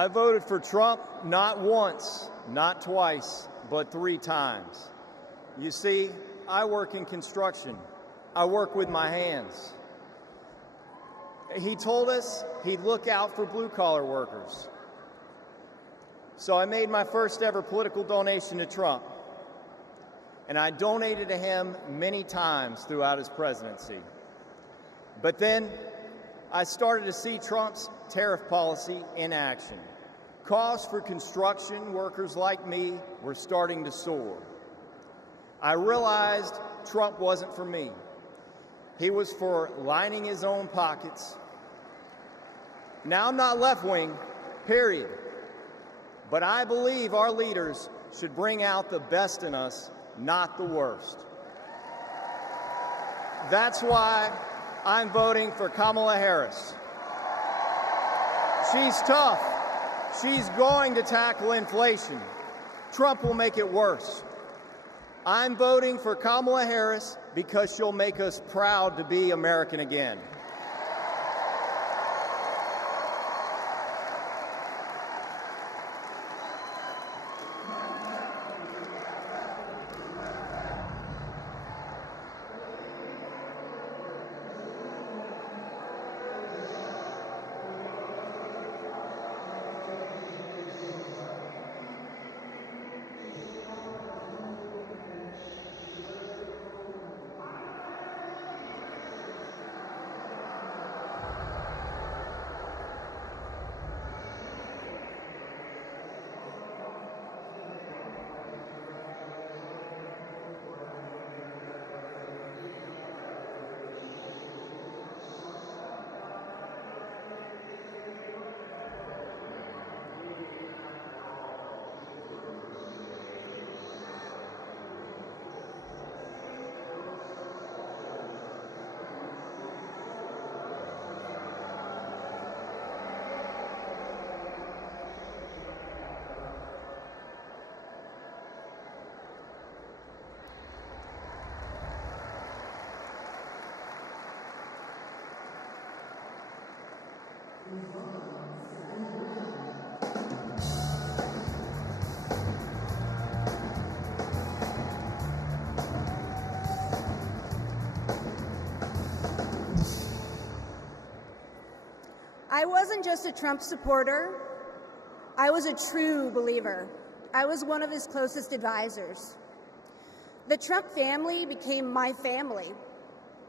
I voted for Trump not once, not twice, but 3 times. You see, I work in construction. I work with my hands. He told us he'd look out for blue-collar workers. So I made my first ever political donation to Trump, and I donated to him many times throughout his presidency. But then I started to see Trump's tariff policy in action. Costs for construction workers like me were starting to soar. I realized Trump wasn't for me. He was for lining his own pockets. Now, I'm not left-wing, period. But I believe our leaders should bring out the best in us, not the worst. That's why I'm voting for Kamala Harris. She's tough. She's going to tackle inflation. Trump will make it worse. I'm voting for Kamala Harris because she'll make us proud to be American again. I wasn't just a Trump supporter. I was a true believer. I was one of his closest advisors. The Trump family became my family.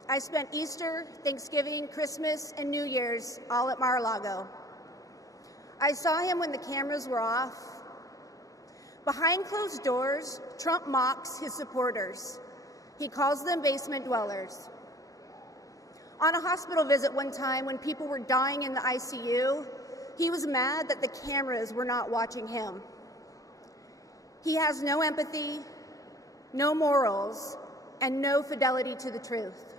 I spent Easter, Thanksgiving, Christmas, and New Year's all at Mar-a-Lago. I saw him when the cameras were off. Behind closed doors, Trump mocks his supporters. He calls them basement dwellers. On a hospital visit one time when people were dying in the ICU, he was mad that the cameras were not watching him. He has no empathy, no morals, and no fidelity to the truth.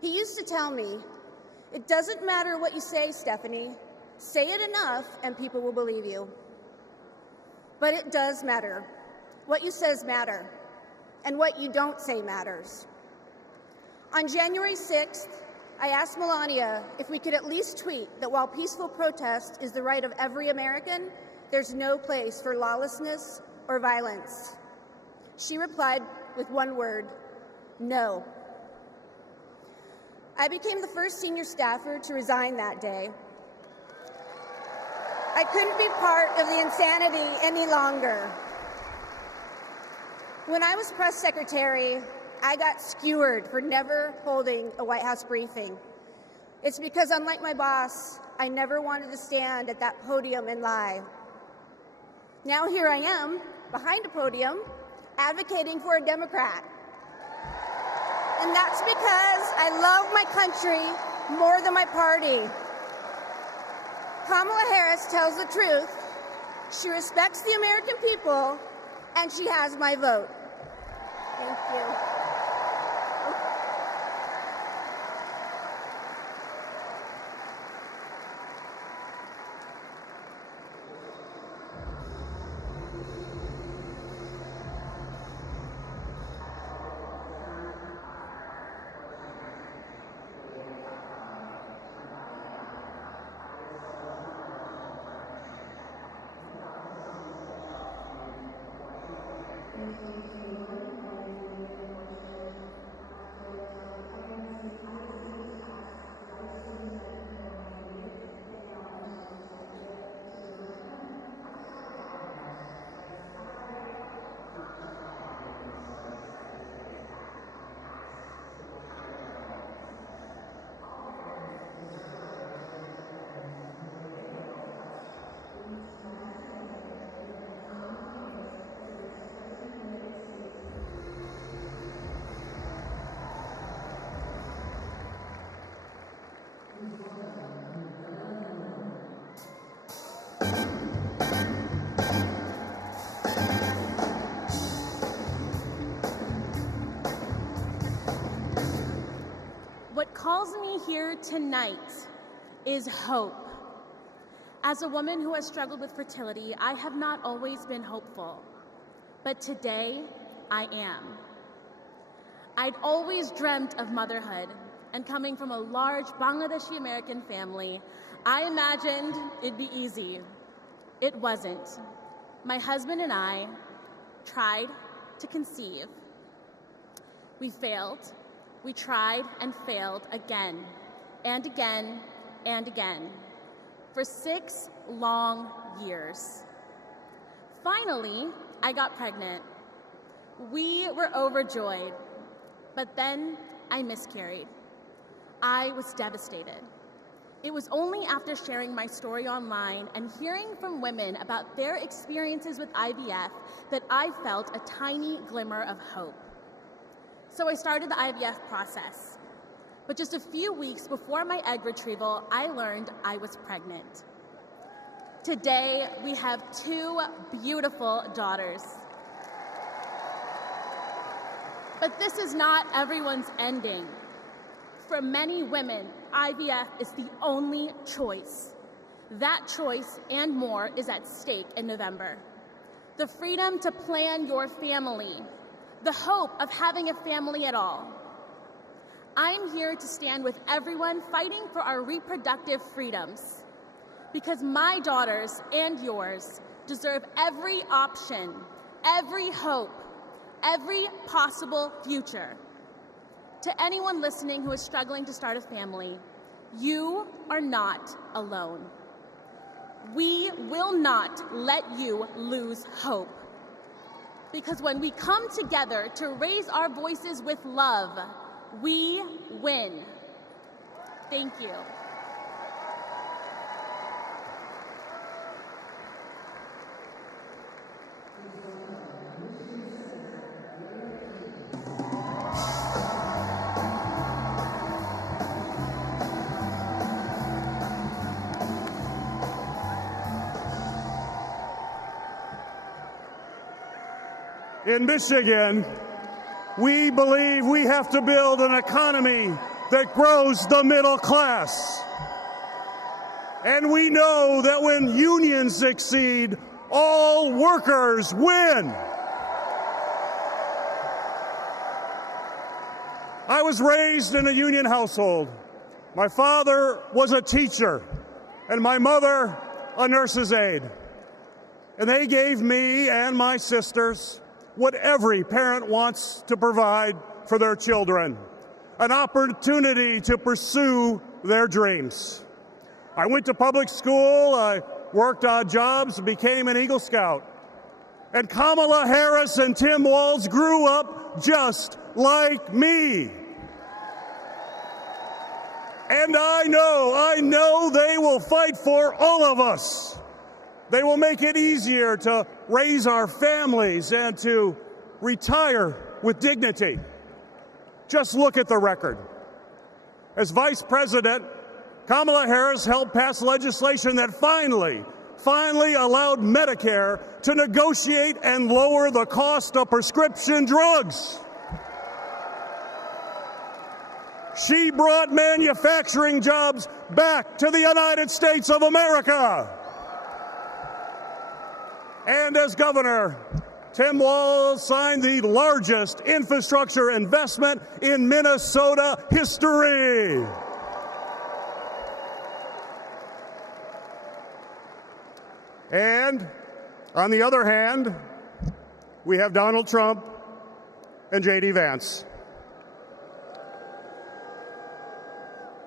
He used to tell me, "It doesn't matter what you say, Stephanie. Say it enough and people will believe you." But it does matter. What you say matters, and what you don't say matters. On January 6th, I asked Melania if we could at least tweet that while peaceful protest is the right of every American, there's no place for lawlessness or violence. She replied with one word: no. I became the first senior staffer to resign that day. I couldn't be part of the insanity any longer. When I was press secretary, I got skewered for never holding a White House briefing. It's because, unlike my boss, I never wanted to stand at that podium and lie. Now here I am, behind a podium, advocating for a Democrat. And that's because I love my country more than my party. Kamala Harris tells the truth. She respects the American people, and she has my vote. Thank you. What calls me here tonight is hope. As a woman who has struggled with fertility, I have not always been hopeful, but today I am. I'd always dreamt of motherhood, and coming from a large Bangladeshi American family, I imagined it'd be easy. It wasn't. My husband and I tried to conceive. We failed. We tried and failed again and again and again for 6 long years. Finally, I got pregnant. We were overjoyed, but then I miscarried. I was devastated. It was only after sharing my story online and hearing from women about their experiences with IVF that I felt a tiny glimmer of hope. So I started the IVF process. But just a few weeks before my egg retrieval, I learned I was pregnant. Today, we have 2 beautiful daughters. But this is not everyone's ending. For many women, IVF is the only choice. That choice and more is at stake in November. The freedom to plan your family, the hope of having a family at all. I'm here to stand with everyone fighting for our reproductive freedoms, because my daughters and yours deserve every option, every hope, every possible future. To anyone listening who is struggling to start a family, you are not alone. We will not let you lose hope. Because when we come together to raise our voices with love, we win. Thank you. In Michigan, we believe we have to build an economy that grows the middle class. And we know that when unions succeed, all workers win. I was raised in a union household. My father was a teacher, and my mother a nurse's aide. And they gave me and my sisters what every parent wants to provide for their children, an opportunity to pursue their dreams. I went to public school, I worked odd jobs, became an Eagle Scout. And Kamala Harris and Tim Walz grew up just like me. And I know they will fight for all of us. They will make it easier to raise our families and to retire with dignity. Just look at the record. As Vice President, Kamala Harris helped pass legislation that finally allowed Medicare to negotiate and lower the cost of prescription drugs. She brought manufacturing jobs back to the United States of America. And as governor, Tim Walz signed the largest infrastructure investment in Minnesota history. And on the other hand, we have Donald Trump and J.D. Vance.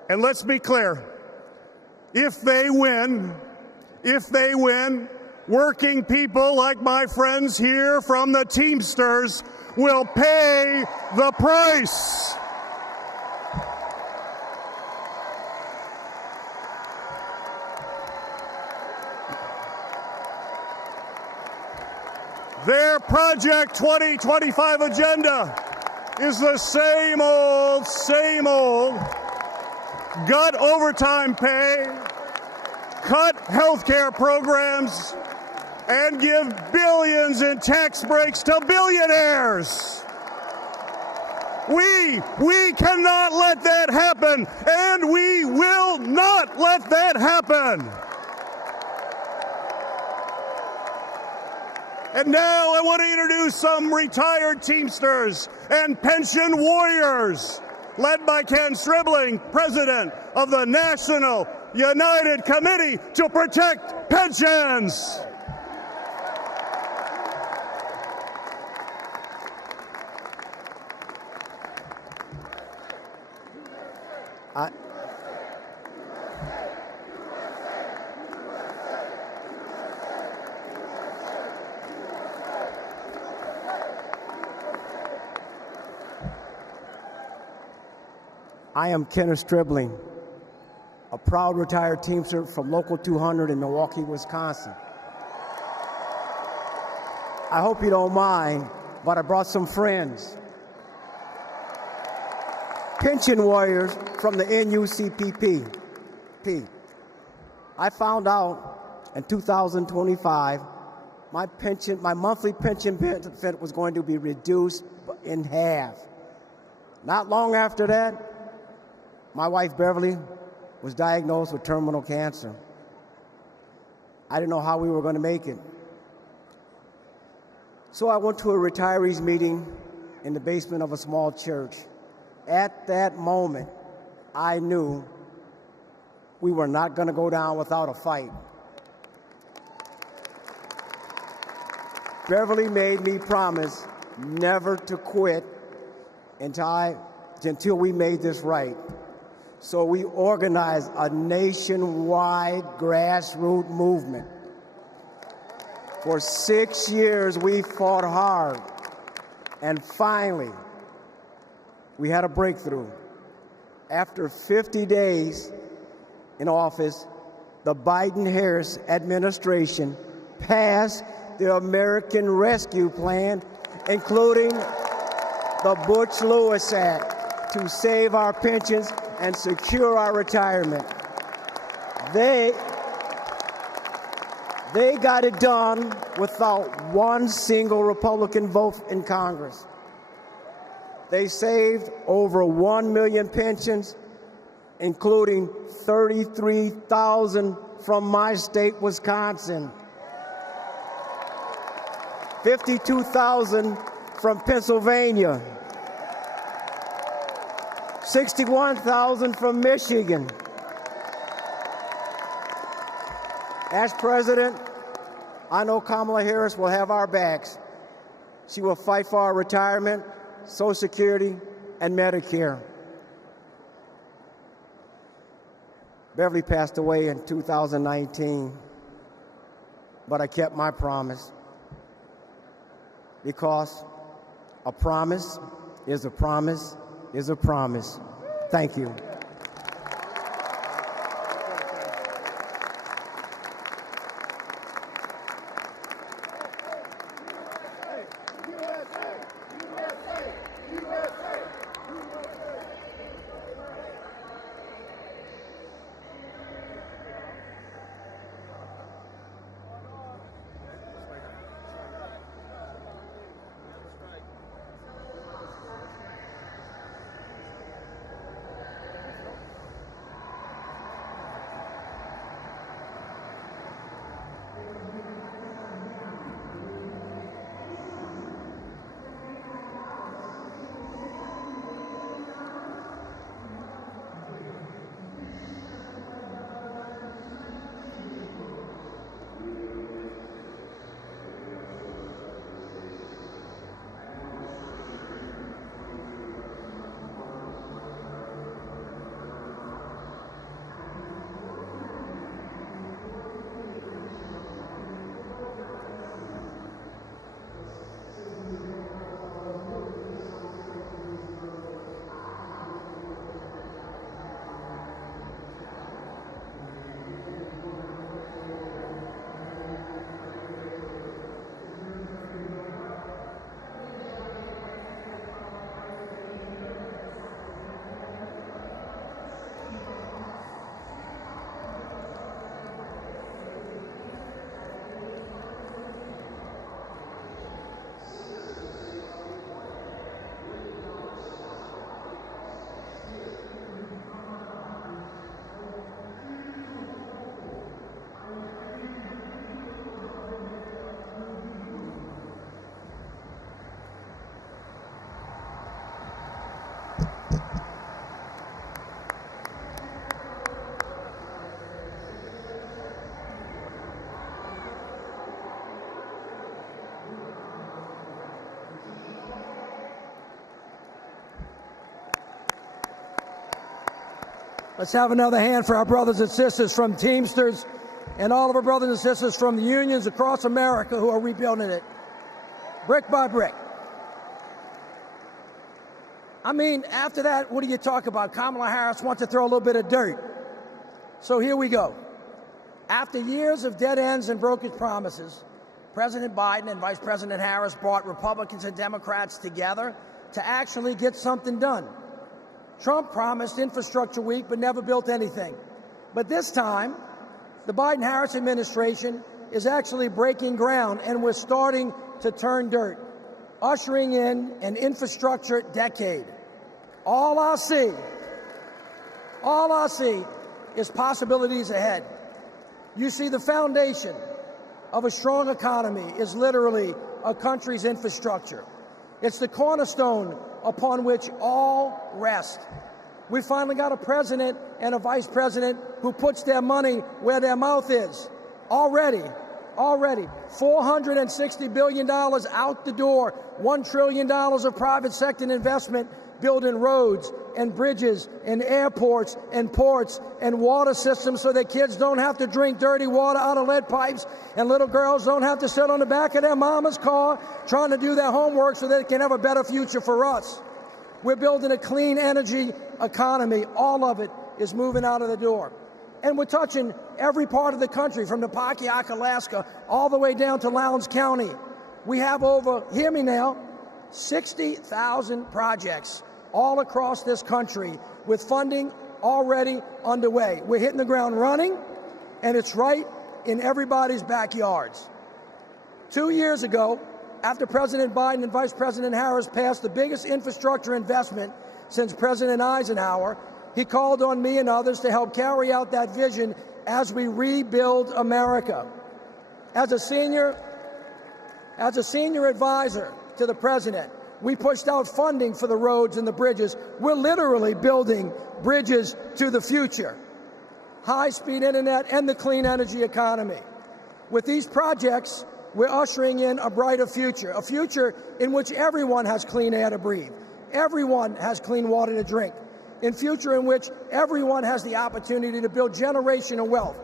And let's be clear, if they win, working people like my friends here from the Teamsters will pay the price. Their Project 2025 agenda is the same old, gut overtime pay, cut health care programs, and give billions in tax breaks to billionaires. We cannot let that happen, and we will not let that happen. And now I want to introduce some retired Teamsters and pension warriors, led by Ken Stribling, president of the National United Committee to Protect Pensions. I am Kenneth Stribling, a proud retired Teamster from Local 200 in Milwaukee, Wisconsin. I hope you don't mind, but I brought some friends. Pension warriors from the NUCPP. I found out in 2025 my monthly pension benefit was going to be reduced in half. Not long after that, my wife Beverly was diagnosed with terminal cancer. I didn't know how we were going to make it. So I went to a retirees meeting in the basement of a small church. At that moment, I knew we were not going to go down without a fight. Beverly made me promise never to quit until we made this right. So we organized a nationwide grassroots movement. For 6 years, we fought hard. And finally, we had a breakthrough. After 50 days in office, the Biden-Harris administration passed the American Rescue Plan, including the Butch-Lewis Act, to save our pensions and secure our retirement. They got it done without one single Republican vote in Congress. They saved over 1 million pensions, including 33,000 from my state, Wisconsin, 52,000 from Pennsylvania, 61,000 from Michigan. As president, I know Kamala Harris will have our backs. She will fight for our retirement, Social Security, and Medicare. Beverly passed away in 2019, but I kept my promise, because a promise is a promise is a promise. Thank you. Let's have another hand for our brothers and sisters from Teamsters and all of our brothers and sisters from the unions across America who are rebuilding it, brick by brick. I mean, after that, what do you talk about? Kamala Harris wants to throw a little bit of dirt. So here we go. After years of dead ends and broken promises, President Biden and Vice President Harris brought Republicans and Democrats together to actually get something done. Trump promised Infrastructure Week but never built anything. But this time, the Biden-Harris administration is actually breaking ground, and we're starting to turn dirt, ushering in an infrastructure decade. All I see is possibilities ahead. You see, the foundation of a strong economy is literally a country's infrastructure. It's the cornerstone upon which all rest. We finally got a president and a vice president who puts their money where their mouth is. Already, $460 billion out the door, $1 trillion of private sector investment building roads and bridges and airports and ports and water systems so that kids don't have to drink dirty water out of lead pipes and little girls don't have to sit on the back of their mama's car trying to do their homework so they can have a better future for us. We're building a clean energy economy. All of it is moving out of the door. And we're touching every part of the country, from the Pakiak, Alaska, all the way down to Lowndes County. We have over, hear me now, 60,000 projects all across this country with funding already underway. We're hitting the ground running, and it's right in everybody's backyards. 2 years ago, after President Biden and Vice President Harris passed the biggest infrastructure investment since President Eisenhower, he called on me and others to help carry out that vision as we rebuild America. As a senior advisor to the president, we pushed out funding for the roads and the bridges. We're literally building bridges to the future. High-speed internet and the clean energy economy. With these projects, we're ushering in a brighter future, a future in which everyone has clean air to breathe, everyone has clean water to drink, a future in which everyone has the opportunity to build generational wealth,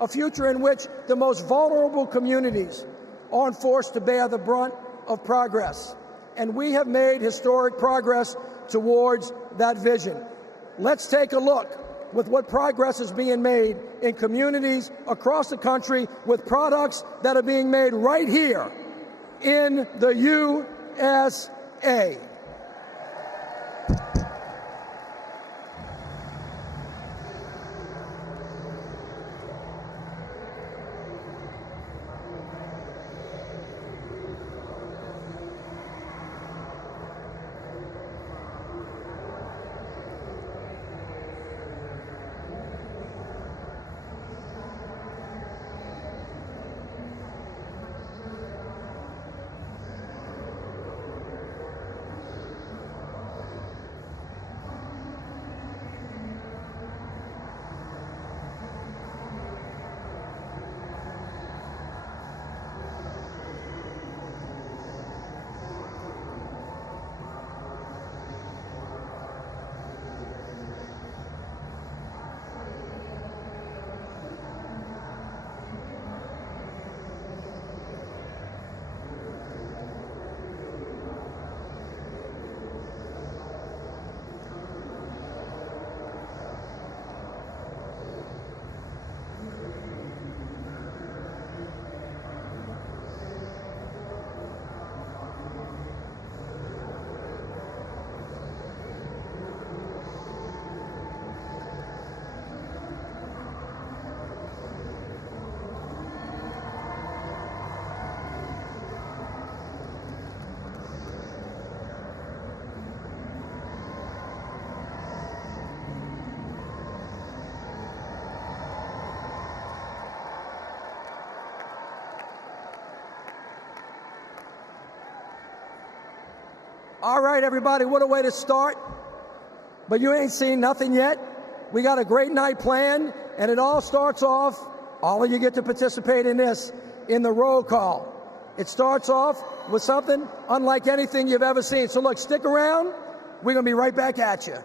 a future in which the most vulnerable communities aren't forced to bear the brunt of progress. And we have made historic progress towards that vision. Let's take a look with what progress is being made in communities across the country with products that are being made right here in the USA. All right, everybody, what a way to start. But you ain't seen nothing yet. We got a great night planned, and it all starts off, all of you get to participate in this, in the roll call. It starts off with something unlike anything you've ever seen. So look, stick around. We're going to be right back at you.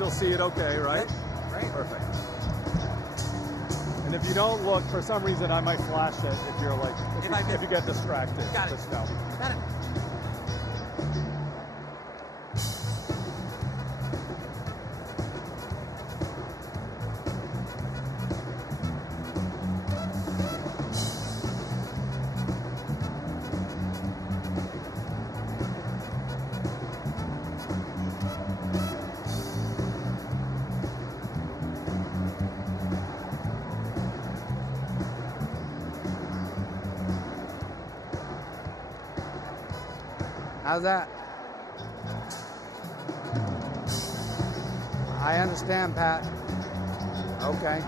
still see it okay, right? Great. Perfect. And if you don't look, for some reason, I might flash it if you're like, if you get distracted. Got it. Just know. Got it. How's that? I understand, Pat. Okay.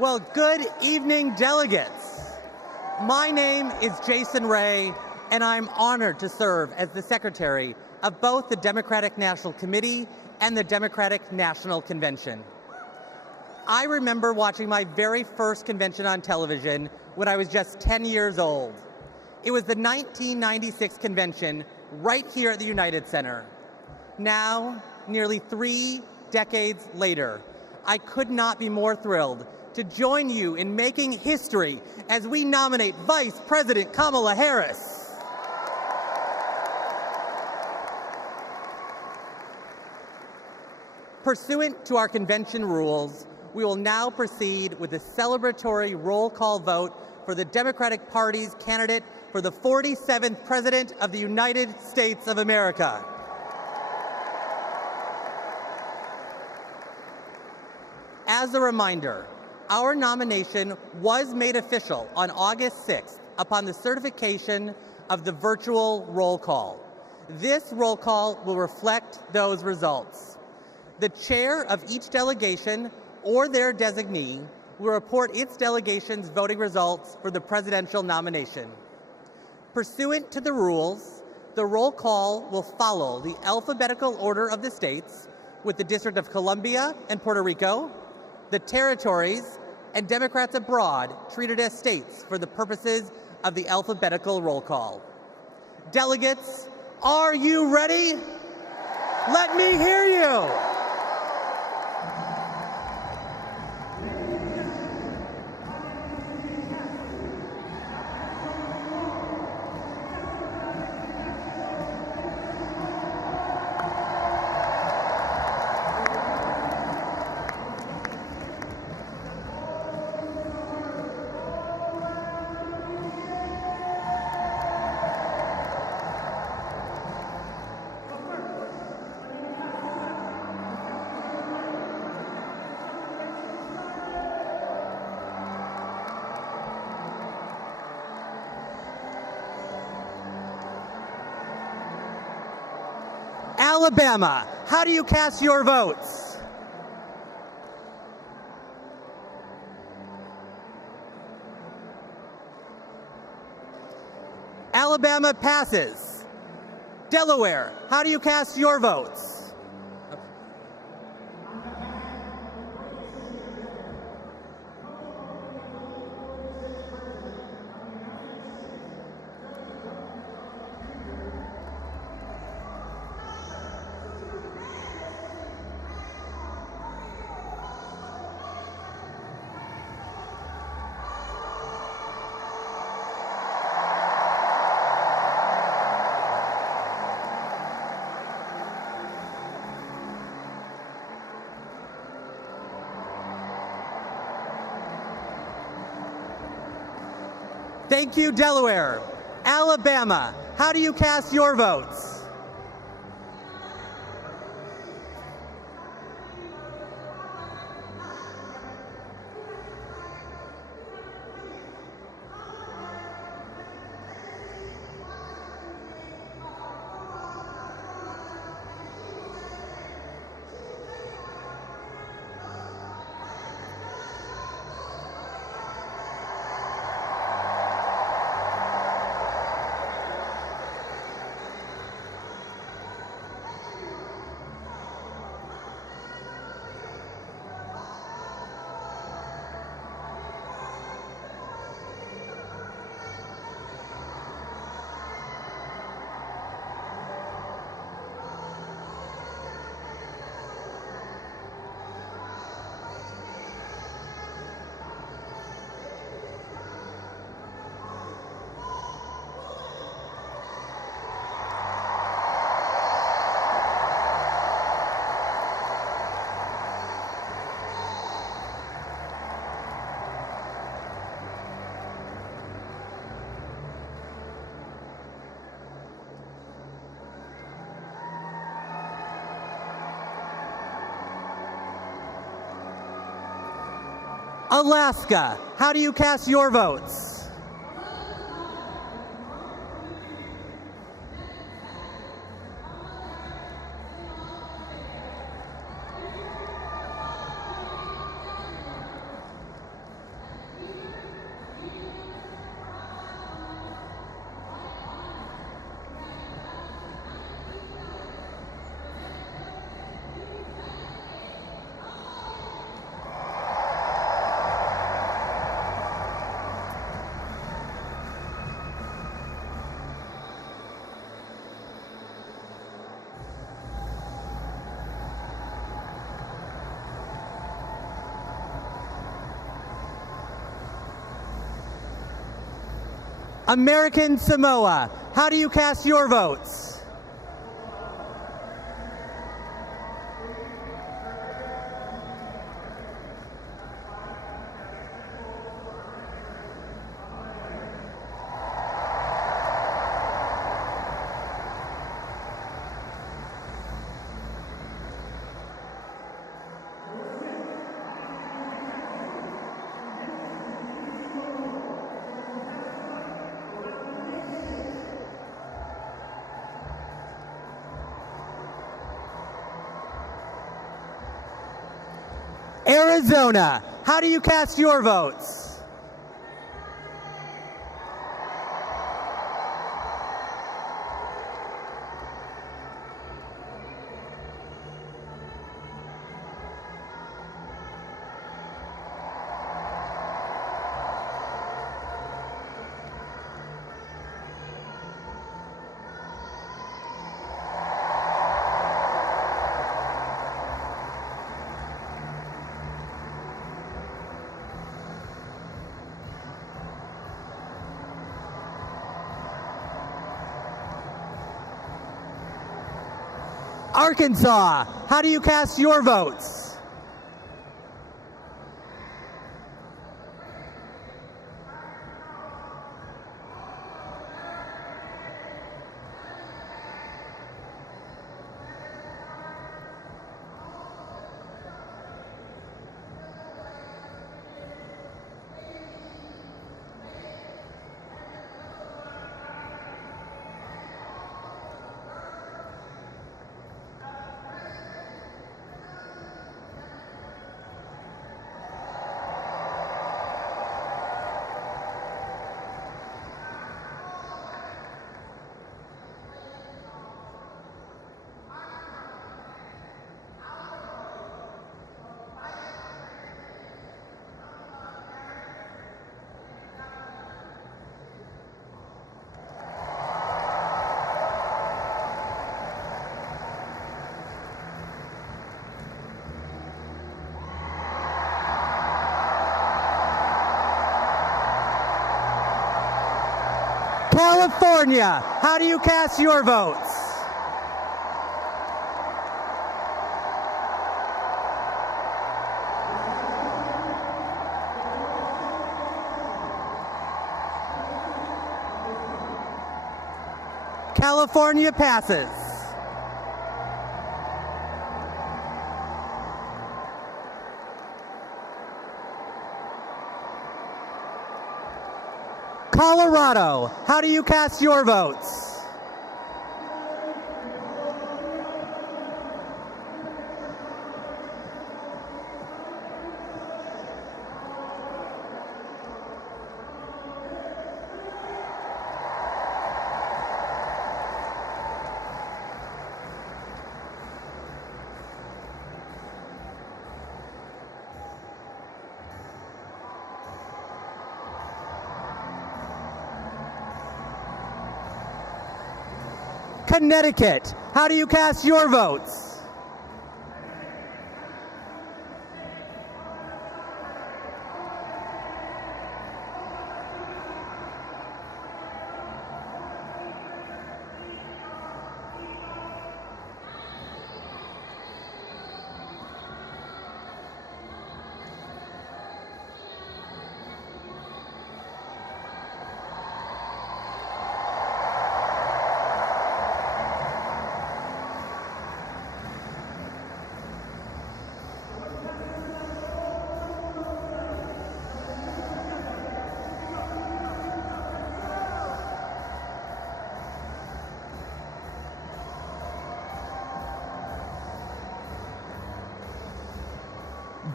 Well, good evening, delegates. My name is Jason Ray, and I'm honored to serve as the secretary of both the Democratic National Committee and the Democratic National Convention. I remember watching my very first convention on television when I was just 10 years old. It was the 1996 convention right here at the United Center. Now, nearly 3 decades later, I could not be more thrilled to join you in making history as we nominate Vice President Kamala Harris. Pursuant to our convention rules, we will now proceed with a celebratory roll call vote for the Democratic Party's candidate for the 47th President of the United States of America. As a reminder, our nomination was made official on August 6th upon the certification of the virtual roll call. This roll call will reflect those results. The chair of each delegation or their designee will report its delegation's voting results for the presidential nomination. Pursuant to the rules, the roll call will follow the alphabetical order of the states, with the District of Columbia and Puerto Rico, the territories, and Democrats abroad treated as states for the purposes of the alphabetical roll call. Delegates, are you ready? Let me hear you. Alabama, how do you cast your votes? Alabama passes. Delaware, how do you cast your votes? Thank you, Delaware. Alabama, how do you cast your votes? Alaska, how do you cast your votes? American Samoa, how do you cast your votes? Arizona, how do you cast your votes? Arkansas, how do you cast your votes? California, how do you cast your votes? California passes. Colorado, how do you cast your votes? Connecticut, how do you cast your votes?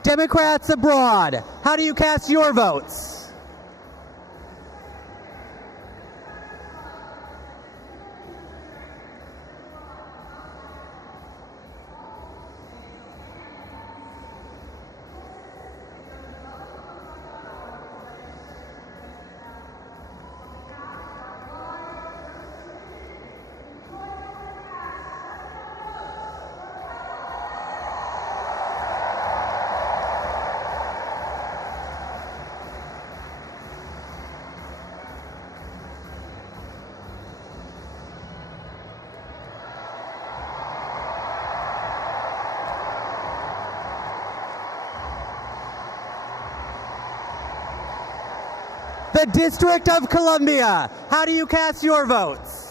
Democrats abroad, how do you cast your votes? The District of Columbia, how do you cast your votes?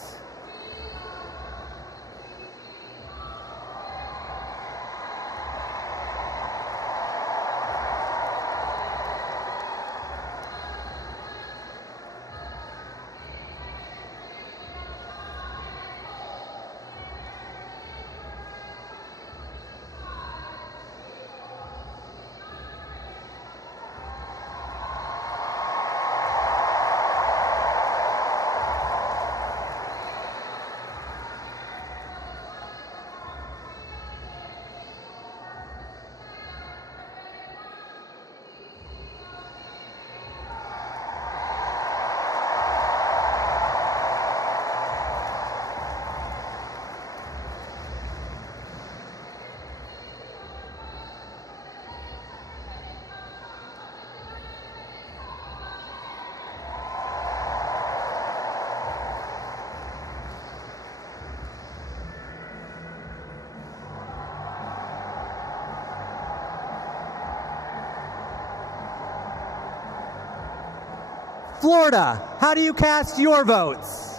Florida, how do you cast your votes?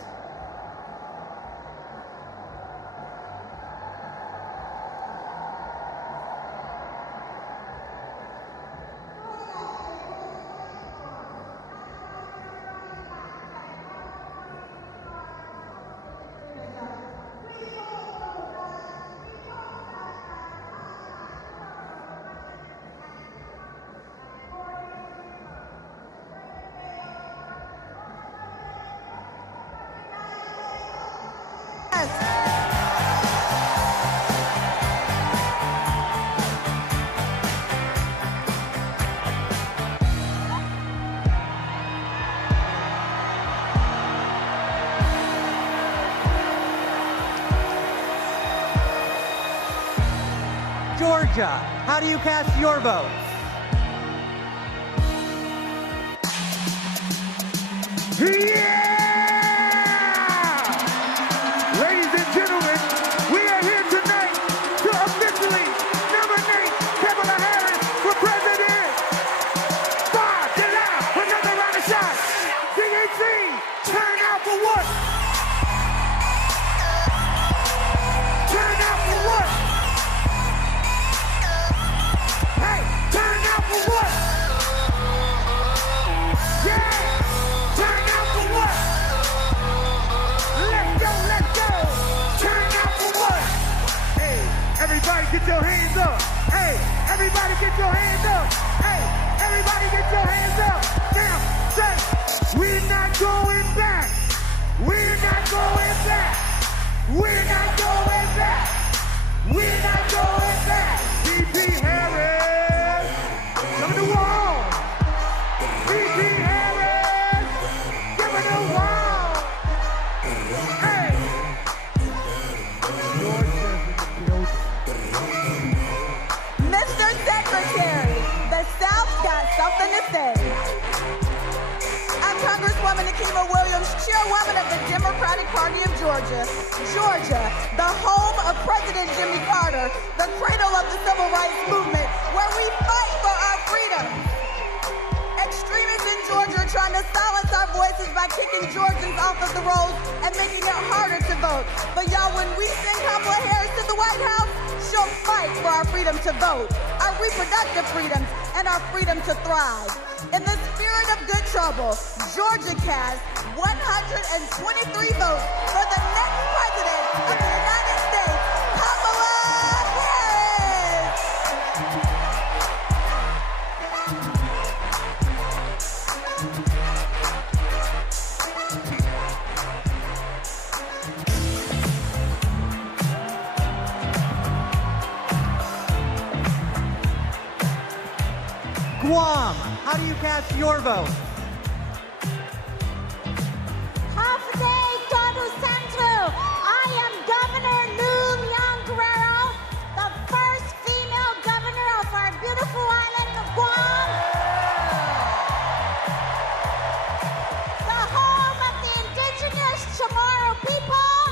Georgia, how do you cast your votes? Ladies and gentlemen, we are here tonight to officially nominate Kamala Harris for president. Another round of shots. DNC, turn out for what? Everybody get your hands up. Hey, everybody get your hands up. Now, say, we're not going back. We're not going back. We're not going back. We're not going back. D.P. Harris, come to the wall. D.P. Harris, give me the wall. Hey. Mr. Secretary, the South got something to say. I'm Congresswoman Akima Williams, chairwoman of the Democratic Party of Georgia. Georgia, the home of President Jimmy Carter, the cradle of the civil rights movement, where we fight for our freedom. Extremists in Georgia are trying to silence our voices by kicking Georgians off of the rolls and making it harder to vote. But y'all, when we send Kamala Harris to the White House, she'll fight for our freedom to vote, our reproductive freedoms, and our freedom to thrive. In the spirit of good trouble, Georgia cast 123 votes for the next president of the United States, Kamala Harris. Guam, how do you cast your vote? Half day, todo centro. I am Governor Lou Leon Guerrero, the first female governor of our beautiful island of Guam. The home of the indigenous Chamorro people.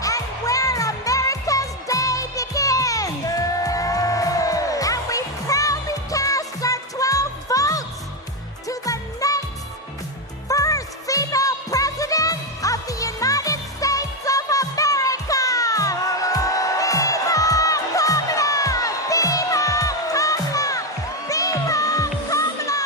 And where America's day begins. And we proudly cast our 12 votes to the next first female president of the United States of America. Viva Kamala! Viva Kamala! Viva Kamala!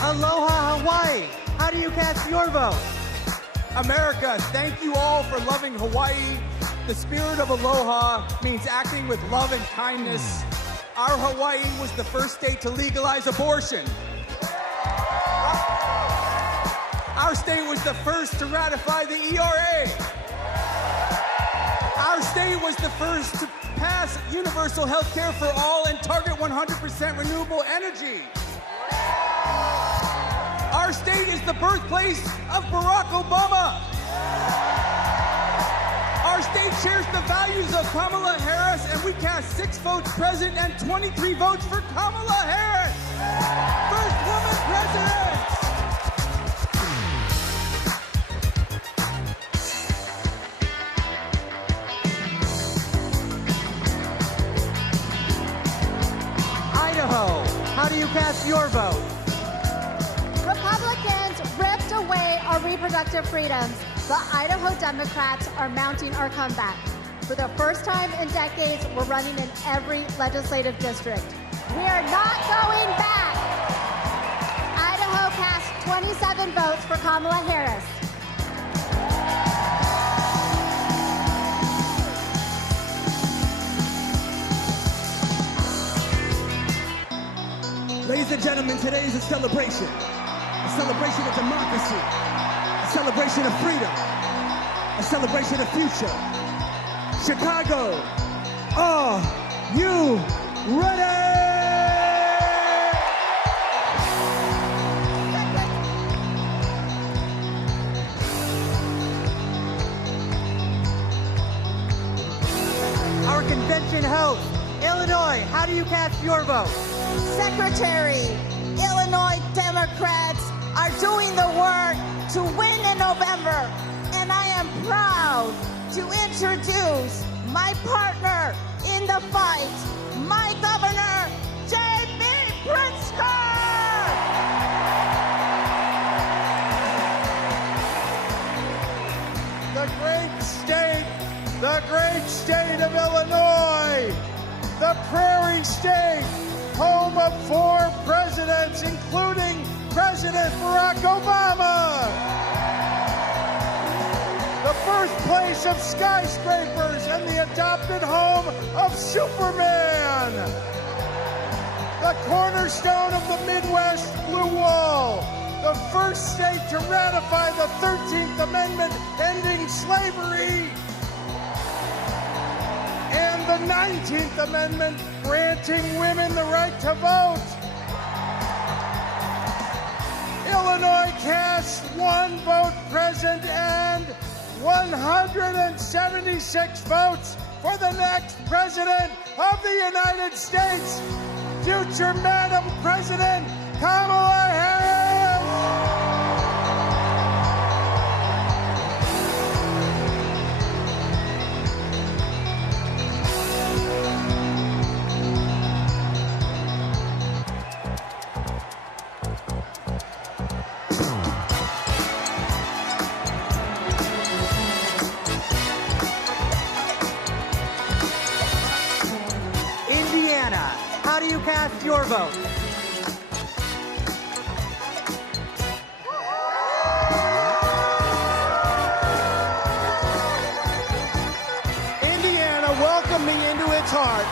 Aloha, Hawaii, how do you cast your vote? America, thank you all for loving Hawaii. The spirit of aloha means acting with love and kindness. Our Hawaii was the first state to legalize abortion. Our state was the first to ratify the ERA. Our state was the first to pass universal health care for all and target 100% renewable energy. Our state is the birthplace of Barack Obama. Our state shares the values of Kamala Harris, and we cast 6 votes present and 23 votes for Kamala Harris. First woman president. Idaho, how do you cast your vote? Republicans ripped away our reproductive freedoms. The Idaho Democrats are mounting our comeback. For the first time in decades, we're running in every legislative district. We are not going back. Idaho cast 27 votes for Kamala Harris. Ladies and gentlemen, today is a celebration of democracy, a celebration of freedom, a celebration of future. Chicago, are you ready? Our convention host, Illinois, how do you cast your vote? Secretary, Illinois Democrats are doing the work to win in November, and I am proud to introduce my partner in the fight, my governor, J.B. Pritzker! The great state of Illinois, the prairie state, home of 4 presidents, including President Barack Obama. The birthplace of skyscrapers and the adopted home of Superman. The cornerstone of the Midwest Blue Wall. The first state to ratify the 13th Amendment ending slavery. And the 19th Amendment granting women the right to vote. Illinois cast 1 vote present and 176 votes for the next President of the United States, future Madam President Kamala Harris. How do you cast your vote? Indiana welcomed me into its heart.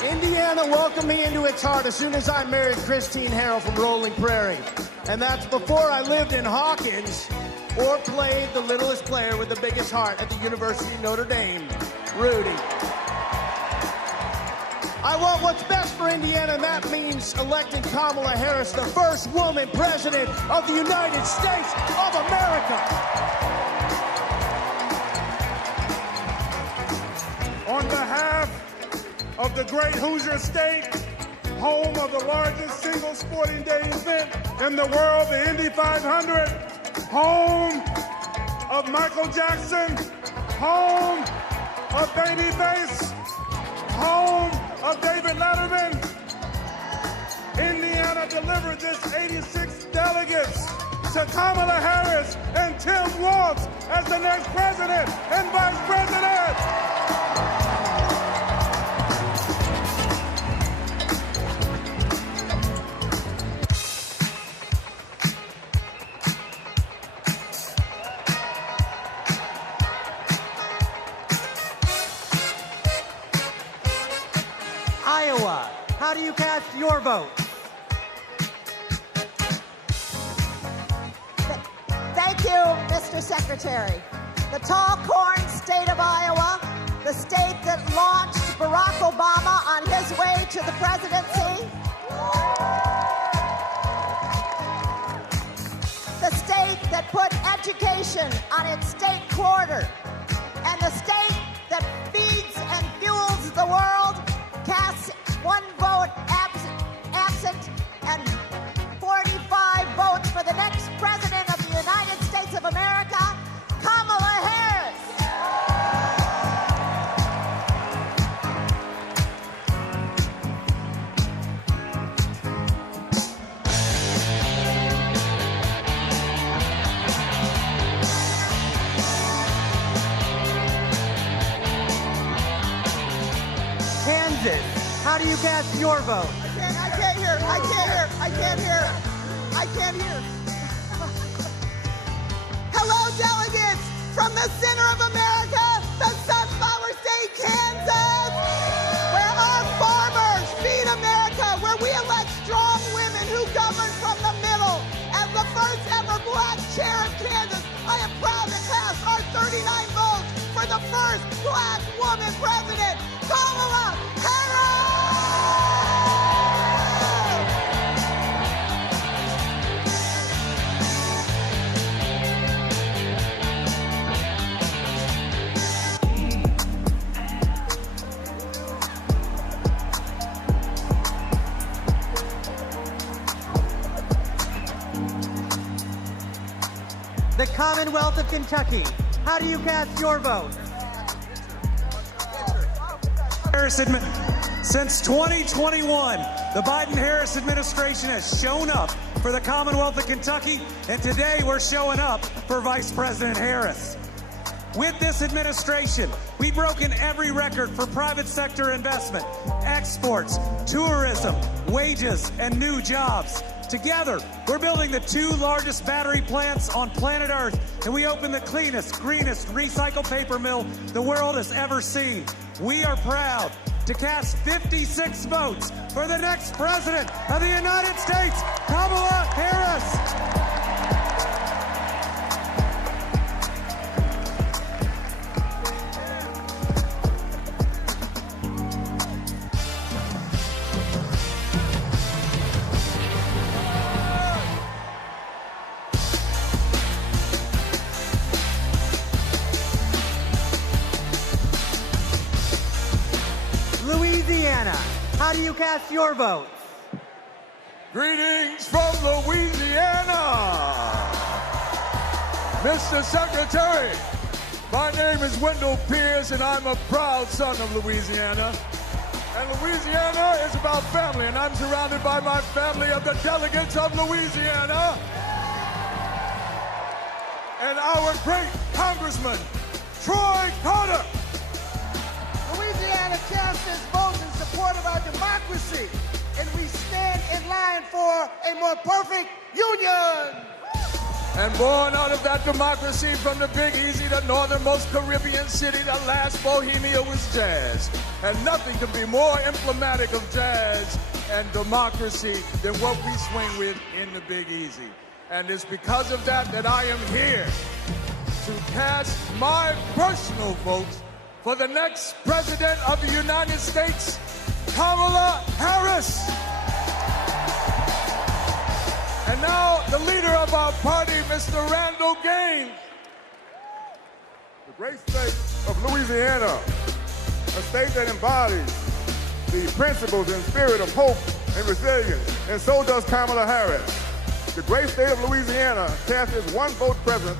Indiana welcomed me into its heart as soon as I married Christine Harrell from Rolling Prairie. And that's before I lived in Hawkins or played the littlest player with the biggest heart at the University of Notre Dame, Rudy. I want what's best for Indiana, and that means electing Kamala Harris, the first woman president of the United States of America. On behalf of the great Hoosier State, home of the largest single sporting day event in the world, the Indy 500, home of Michael Jackson, home of Baby Bass, home of David Letterman, Indiana delivered this 86 delegates to Kamala Harris and Tim Walz as the next president and vice president. Iowa, how do you cast your vote? Thank you, Mr. Secretary. The tall corn state of Iowa, the state that launched Barack Obama on his way to the presidency, the state that put education on its state quarter, and the state that feeds and fuels the world, casts 1 vote absent and 45 votes for the next president of the United States of America, Kamala Harris. Kansas, how do you cast your vote? I can't hear. Hello, delegates from the center of America, the Sunflower State, Kansas, where our farmers feed America, where we elect strong women who govern from the middle. As the first ever black chair of Kansas, I am proud to cast our 39 votes for the first black woman president, Kamala Harris! The Commonwealth of Kentucky, how do you cast your vote? Since 2021, The Biden-Harris administration has shown up for the Commonwealth of Kentucky, and today we're showing up for Vice President Harris. With this administration, we've broken every record for private sector investment, exports, tourism, wages, and new jobs. Together, we're building the 2 largest battery plants on planet Earth, and we opened the cleanest, greenest recycled paper mill the world has ever seen. We are proud to cast 56 votes for the next president of the United States, Kamala Harris. Louisiana, how do you cast your votes? Greetings from Louisiana. Mr. Secretary, my name is Wendell Pierce, and I'm a proud son of Louisiana. And Louisiana is about family, and I'm surrounded by my family of the delegates of Louisiana. And our great Congressman, Troy Carter. Louisiana casts its vote in support of our democracy, and we stand in line for a more perfect union. And born out of that democracy from the Big Easy, the northernmost Caribbean city, the last Bohemia was jazz. And nothing can be more emblematic of jazz and democracy than what we swing with in the Big Easy. And it's because of that that I am here to cast my personal vote for the next president of the United States, Kamala Harris. And now, the leader of our party, Mr. Randall Gaines. The great state of Louisiana, a state that embodies the principles and spirit of hope and resilience, and so does Kamala Harris. The great state of Louisiana cast its 1 vote present,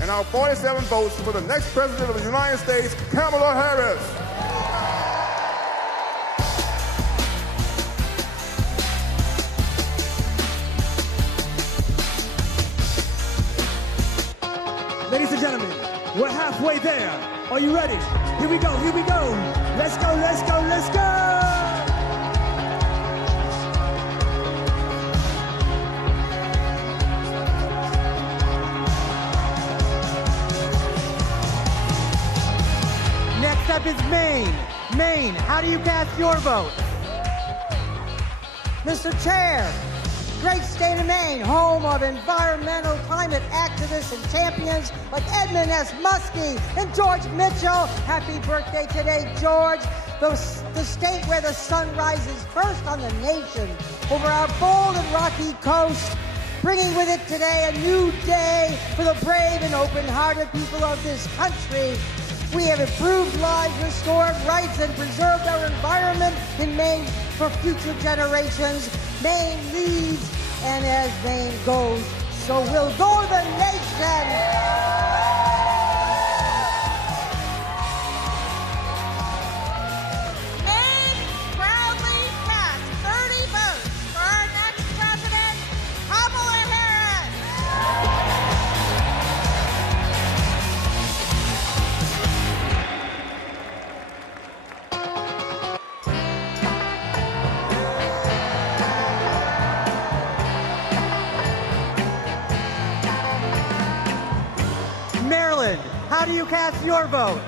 and our 47 votes for the next president of the United States, Kamala Harris. Ladies and gentlemen, we're halfway there. Are you ready? Here we go, here we go. Let's go, let's go, let's go! Next up is Maine. Maine, how do you cast your vote? Mr. Chair, great state of Maine, home of environmental climate activists and champions like Edmund S. Muskie and George Mitchell. Happy birthday today, George. The state where the sun rises first on the nation over our bold and rocky coast, bringing with it today a new day for the brave and open-hearted people of this country. We have improved lives, restored rights, and preserved our environment in Maine for future generations. Maine leads, and as Maine goes, so will go the nation. Maine proudly cast 30 votes for our next president, Kamala Harris. Maryland, how do you cast your vote?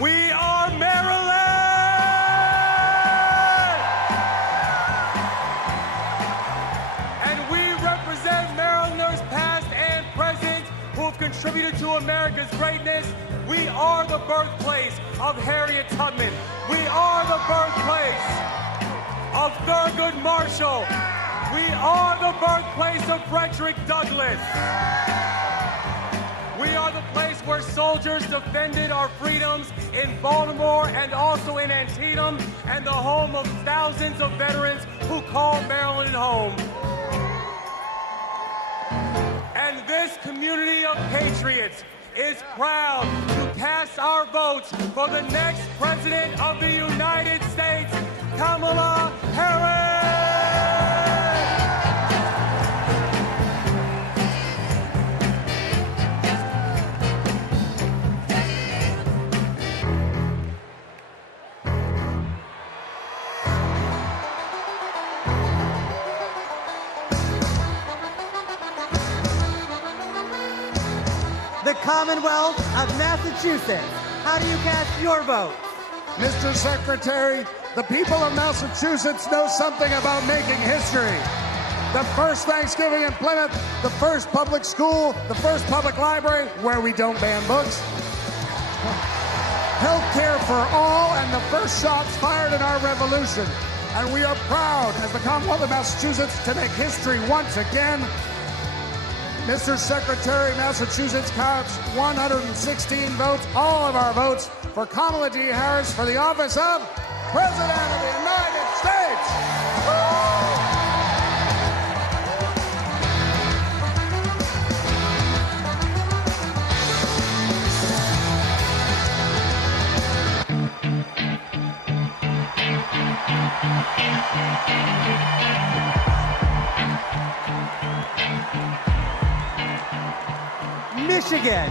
We are Maryland! And we represent Marylanders past and present who have contributed to America's greatness. We are the birthplace of Harriet Tubman. We are the birthplace of Thurgood Marshall. We are the birthplace of Frederick Douglass. We are the place where soldiers defended our freedoms in Baltimore and also in Antietam, and the home of thousands of veterans who call Maryland home. And this community of patriots is proud to cast our votes for the next president of the United States, Kamala Harris. The Commonwealth of Massachusetts. How do you cast your vote? Mr. Secretary, the people of Massachusetts know something about making history. The first Thanksgiving in Plymouth, the first public school, the first public library where we don't ban books. Health care for all, and the first shots fired in our revolution. And we are proud, as the Commonwealth of Massachusetts, to make history once again. Mr. Secretary, Massachusetts counts 116 votes, all of our votes, for Kamala D. Harris for the office of President of the United States. Michigan,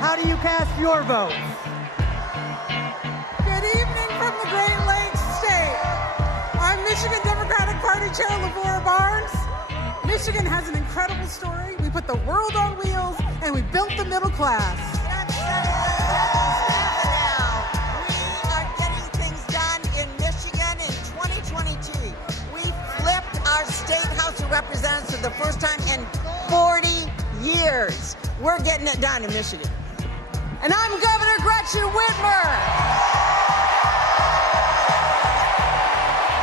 how do you cast your vote? Good evening from the Great Lakes State. I'm Michigan Democratic Party Chair LaVora Barnes. Michigan has an incredible story. We put the world on wheels and we built the middle class. We are getting things done in Michigan in 2022. We flipped our state House of Representatives for the first time in 40 years. We're getting it done in Michigan. And I'm Governor Gretchen Whitmer.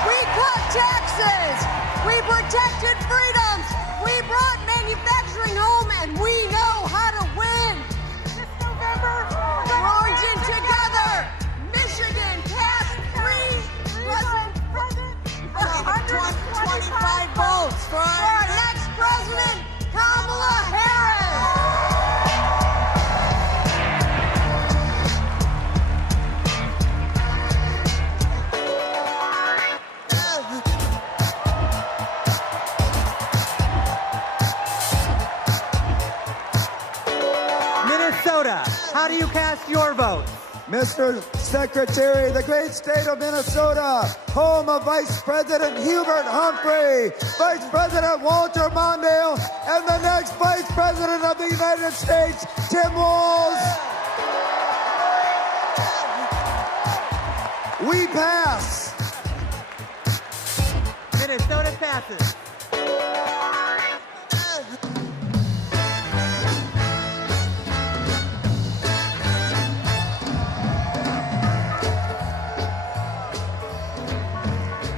We cut taxes. We protected freedoms. We brought manufacturing home, and we know how to win. This November, Burlington together. Michigan passed for 125 votes for our next president, Kamala Harris. Minnesota, how do you cast your vote? Mr. Secretary, the great state of Minnesota, home of Vice President Hubert Humphrey, Vice President Walter Mondale, and the next Vice President of the United States, Tim Walz. We pass. Minnesota passes.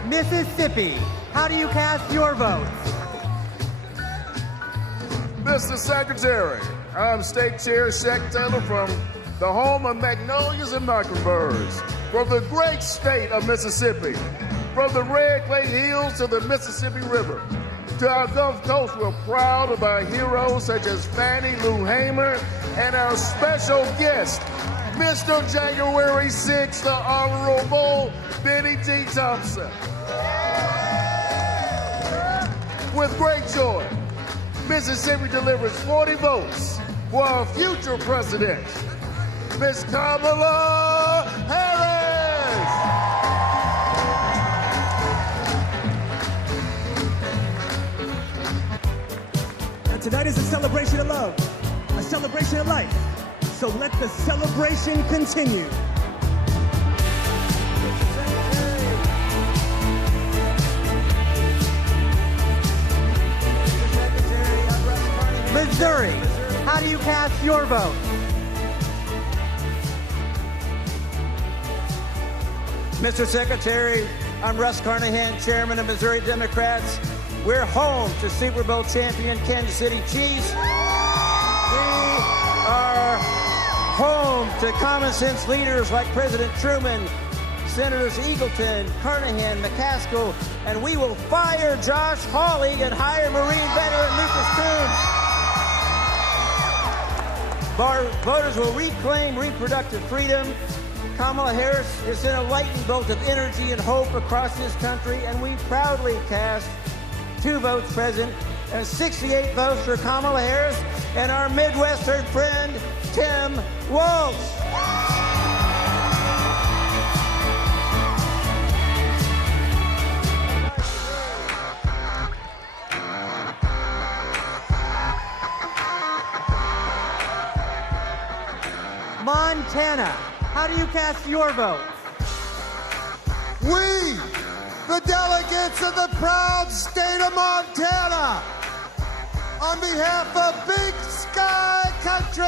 Mississippi, how do you cast your vote? Mr. Secretary, I'm State Chair Shaq Taylor from the home of magnolias and mockingbirds, from the great state of Mississippi, from the Red Clay Hills to the Mississippi River. To our Gulf Coast, we're proud of our heroes such as Fannie Lou Hamer and our special guest, Mr. January 6th, the Honorable Benny T. Thompson. With great joy, Mississippi delivers 40 votes for our future president, Miss Kamala Harris. And tonight is a celebration of love, a celebration of life. So let the celebration continue. Missouri, how do you cast your vote? Mr. Secretary, I'm Russ Carnahan, Chairman of Missouri Democrats. We're home to Super Bowl champion Kansas City Chiefs. We are home to common sense leaders like President Truman, Senators Eagleton, Carnahan, McCaskill, and we will fire Josh Hawley and hire Marine veteran Lucas Coons. Our voters will reclaim reproductive freedom, Kamala Harris is in a lightning bolt of energy and hope across this country, and we proudly cast 2 votes present and 68 votes for Kamala Harris and our Midwestern friend, Tim Walz. Montana, how do you cast your vote? We, the delegates of the proud state of Montana, on behalf of Big Sky Country,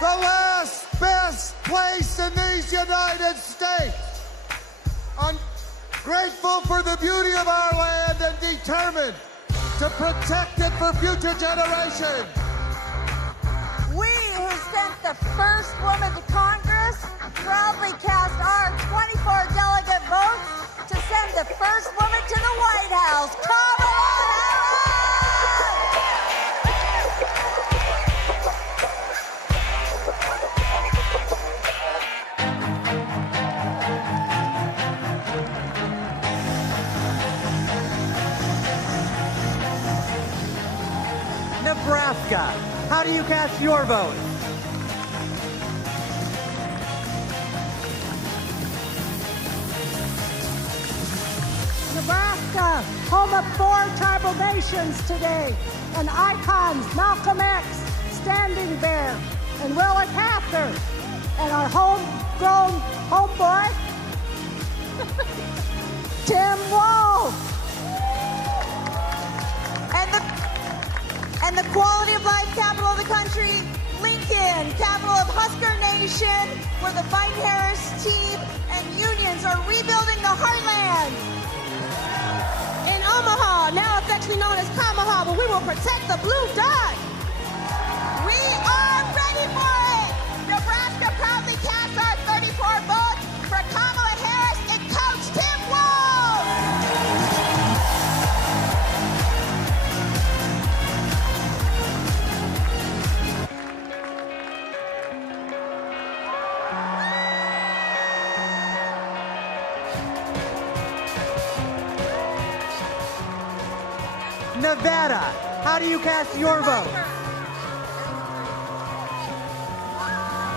the last best place in these United States, I'm grateful for the beauty of our land and determined to protect it for future generations. We who sent the first woman to Congress proudly cast our 24 delegate votes to send the first woman to the White House, Kamala Nebraska, how do you cast your vote? Nebraska, home of 4 tribal nations today, and icons Malcolm X, Standing Bear, and Willa Cather, and our homegrown homeboy, Tim Walz. And the quality of life capital of the country, Lincoln, capital of Husker Nation, where the Biden-Harris team and unions are rebuilding the heartland. In Omaha, now affectionately known as Kamaha, but we will protect the blue dot. We are ready for it. Nebraska proudly casts our 34 votes for Kamala Harris and Coach Tim Walz. Nevada, how do you cast your vote?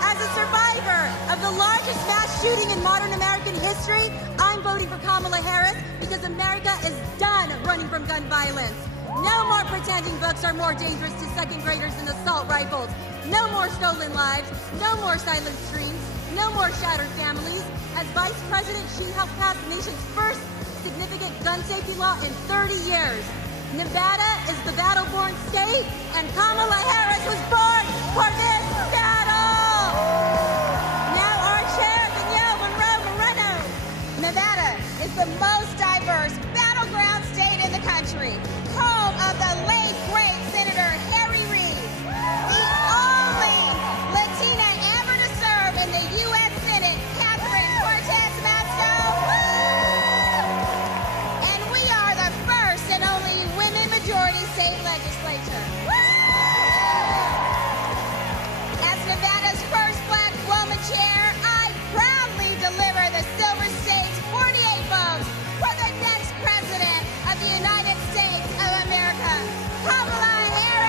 As a survivor of the largest mass shooting in modern American history, I'm voting for Kamala Harris because America is done running from gun violence. No more pretending books are more dangerous to second graders than assault rifles. No more stolen lives. No more silent streams. No more shattered families. As Vice President, she helped pass the nation's first significant gun safety law in 30 years. Nevada is the battle-born state, and Kamala Harris was born for this battle! Now our chair, Danielle Monroe-Moreno. Nevada is the most diverse battleground state in the country, home of the late, great Senator Harry Reid, the only Latina ever to serve in the U.S. Senate, Catherine Cortez Masto, and we are the first and only women-majority state legislature. As Nevada's first black woman chair, I proudly deliver the Silver State's 48 votes for the next president of the United States of America, Kamala Harris.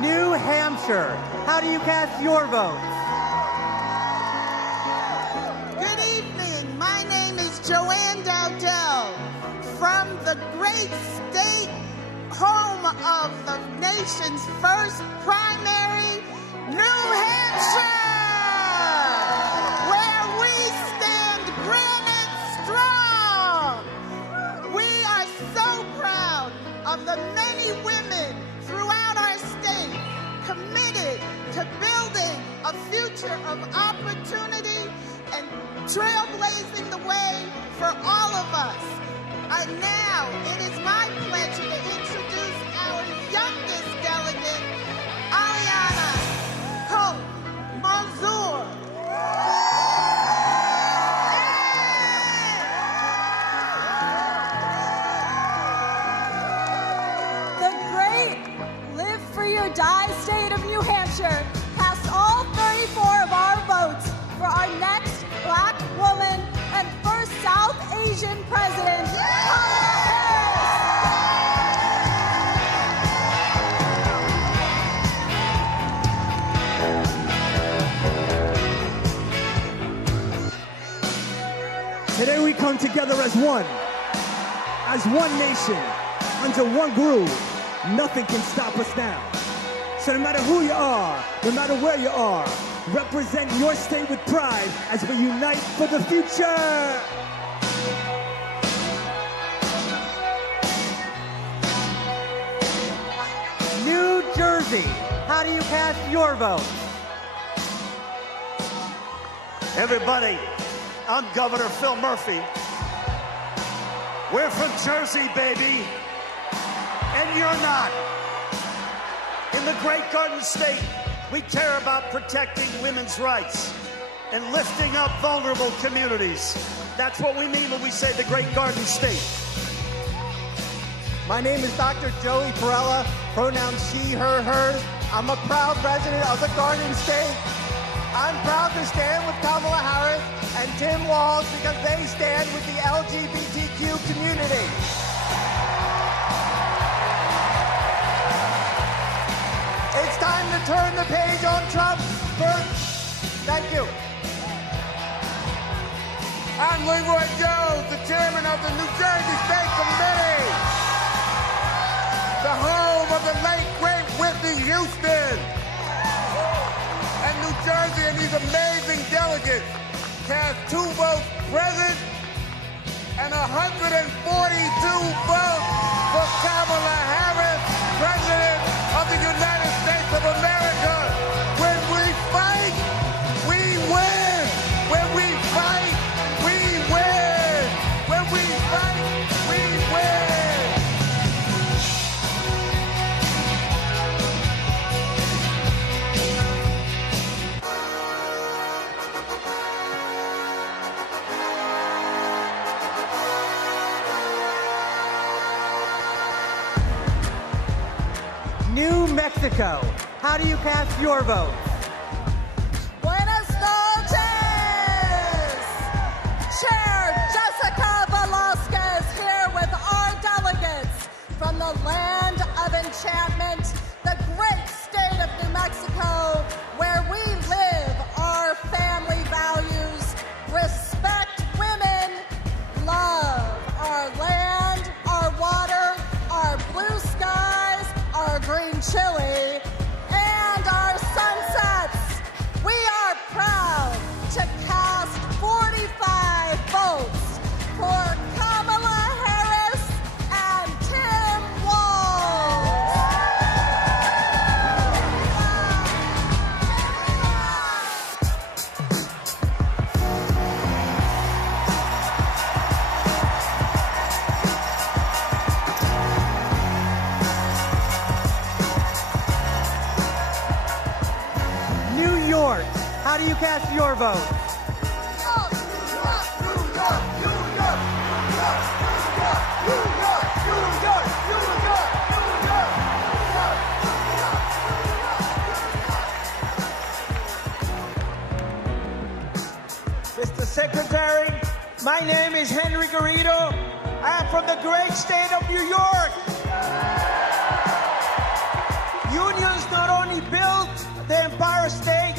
New Hampshire, how do you cast your vote? Good evening. My name is Joanne Dowdell from the great state home of the nation's first primary, New Hampshire, where we stand granite strong. We are so proud of the many women throughout our state committed to building a future of opportunity and trailblazing the way for all of us. And now it is my pleasure to introduce our youngest delegate, Nation President, Kamala Today we come together as one nation, under one groove. Nothing can stop us now. So no matter who you are, no matter where you are, represent your state with pride as we unite for the future. New Jersey, how do you cast your vote? Everybody, I'm Governor Phil Murphy. We're from Jersey, baby, and you're not. In the Great Garden State, we care about protecting women's rights and lifting up vulnerable communities. That's what we mean when we say the Great Garden State. My name is Dr. Joey Perella, pronouns she, her, hers. I'm a proud resident of the Garden State. I'm proud to stand with Kamala Harris and Tim Walz because they stand with the LGBTQ community. It's time to turn the page on Trump. Thank you. I'm Leroy Jones, the chairman of the New Jersey State Committee, the home of the late, great Whitney Houston. And New Jersey and these amazing delegates cast 2 votes present and 142 votes for Kamala Harris, President of the United States of America. When we fight, we win. When we fight, we win. When we fight, we win. New Mexico, how do you cast your vote? Buenas noches! Chair Jessica Velasquez here with our delegates from the land of enchantment, the great state of New Mexico, where we live our family values, respect women, love our land, our water, our blue skies, our green chili, and our sunsets. We are proud to cast 45 votes for Kamala Harris and Tim Walz. New York, how do you cast your vote? Mr. Secretary, my name is Henry Garrido. I am from the great state of New York. Unions not only built the Empire State,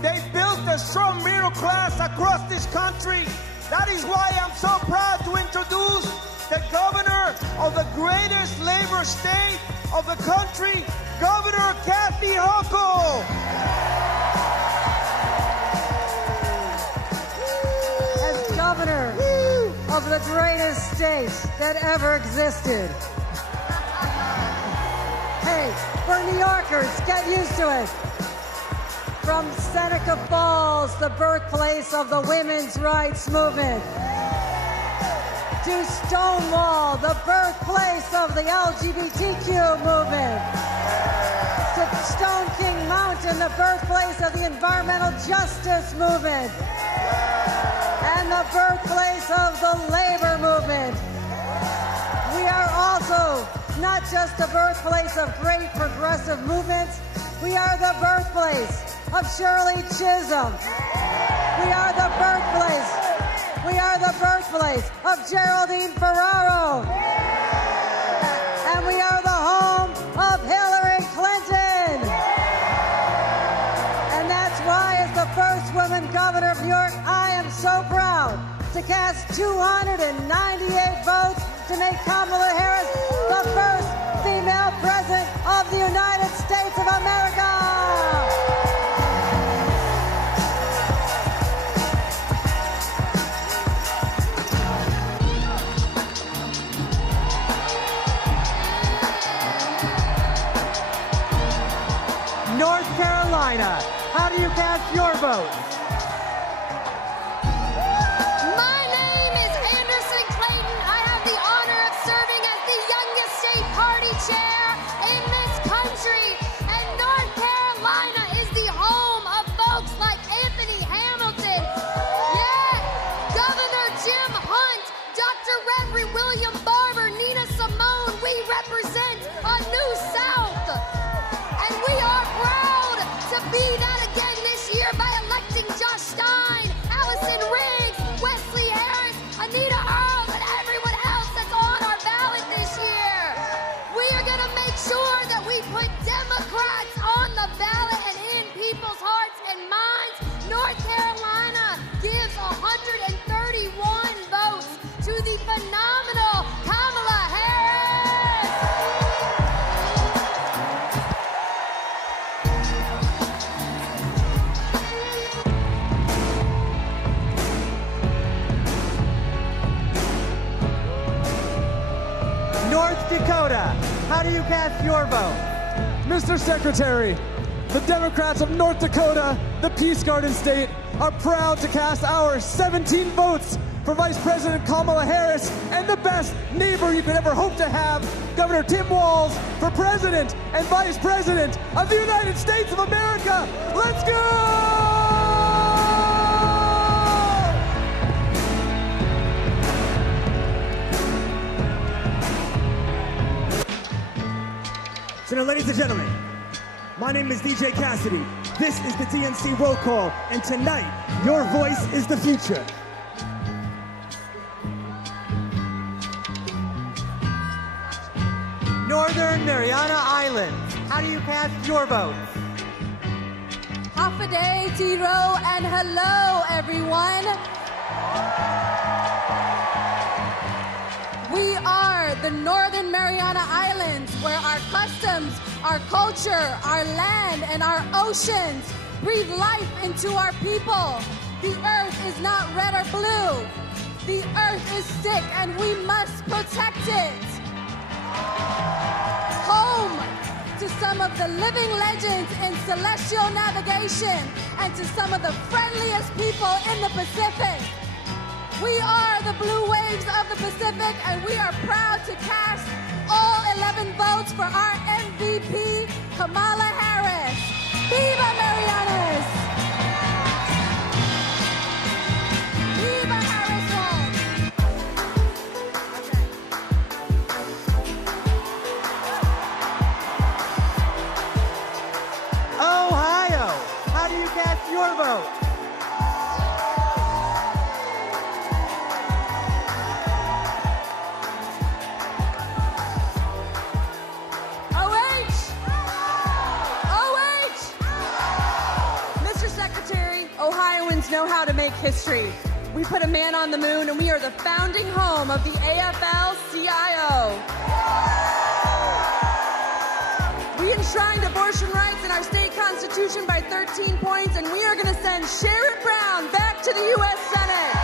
they built a strong middle class across this country. That is why I'm so proud to introduce the governor of the greatest labor state of the country, Governor Kathy Hochul. As governor of the greatest state that ever existed. Hey, we're New Yorkers, get used to it. From Seneca Falls, the birthplace of the women's rights movement, to Stonewall, the birthplace of the LGBTQ movement, to Stone King Mountain, the birthplace of the environmental justice movement, and the birthplace of the labor movement. We are also not just the birthplace of great progressive movements, we are the birthplace of Shirley Chisholm. We are the birthplace We are the birthplace of Geraldine Ferraro. And we are the home of Hillary Clinton. And that's why, as the first woman governor of New York, I am so proud to cast 298 votes to make Kamala Harris the first female president of the United States of America. North Carolina, how do you cast your vote? My name is Anderson Clayton. I have the honor of serving as the youngest state party chair in this country. And North Carolina is the home of folks like Anthony Hamilton. Yeah, Governor Jim Hunt, Dr. Reverend William Barber, Nina Simone. We represent a new South. And we are proud to be that again this year by electing Josh Stein, Allison Riggs, Wesley Harris, Anita Earl, and everyone else that's on our ballot this year. We are going to make sure that we put Democrats on the ballot and in people's hearts and minds. North Carolina gives 131 votes to the phenomenal Kamala Harris. North Dakota, how do you cast your vote? Mr. Secretary, the Democrats of North Dakota, the Peace Garden State, are proud to cast our 17 votes for Vice President Kamala Harris and the best neighbor you could ever hope to have, Governor Tim Walz, for President and Vice President of the United States of America. Let's go! So now, ladies and gentlemen, my name is DJ Cassidy. This is the DNC roll call, and tonight, your voice is the future. Northern Mariana Islands, how do you cast your vote? Half a day, T-Row, and hello, everyone. We are the Northern Mariana Islands, where our customs, our culture, our land, and our oceans breathe life into our people. The earth is not red or blue. The earth is sick, and we must protect it. Home to some of the living legends in celestial navigation and to some of the friendliest people in the Pacific. We are the blue waves of the Pacific, and we are proud to cast all 11 votes for our MVP, Kamala Harris. Viva Marianas! Viva Harris Home! Ohio, how do you cast your vote? Ohioans know how to make history. We put a man on the moon, and we are the founding home of the AFL-CIO. We enshrined abortion rights in our state constitution by 13 points, and we are going to send Sherrod Brown back to the U.S. Senate.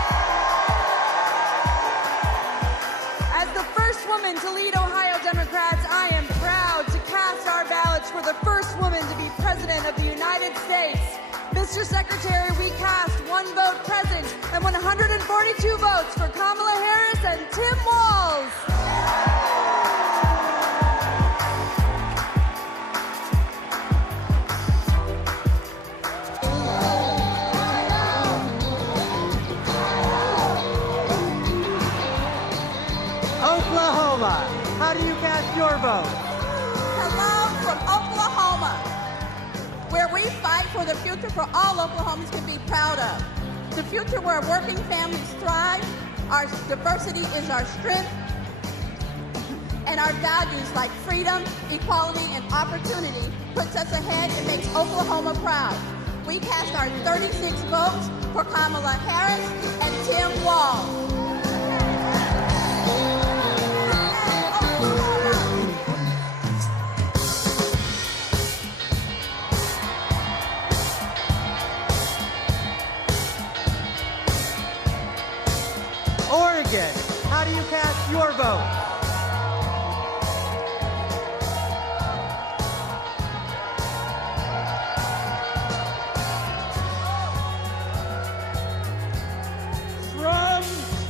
As the first woman to lead Ohio Democrats, I am proud to cast our ballots for the first woman to be president of the United States. Mr. Secretary, we cast 1 vote present and 142 votes for Kamala Harris and Tim Walz. Oklahoma, how do you cast your vote? Hello from Oklahoma, where we fight for the future for all Oklahomans can be proud of. a future where working families thrive. Our diversity is our strength. And our values like freedom, equality, and opportunity puts us ahead and makes Oklahoma proud. We cast our 36 votes for Kamala Harris and Tim Walz. Oregon, how do you cast your vote? From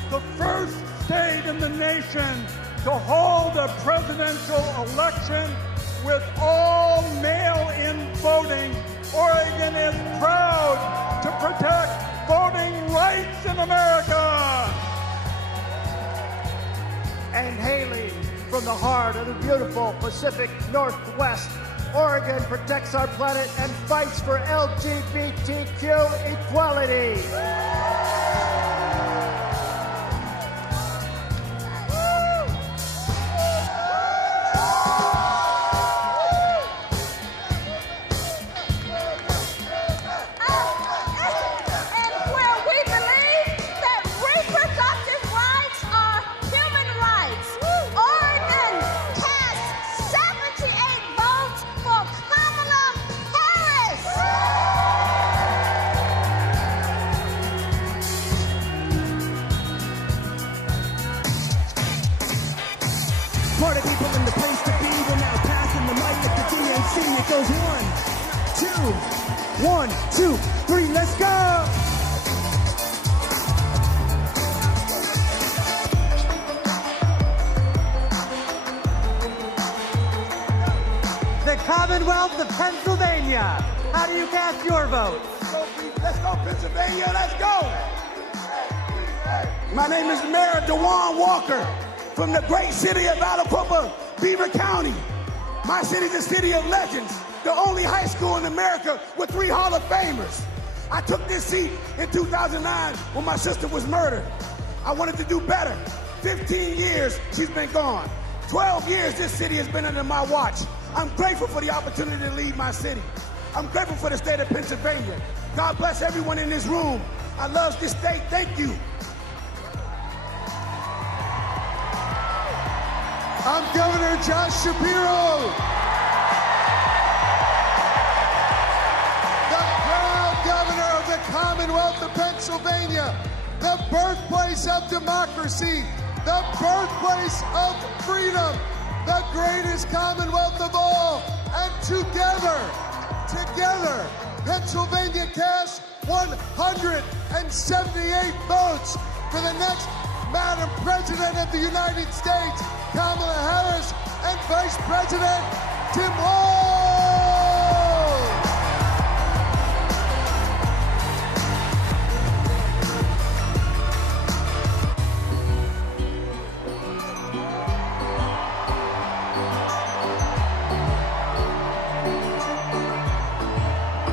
the first state in the nation to hold a presidential election with all mail-in voting, Oregon is proud to protect voting rights in America. And hailing from the heart of the beautiful Pacific Northwest, Oregon protects our planet and fights for LGBTQ equality. Party people in the place to be. We're now passing the mic at the DNC. It goes 1, 2, 3, let's go! The Commonwealth of Pennsylvania, how do you cast your vote? Let's go, Pennsylvania, let's go! My name is Mayor DeJuan Walker from the great city of Aliquippa, Beaver County. My city is a city of legends, the only high school in America with 3 Hall of Famers. I took this seat in 2009 when my sister was murdered. I wanted to do better. 15 years she's been gone. 12 years this city has been under my watch. I'm grateful for the opportunity to lead my city. I'm grateful for the state of Pennsylvania. God bless everyone in this room. I love this state, thank you. I'm Governor Josh Shapiro. The proud governor of the Commonwealth of Pennsylvania, the birthplace of democracy, the birthplace of freedom, the greatest Commonwealth of all. And together, Pennsylvania cast 178 votes for the next Madam President of the United States, Kamala Harris, and Vice President Tim Walz.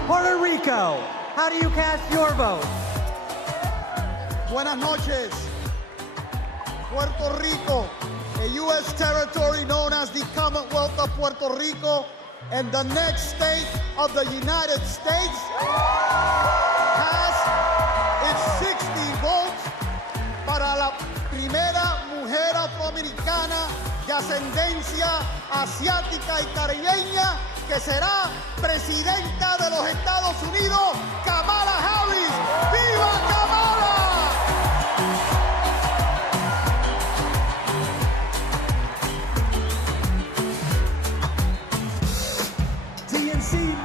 Puerto Rico, how do you cast your vote? Buenas noches. Puerto Rico, a U.S. territory known as the Commonwealth of Puerto Rico, and the next state of the United States, has its 60 votes para la primera mujer afroamericana de ascendencia asiática y caribeña que será presidenta de los Estados Unidos, Kamala Harris. ¡Viva Kamala!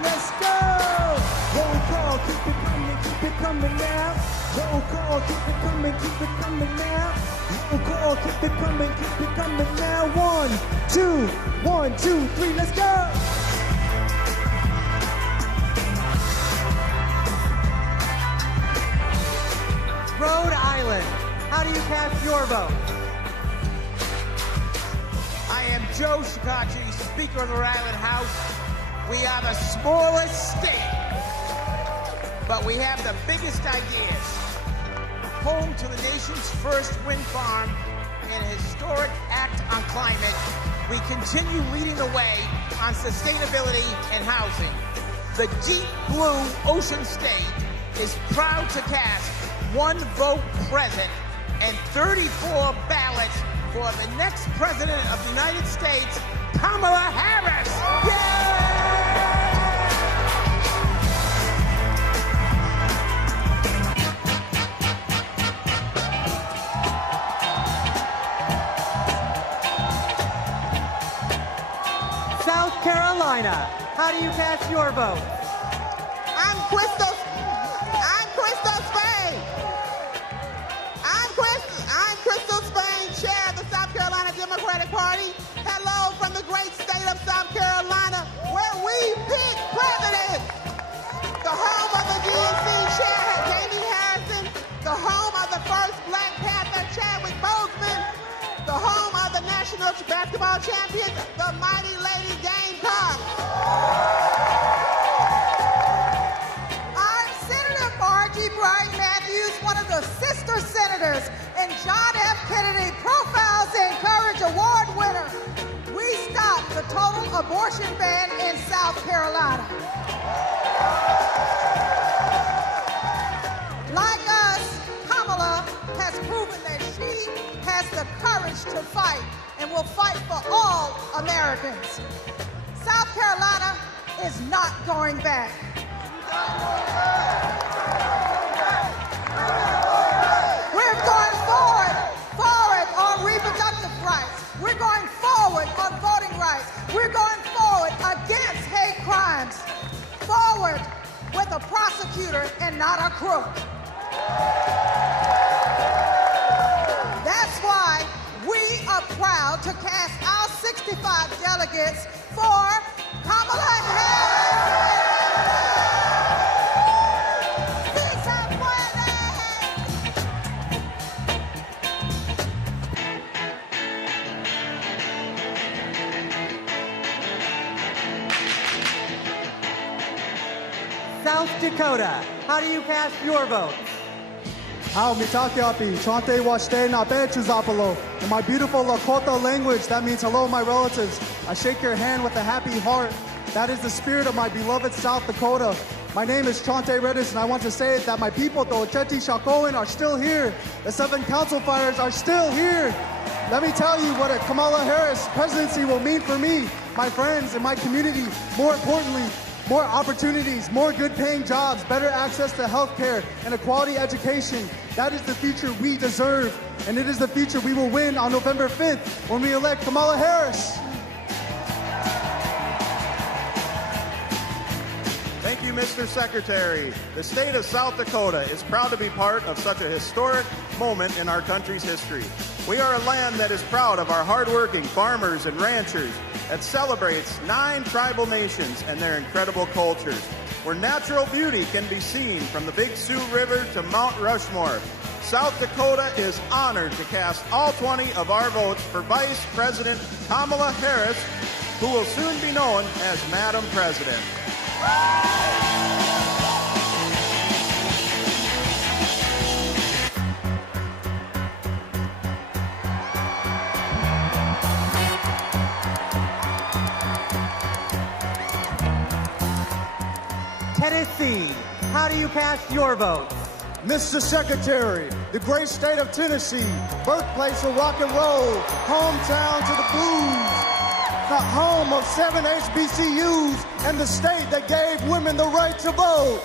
Let's go! Roll call, keep it coming now. Roll call, keep it coming now. Roll call, keep it coming now. 1, 2, 1, 2, 3, let's go! Rhode Island, how do you cast your vote? I am Joe Shekarchi, Speaker of the Rhode Island House. We are the smallest state, but we have the biggest ideas. home to the nation's first wind farm and a historic act on climate, we continue leading the way on sustainability and housing. The deep blue ocean state is proud to cast one vote present and 34 ballots for the next president of the United States, Kamala Harris. South Carolina, how do you cast your vote? I'm Crystal Spain. I'm Crystal Spain, chair of the South Carolina Democratic Party. Hello from the great state of South Carolina, where we pick president. The home of the DNC chair, Jamie Harrison. The home of the first Black Panther, Chadwick Boseman. The home of the national basketball champions, the mighty Lady Gamecocks. I'm Senator Margie Bryant Matthews, one of the sister senators, and John F. Kennedy Profiles in Courage Award winner. We stopped the total abortion ban in South Carolina. Like us, Kamala has proven that she has the courage to fight and will fight for all Americans. South Carolina is not going back. We're going forward on reproductive rights. We're going forward on voting rights. We're going forward against hate crimes. Forward with a prosecutor and not a crook. That's why we are proud to cast our 65 delegates for Kamala Harris. South Dakota, how do you cast your vote? How mitakiapi, chante washte na bechuzapalo. In my beautiful Lakota language, that means hello, my relatives. I shake your hand with a happy heart. That is the spirit of my beloved South Dakota. My name is Chante Redis, and I want to say that my people, the Ocheti Shakoan, are still here. The 7 council fires are still here. Let me tell you what a Kamala Harris presidency will mean for me, my friends, and my community. More importantly, more opportunities, more good-paying jobs, better access to health care, and a quality education. That is the future we deserve, and it is the future we will win on November 5th when we elect Kamala Harris. Thank you, Mr. Secretary. The state of South Dakota is proud to be part of such a historic moment in our country's history. We are a land that is proud of our hardworking farmers and ranchers, that celebrates 9 tribal nations and their incredible cultures, where natural beauty can be seen from the Big Sioux River to Mount Rushmore. South Dakota is honored to cast all 20 of our votes for Vice President Kamala Harris, who will soon be known as Madam President. Tennessee, how do you cast your vote? Mr. Secretary, the great state of Tennessee, birthplace of rock and roll, hometown to the blues, the home of 7 HBCUs, and the state that gave women the right to vote.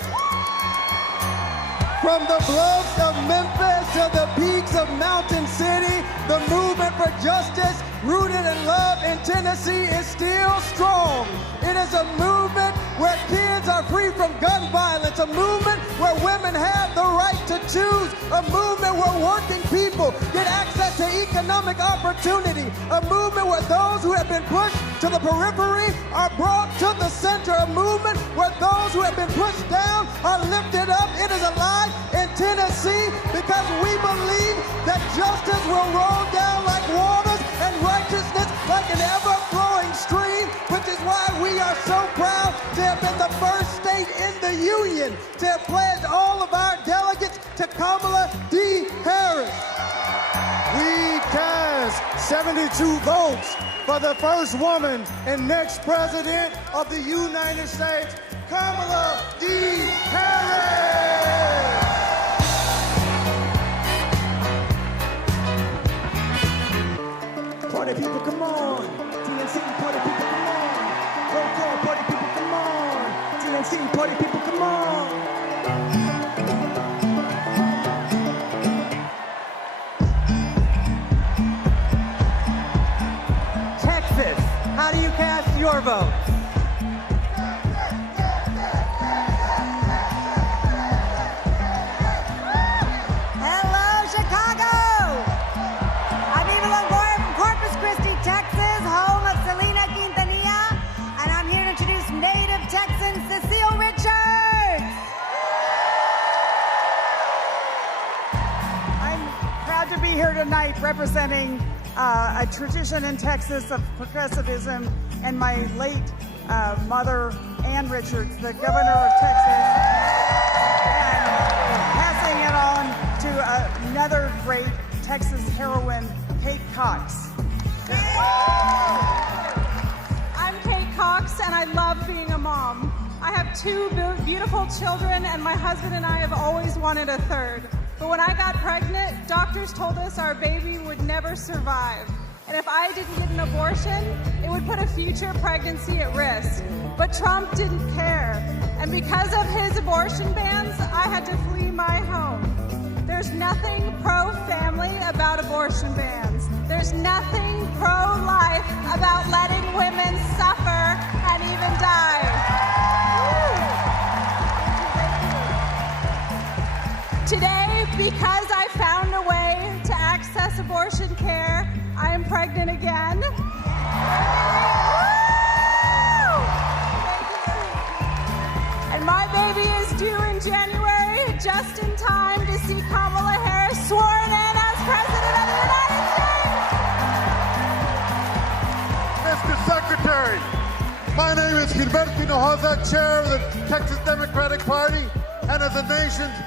From the bluffs of Memphis to the peaks of Mountain City, the movement for justice, rooted in love in Tennessee, is still strong. It is a movement where kids are free from gun violence, a movement where women have the right to choose, a movement where working people get access to economic opportunity, a movement where those who have been pushed to the periphery are brought to the center, a movement where those who have been pushed down are lifted up. It is alive in Tennessee because we believe that justice will roll down like waters and righteousness like an ever-flowing stream, which is why we are so proud to have been the first state in the union to have pledged all of our delegates to Kamala D. Harris. We cast 72 votes for the first woman and next president of the United States, Kamala D. Harris. Party people, come on. DNC, party people, come on. Roll call, party people, come on. DNC, party people, come on. Texas, how do you cast your vote? Hello, Chicago! I'm Eva Longoria from Corpus Christi, Texas, home of Selena Quintanilla, and I'm here to introduce native Texan Cecile Richards. I'm proud to be here tonight representing a tradition in Texas of progressivism and my late mother, Ann Richards, the governor of Texas, and passing it on to another great Texas heroine, Kate Cox. I'm Kate Cox, and I love being a mom. I have two beautiful children, and my husband and I have always wanted a third. But when I got pregnant, doctors told us our baby would never survive. And if I didn't get an abortion, it would put a future pregnancy at risk. But Trump didn't care. And because of his abortion bans, I had to flee my home. There's nothing pro-family about abortion bans. There's nothing pro-life about letting women suffer and even die. Today, because I found a way to access abortion care, I am pregnant again. And my baby is due in January, just in time to see Kamala Harris sworn in as President of the United Mr. Secretary, my name is Gilberto Hinojosa, Chair of the Texas Democratic Party, and as the nation's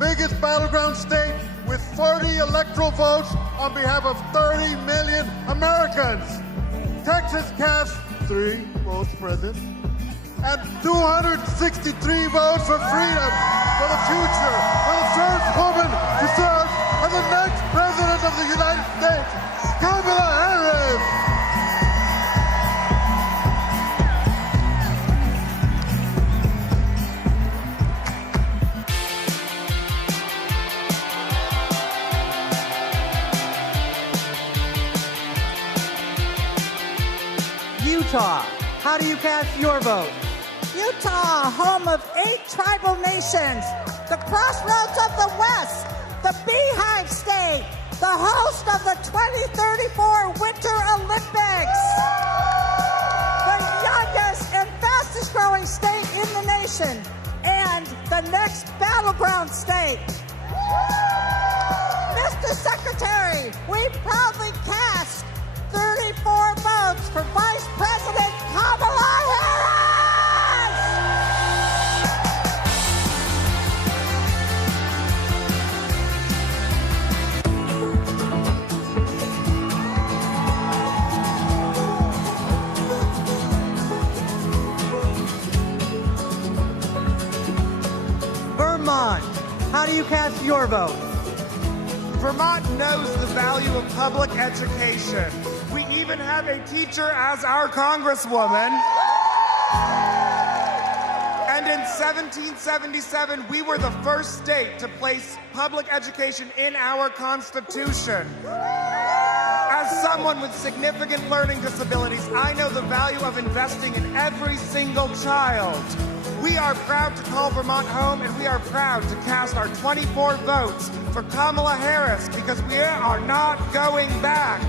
biggest battleground state with 40 electoral votes on behalf of 30 million Americans. Texas cast 3 votes present and 263 votes for freedom, for the future, for the first woman to serve as the next president of the United States, Kamala Harris. Utah, how do you cast your vote? Utah, home of 8 tribal nations, the crossroads of the West, the Beehive State, the host of the 2034 Winter Olympics, the youngest and fastest growing state in the nation, and the next battleground state. Mr. Secretary, we proudly cast 34 votes for Vice President Kamala Harris! Vermont, how do you cast your vote? Vermont knows the value of public education. We even have a teacher as our congresswoman. And in 1777, we were the first state to place public education in our Constitution. As someone with significant learning disabilities, I know the value of investing in every single child. We are proud to call Vermont home, and we are proud to cast our 24 votes for Kamala Harris because we are not going back.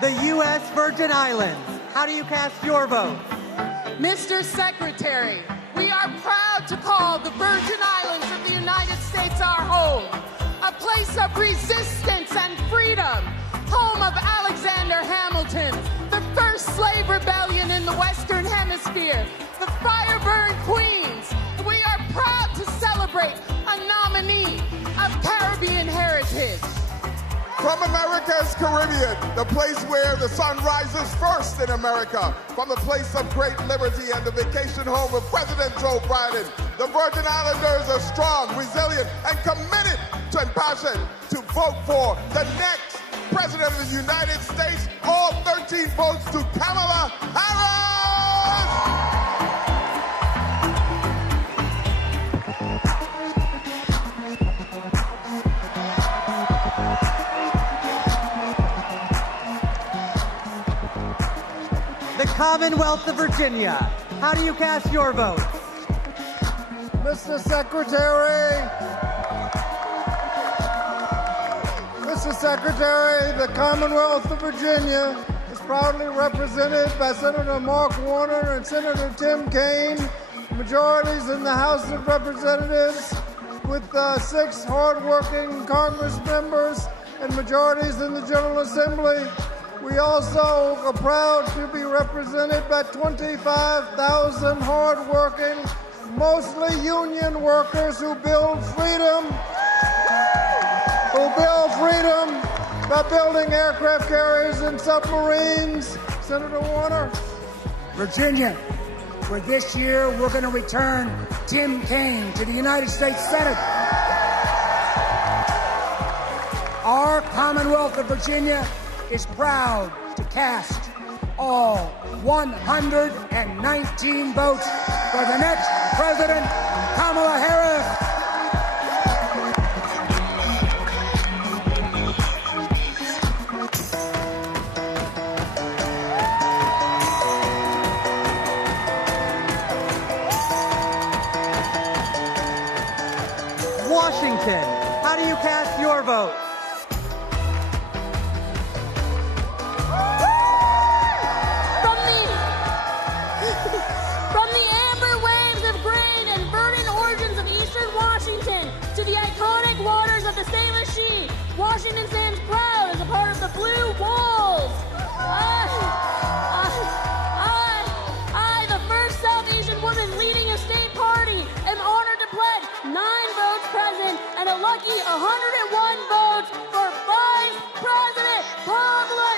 The U.S. Virgin Islands, how do you cast your vote? Mr. Secretary, we are proud to call the Virgin Islands of the United United States our home, a place of resistance and freedom, home of Alexander Hamilton, the first slave rebellion in the Western Hemisphere, the fire-burned Queens. We are proud to celebrate a nominee of Caribbean heritage. From America's Caribbean, the place where the sun rises first in America, from the place of great liberty and the vacation home of President Joe Biden, the Virgin Islanders are strong, resilient, and committed to and passionate to vote for the next President of the United States. All 13 votes to Kamala Harris! The Commonwealth of Virginia. How do you cast your vote? Mr. Secretary, the Commonwealth of Virginia is proudly represented by Senator Mark Warner and Senator Tim Kaine, majorities in the House of Representatives with 6 hardworking Congress members and majorities in the General Assembly. We also are proud to be represented by 25,000 hardworking, mostly union workers who build freedom by building aircraft carriers and submarines. Senator Warner. Virginia, where this year we're going to return Tim Kaine to the United States Senate. Our Commonwealth of Virginia is proud to cast all 119 votes for the next President, Kamala Harris. Washington, how do you cast your vote? From the amber waves of grain and verdant origins of eastern Washington to the iconic waters of the St. Lucie, Washington stands proud as a part of the Blue Wolves. I, the first South Asian woman leading a state party, am honored to pledge 9 votes present and a lucky 101 votes for Vice President Kamala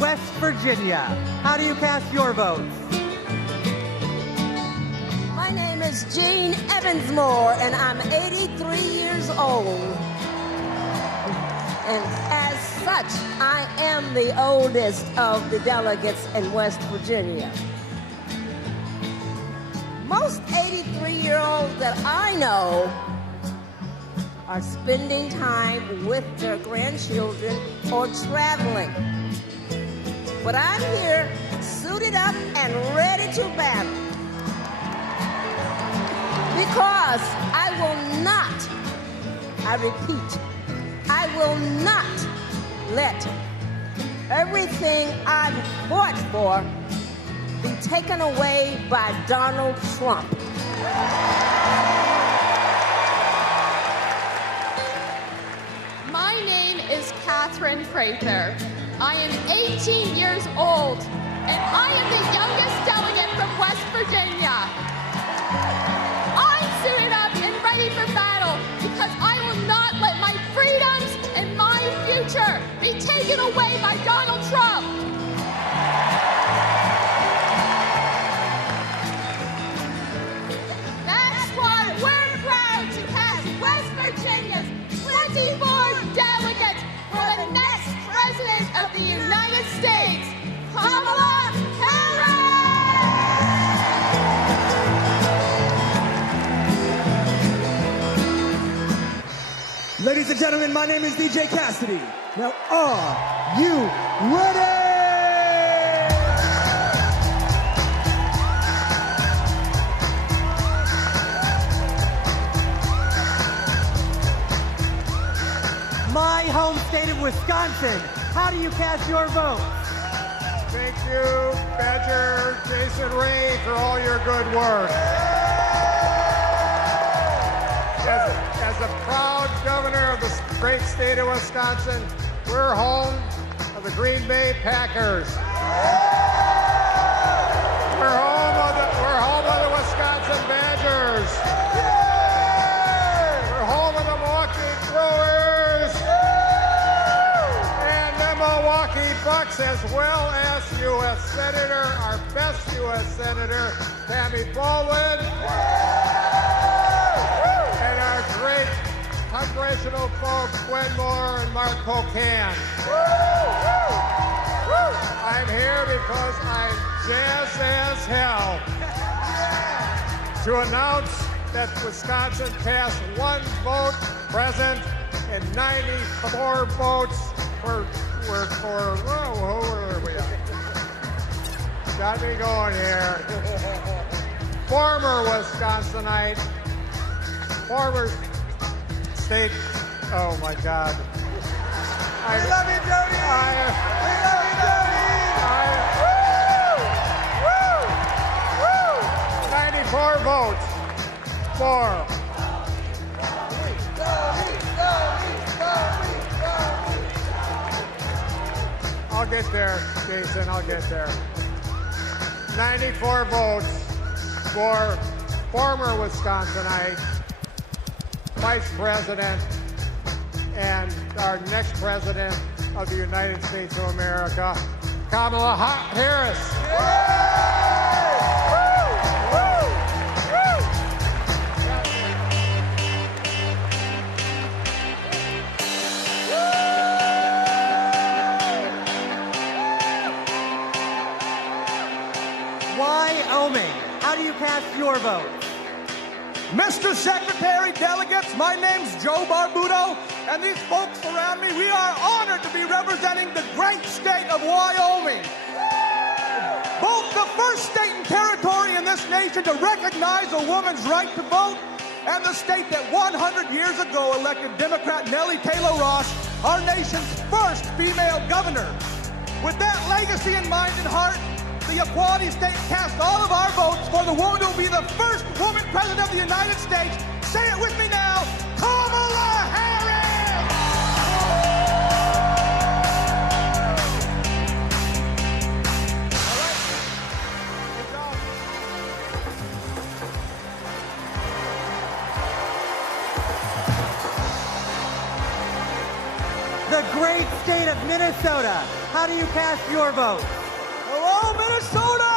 West Virginia, how do you cast your votes? My name is Jean Evansmore, and I'm 83 years old. And as such, I am the oldest of the delegates in West Virginia. Most 83-year-olds that I know are spending time with their grandchildren or traveling. But I'm here, suited up and ready to battle. Because I will not, I repeat, I will not let everything I've fought for be taken away by Donald Trump. My name is Catherine Prather. I am 18 years old, and I am the youngest delegate from West Virginia. I'm suited up and ready for battle because I will not let my freedoms and my future be taken away by Donald Trump. That's why we're proud to cast West Virginia's 24 delegates for the next President of the United States, Kamala Harris! Ladies and gentlemen, my name is DJ Cassidy. Now, are you ready? my home state of Wisconsin. How do you cast your vote? Thank you, Badger Jason Ray, for all your good work. As a proud governor of the great state of Wisconsin, we're home of the Green Bay Packers. We're home of the Wisconsin Badgers. We're home of the Milwaukee Brewers. And the Milwaukee Bucks, as well as U.S. Senator, our best U.S. Senator, Tammy Baldwin. And our great congressional folks, Gwen Moore and Mark Pocan. I'm here because I'm jazzed as hell to announce that Wisconsin cast one vote present and 94 votes who are we at? Got me going here. Former Wisconsinite, former state, oh my God. We love you, Jody! We love you, Jody! 94 votes for. I'll get there, Jason, I'll get there. 94 votes for former Wisconsinite, Vice President, and our next President of the United States of America, Kamala Harris. Wyoming, how do you cast your vote? Mr. Secretary, delegates, my name's Joe Barbuto, and these folks around me, we are honored to be representing the great state of Wyoming. Both the first state and territory in this nation to recognize a woman's right to vote, and the state that 100 years ago elected Democrat Nellie Taylor Ross, our nation's first female governor. With that legacy in mind and heart, the Equality State cast all of our votes for the woman who will be the first woman president of the United States. Say it with me now, Kamala Harris! The great state of Minnesota, how do you cast your vote? Hello, Minnesota!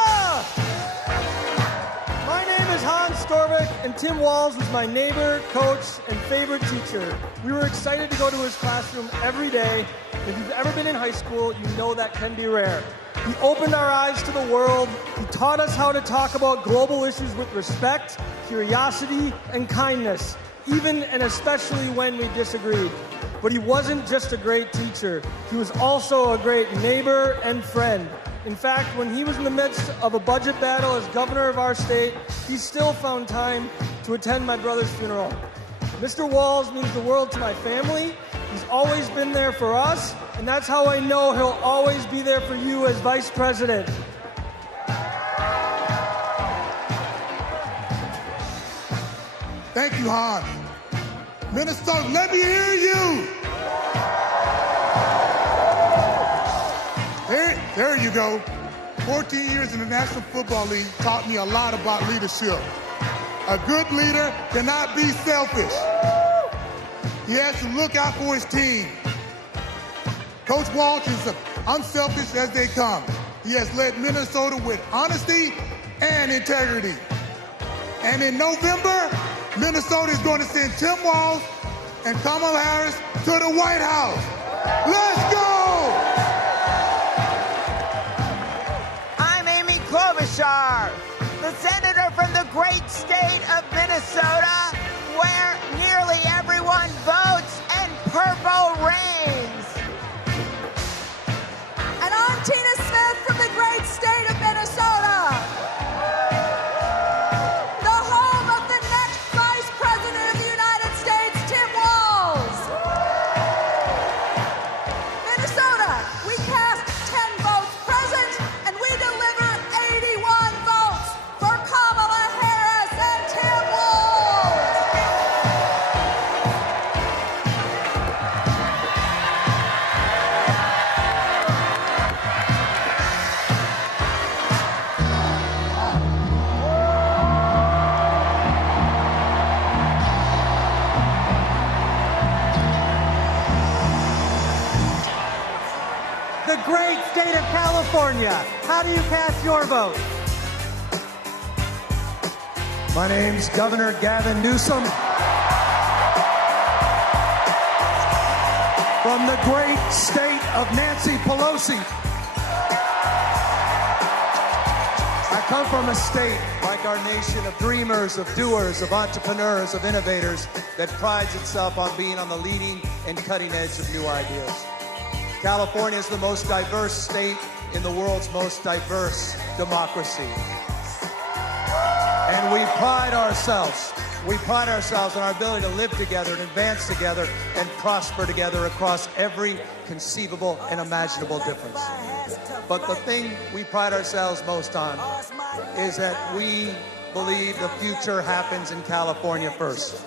My name is Hans Storvik, and Tim Walz was my neighbor, coach, and favorite teacher. We were excited to go to his classroom every day. If you've ever been in high school, you know that can be rare. He opened our eyes to the world. He taught us how to talk about global issues with respect, curiosity, and kindness, even and especially when we disagreed. But he wasn't just a great teacher. He was also a great neighbor and friend. In fact, when he was in the midst of a budget battle as governor of our state, he still found time to attend my brother's funeral. Mr. Walz means the world to my family. He's always been there for us, and that's how I know he'll always be there for you as vice president. Thank you, Hans. Minnesota, let me hear you. There you go. 14 years in the National Football League taught me a lot about leadership. A good leader cannot be selfish. He has to look out for his team. Coach Walsh is unselfish as they come. He has led Minnesota with honesty and integrity. And in November, Minnesota is going to send Tim Walz and Kamala Harris to the White House. Let's go! Klobuchar, the senator from the great state of Minnesota, where nearly everyone votes and purple reigns. And I'm Tina Smith from the great state of Minnesota, the home of the next Vice President of the United States, Tim Walz. great state of California. How do you cast your vote? My name's Governor Gavin Newsom. From the great state of Nancy Pelosi. I come from a state, like our nation, of dreamers, of doers, of entrepreneurs, of innovators, that prides itself on being on the leading and cutting edge of new ideas. California is the most diverse state in the world's most diverse democracy. And we pride ourselves on our ability to live together and advance together and prosper together across every conceivable and imaginable difference. But the thing we pride ourselves most on is that we believe the future happens in California first.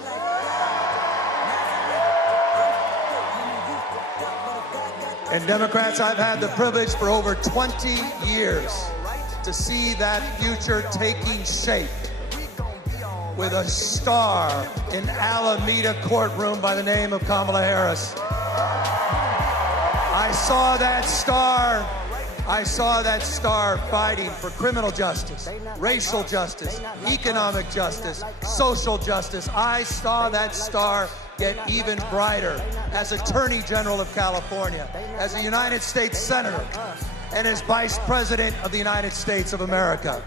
And Democrats, I've had the privilege for over 20 years to see that future taking shape with a star in Alameda courtroom by the name of Kamala Harris. I saw that star fighting for criminal justice, racial justice, economic justice, social justice. I saw that star get even brighter as Attorney General of California, as a United States Senator, and as Vice President of the United States of America.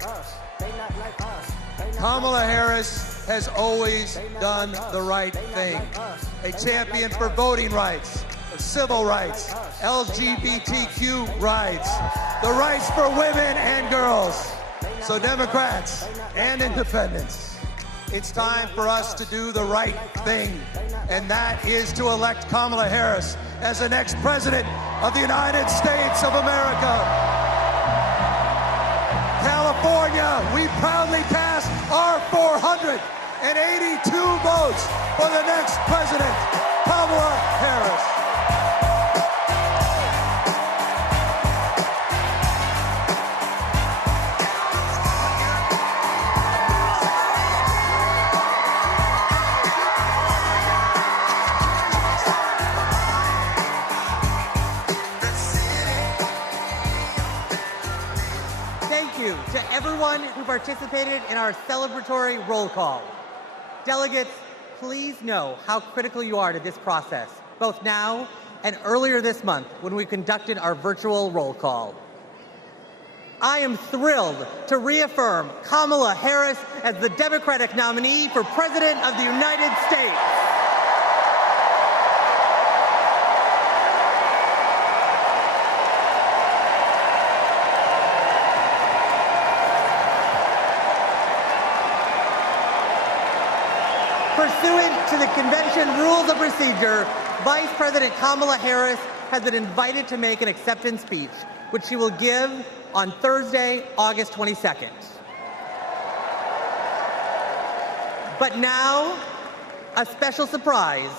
Kamala Harris has always done the right thing. A champion for voting rights, civil rights, LGBTQ rights, the rights for women and girls. So Democrats and independents, it's time for us to do the right thing, and that is to elect Kamala Harris as the next president of the United States of America. California, we proudly cast our 482 votes for the next president, Kamala Harris. To everyone who participated in our celebratory roll call. Delegates, please know how critical you are to this process, both now and earlier this month when we conducted our virtual roll call. I am thrilled to reaffirm Kamala Harris as the Democratic nominee for President of the United States. Pursuant to the convention rules of procedure, Vice President Kamala Harris has been invited to make an acceptance speech, which she will give on Thursday, August 22nd. But now, a special surprise.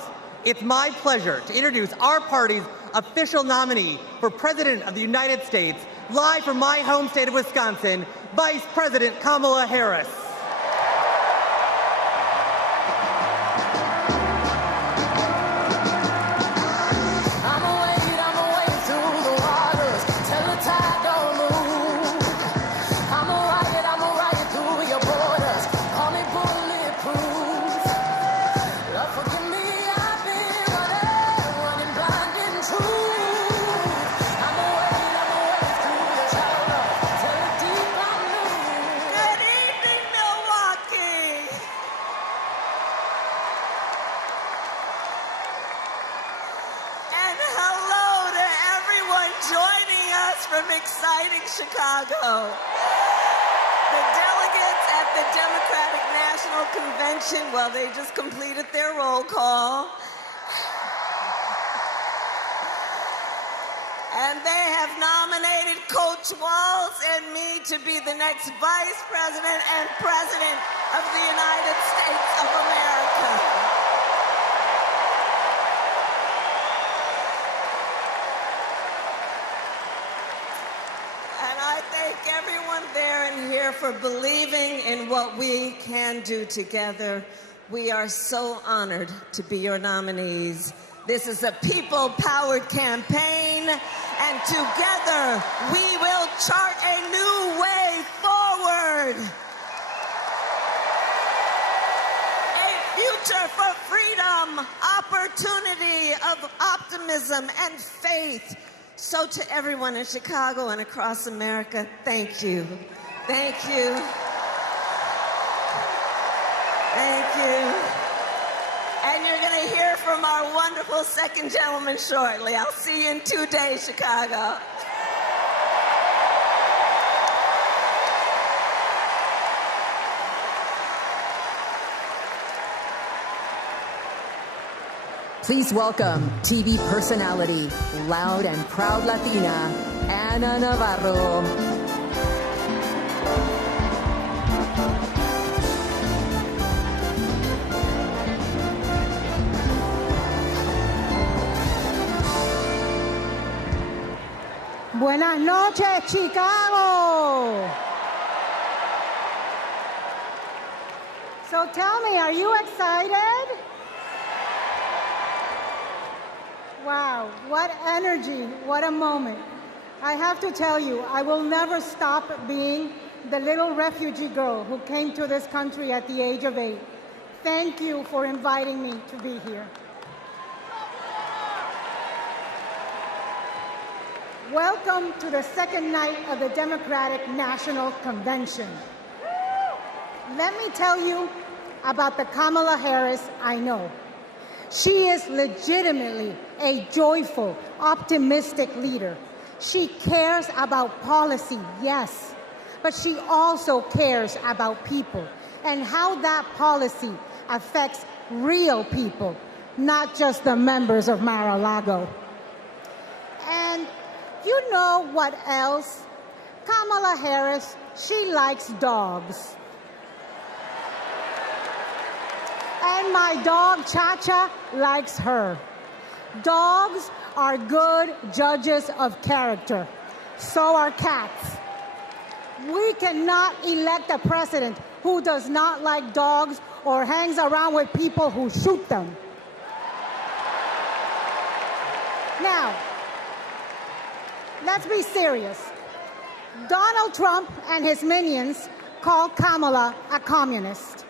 It's my pleasure to introduce our party's official nominee for President of the United States, live from my home state of Wisconsin, Vice President Kamala Harris. Chicago. The delegates at the Democratic National Convention, well, they just completed their roll call. And they have nominated Coach Walz and me to be the next Vice President and President of the United States of America. Everyone there and here for believing in what we can do together. We are so honored to be your nominees. This is a people-powered campaign, and together we will chart a new way forward. A future for freedom, opportunity, of optimism and faith. So to everyone in Chicago and across America, thank you. Thank you. Thank you. And you're going to hear from our wonderful second gentleman shortly. I'll see you in 2 days, Chicago. Please welcome TV personality, loud and proud Latina, Ana Navarro. Buenas noches, Chicago. So tell me, are you excited? Wow, what energy, what a moment. I have to tell you, I will never stop being the little refugee girl who came to this country at the age of 8. Thank you for inviting me to be here. Welcome to the second night of the Democratic National Convention. Let me tell you about the Kamala Harris I know. She is legitimately a joyful, optimistic leader. She cares about policy, yes, but she also cares about people and how that policy affects real people, not just the members of Mar-a-Lago. And you know what else? Kamala Harris, she likes dogs. And my dog, Cha-Cha, likes her. Dogs are good judges of character. So are cats. We cannot elect a president who does not like dogs or hangs around with people who shoot them. Now, let's be serious. Donald Trump and his minions call Kamala a communist.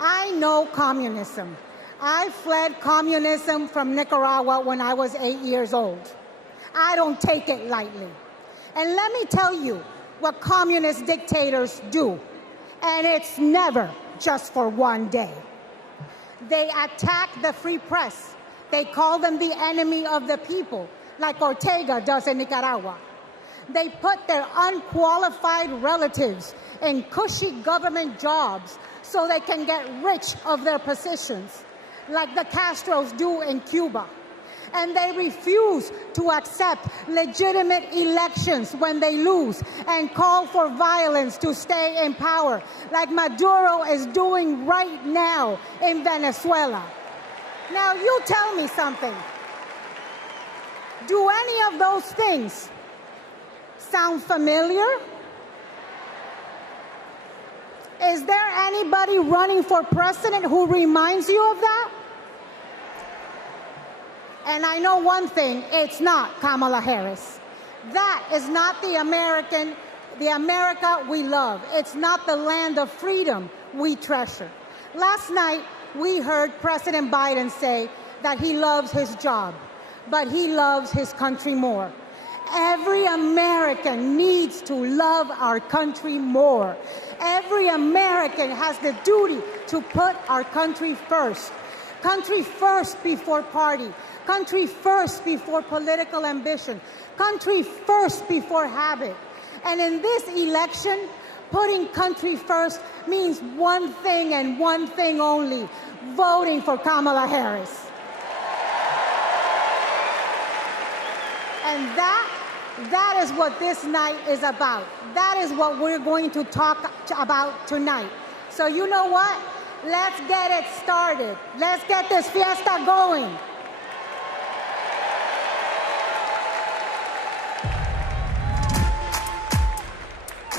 I know communism. I fled communism from Nicaragua when I was 8 years old. I don't take it lightly. And let me tell you what communist dictators do. And it's never just for one day. They attack the free press. They call them the enemy of the people, like Ortega does in Nicaragua. They put their unqualified relatives in cushy government jobs so they can get rich of their positions, like the Castros do in Cuba. And they refuse to accept legitimate elections when they lose and call for violence to stay in power, like Maduro is doing right now in Venezuela. Now, you tell me something. Do any of those things sound familiar? Is there anybody running for president who reminds you of that? And I know one thing, it's not Kamala Harris. That is not the America we love. It's not the land of freedom we treasure. Last night, we heard President Biden say that he loves his job, but he loves his country more. Every American needs to love our country more. Every American has the duty to put our country first. Country first before party. Country first before political ambition. Country first before habit. And in this election, putting country first means one thing and one thing only: voting for Kamala Harris. And that is what this night is about. That is what we're going to talk about tonight. So you know what? Let's get it started. Let's get this fiesta going.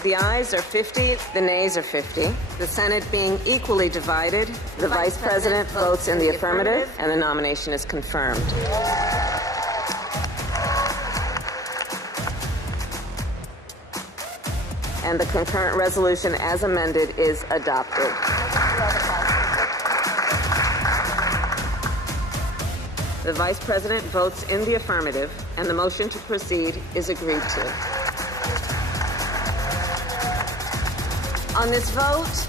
The ayes are 50, the nays are 50. The Senate being equally divided, the Vice President votes in the affirmative, and the nomination is confirmed. And the concurrent resolution as amended is adopted. The Vice President votes in the affirmative, and the motion to proceed is agreed to. On this vote,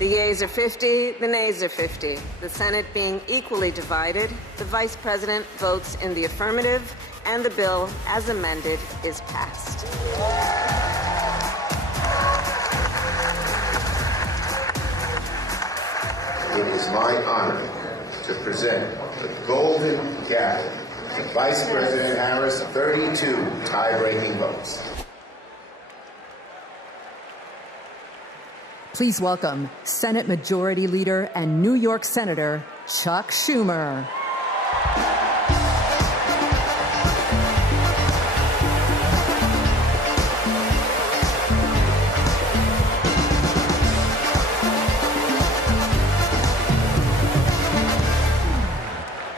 the yeas are 50, the nays are 50. The Senate being equally divided, the Vice President votes in the affirmative, and the bill, as amended, is passed. It is my honor to present the Golden Gavel to Vice President Harris, 32 tie-breaking votes. Please welcome Senate Majority Leader and New York Senator Chuck Schumer.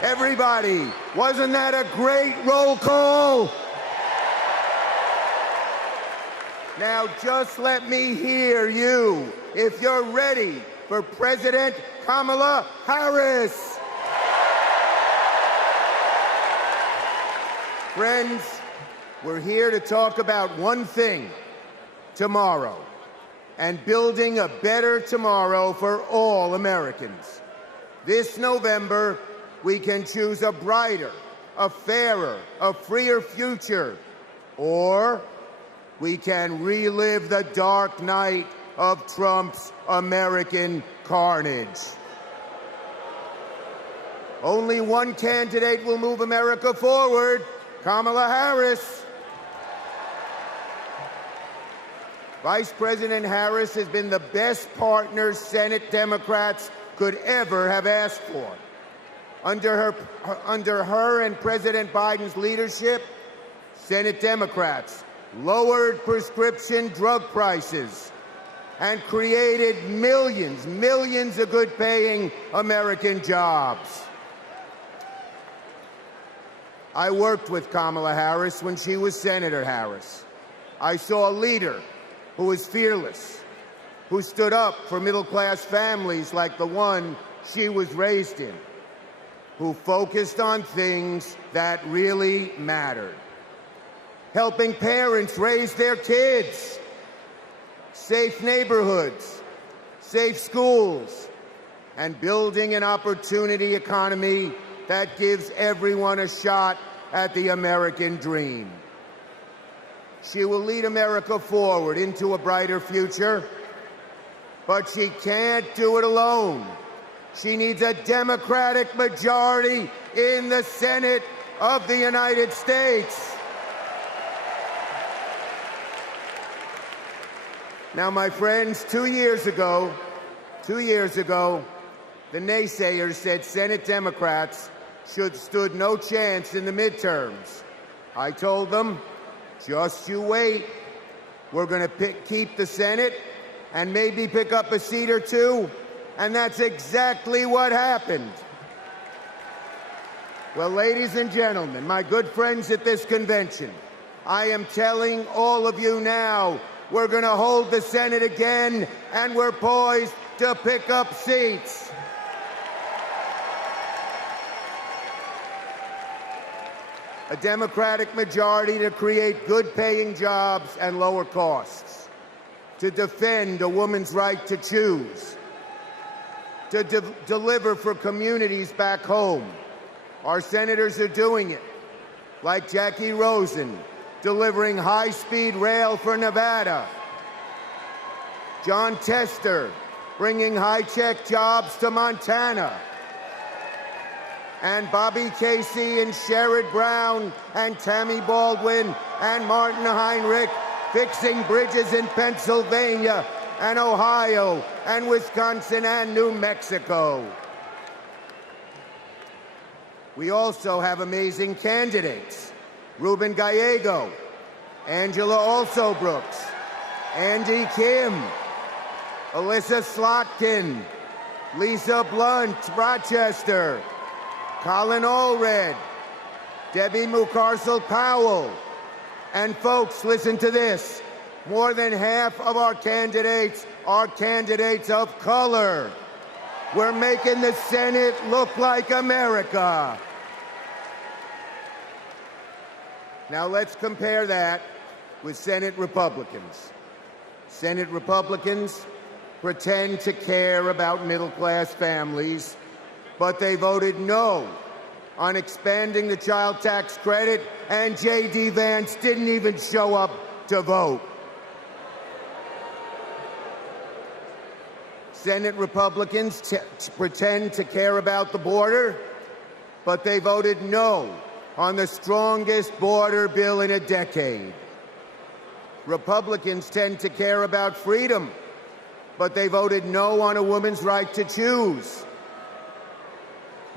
Everybody, wasn't that a great roll call? Now just let me hear you if you're ready for President Kamala Harris. Friends, we're here to talk about one thing, tomorrow, and building a better tomorrow for all Americans. This November, we can choose a brighter, a fairer, a freer future, or we can relive the dark night of Trump's American carnage. Only one candidate will move America forward, Kamala Harris. Vice President Harris has been the best partner Senate Democrats could ever have asked for. Under her and President Biden's leadership, Senate Democrats lowered prescription drug prices and created millions of good-paying American jobs. I worked with Kamala Harris when she was Senator Harris. I saw a leader who was fearless, who stood up for middle-class families like the one she was raised in, who focused on things that really mattered. Helping parents raise their kids, safe neighborhoods, safe schools, and building an opportunity economy that gives everyone a shot at the American dream. She will lead America forward into a brighter future, but she can't do it alone. She needs a Democratic majority in the Senate of the United States. Now, my friends, 2 years ago, the naysayers said Senate Democrats stood no chance in the midterms. I told them, just you wait. We're going to keep the Senate and maybe pick up a seat or two. And that's exactly what happened. Well, ladies and gentlemen, my good friends at this convention, I am telling all of you now, we're going to hold the Senate again, and we're poised to pick up seats. A Democratic majority to create good-paying jobs and lower costs, to defend a woman's right to choose, to deliver for communities back home. Our senators are doing it, like Jackie Rosen, delivering high-speed rail for Nevada. John Tester, bringing high-tech jobs to Montana. And Bobby Casey and Sherrod Brown and Tammy Baldwin and Martin Heinrich fixing bridges in Pennsylvania and Ohio and Wisconsin and New Mexico. We also have amazing candidates. Ruben Gallego, Angela Alsobrooks, Andy Kim, Alyssa Slotkin, Lisa Blunt, Rochester, Colin Allred, Debbie Mucarsel-Powell. And folks, listen to this. More than half of our candidates are candidates of color. We're making the Senate look like America. Now let's compare that with Senate Republicans. Senate Republicans pretend to care about middle-class families, but they voted no on expanding the child tax credit, and J.D. Vance didn't even show up to vote. Senate Republicans pretend to care about the border, but they voted no on the strongest border bill in a decade. Republicans tend to care about freedom, but they voted no on a woman's right to choose.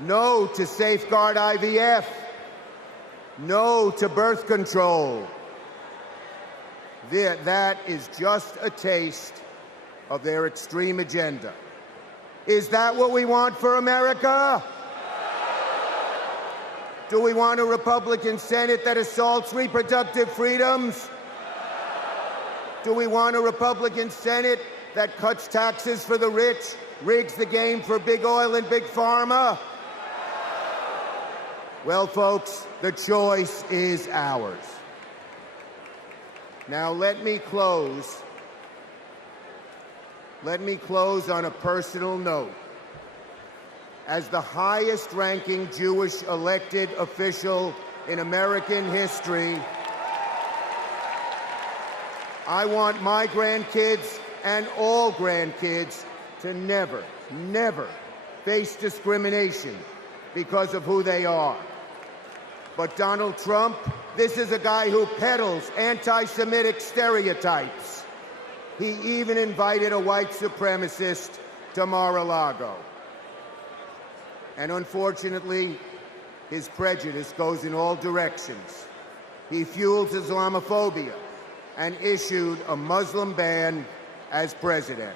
No to safeguard IVF. No to birth control. That is just a taste of their extreme agenda. Is that what we want for America? Do we want a Republican Senate that assaults reproductive freedoms? Do we want a Republican Senate that cuts taxes for the rich, rigs the game for big oil and big pharma? Well, folks, the choice is ours. Now, let me close on a personal note. As the highest-ranking Jewish elected official in American history, I want my grandkids and all grandkids to never, never face discrimination because of who they are. But Donald Trump, this is a guy who peddles anti-Semitic stereotypes. He even invited a white supremacist to Mar-a-Lago. And unfortunately, his prejudice goes in all directions. He fuels Islamophobia and issued a Muslim ban as president.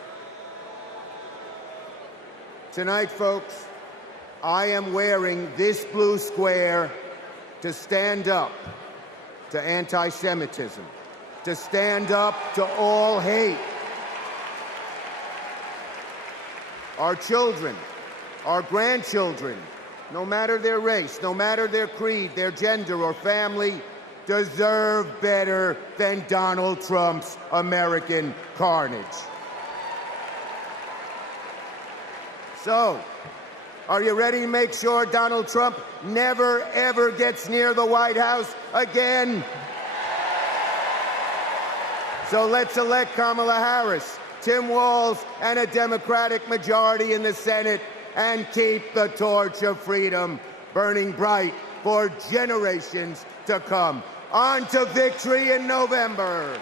Tonight, folks, I am wearing this blue square to stand up to anti-Semitism, to stand up to all hate. Our children, our grandchildren, no matter their race, no matter their creed, their gender or family, deserve better than Donald Trump's American carnage. So, are you ready to make sure Donald Trump never, ever gets near the White House again? So let's elect Kamala Harris, Tim Walz, and a Democratic majority in the Senate and keep the torch of freedom burning bright for generations to come. On to victory in November.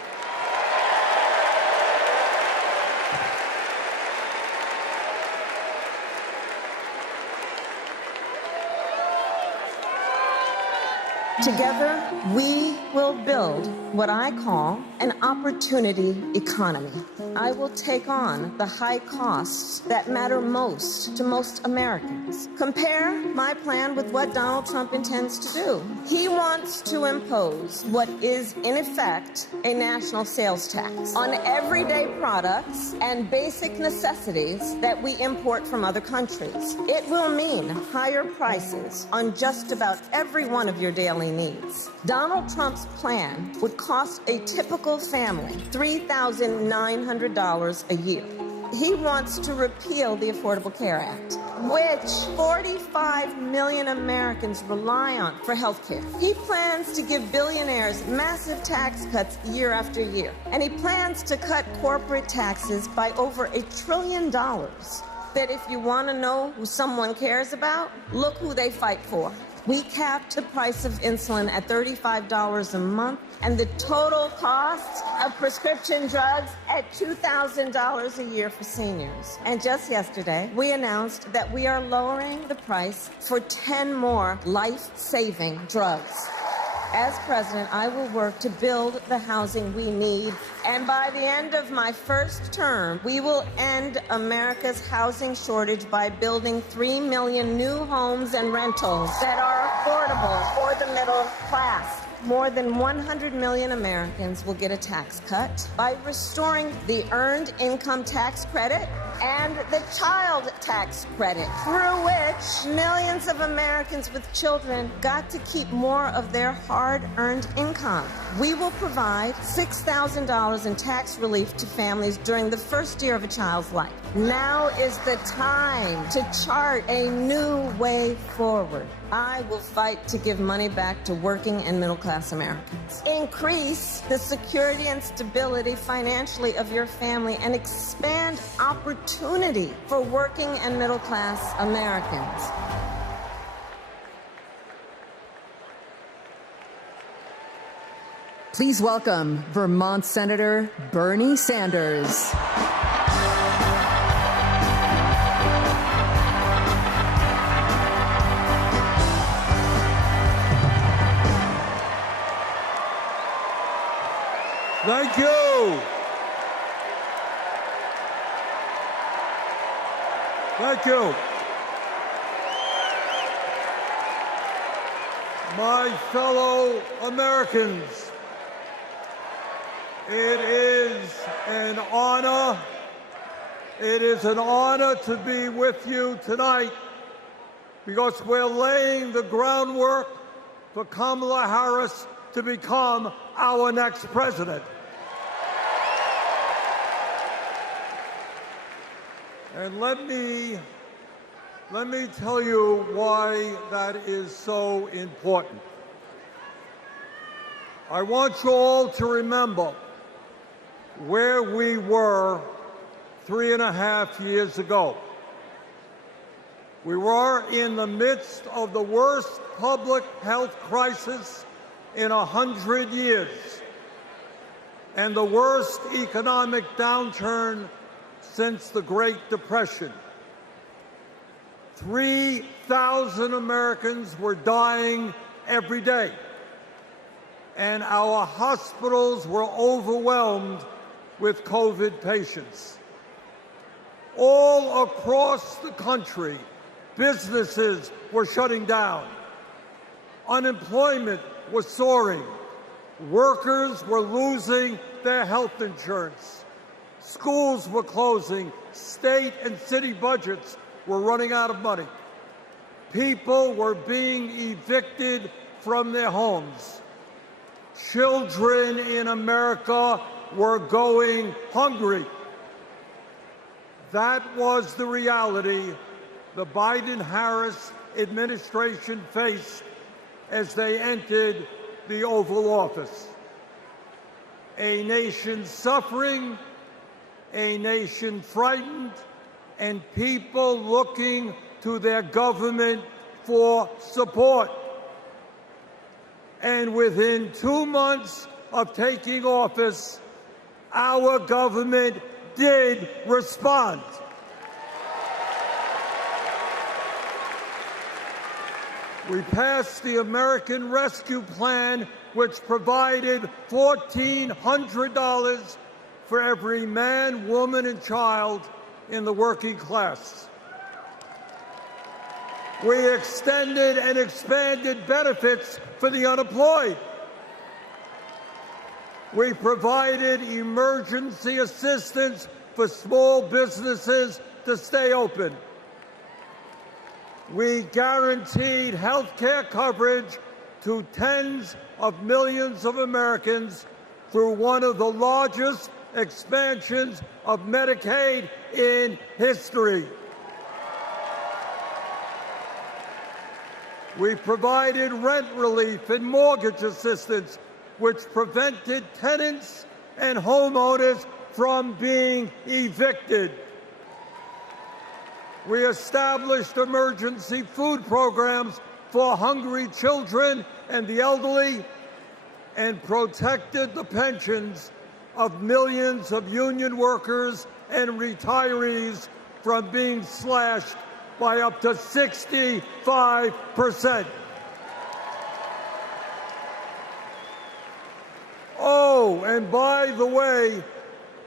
Together, we will build what I call an opportunity economy. I will take on the high costs that matter most to most Americans. Compare my plan with what Donald Trump intends to do. He wants to impose what is, in effect, a national sales tax on everyday products and basic necessities that we import from other countries. It will mean higher prices on just about every one of your daily needs. Donald Trump's plan would cost a typical family $3,900 a year. He wants to repeal the Affordable Care Act, which 45 million Americans rely on for health care. He plans to give billionaires massive tax cuts year after year, and he plans to cut corporate taxes by over $1 trillion. That if you want to know who someone cares about, look who they fight for. We capped the price of insulin at $35 a month and the total cost of prescription drugs at $2,000 a year for seniors. And just yesterday, we announced that we are lowering the price for 10 more life-saving drugs. As president, I will work to build the housing we need, and by the end of my first term, we will end America's housing shortage by building 3 million new homes and rentals that are affordable for the middle class. More than 100 million Americans will get a tax cut by restoring the Earned Income Tax Credit and the Child Tax Credit, through which millions of Americans with children got to keep more of their hard-earned income. We will provide $6,000 in tax relief to families during the first year of a child's life. Now is the time to chart a new way forward. I will fight to give money back to working and middle-class Americans. Increase the security and stability financially of your family and expand opportunity for working and middle-class Americans. Please welcome Vermont Senator Bernie Sanders. Thank you. Thank you. My fellow Americans, it is an honor. It is an honor to be with you tonight because we're laying the groundwork for Kamala Harris to become our next president. And let me tell you why that is so important. I want you all to remember where we were 3.5 years ago. We were in the midst of the worst public health crisis in 100 years and the worst economic downturn since the Great Depression. 3,000 Americans were dying every day, and our hospitals were overwhelmed with COVID patients. All across the country, businesses were shutting down. Unemployment was soaring. Workers were losing their health insurance. Schools were closing. State and city budgets were running out of money. People were being evicted from their homes. Children in America were going hungry. That was the reality the Biden-Harris administration faced as they entered the Oval Office. A nation suffering, a nation frightened, and people looking to their government for support. And within 2 months of taking office, our government did respond. We passed the American Rescue Plan, which provided $1,400 for every man, woman, and child in the working class. We extended and expanded benefits for the unemployed. We provided emergency assistance for small businesses to stay open. We guaranteed health care coverage to tens of millions of Americans through one of the largest expansions of Medicaid in history. We provided rent relief and mortgage assistance, which prevented tenants and homeowners from being evicted. We established emergency food programs for hungry children and the elderly, and protected the pensions of millions of union workers and retirees from being slashed by up to 65%. And by the way,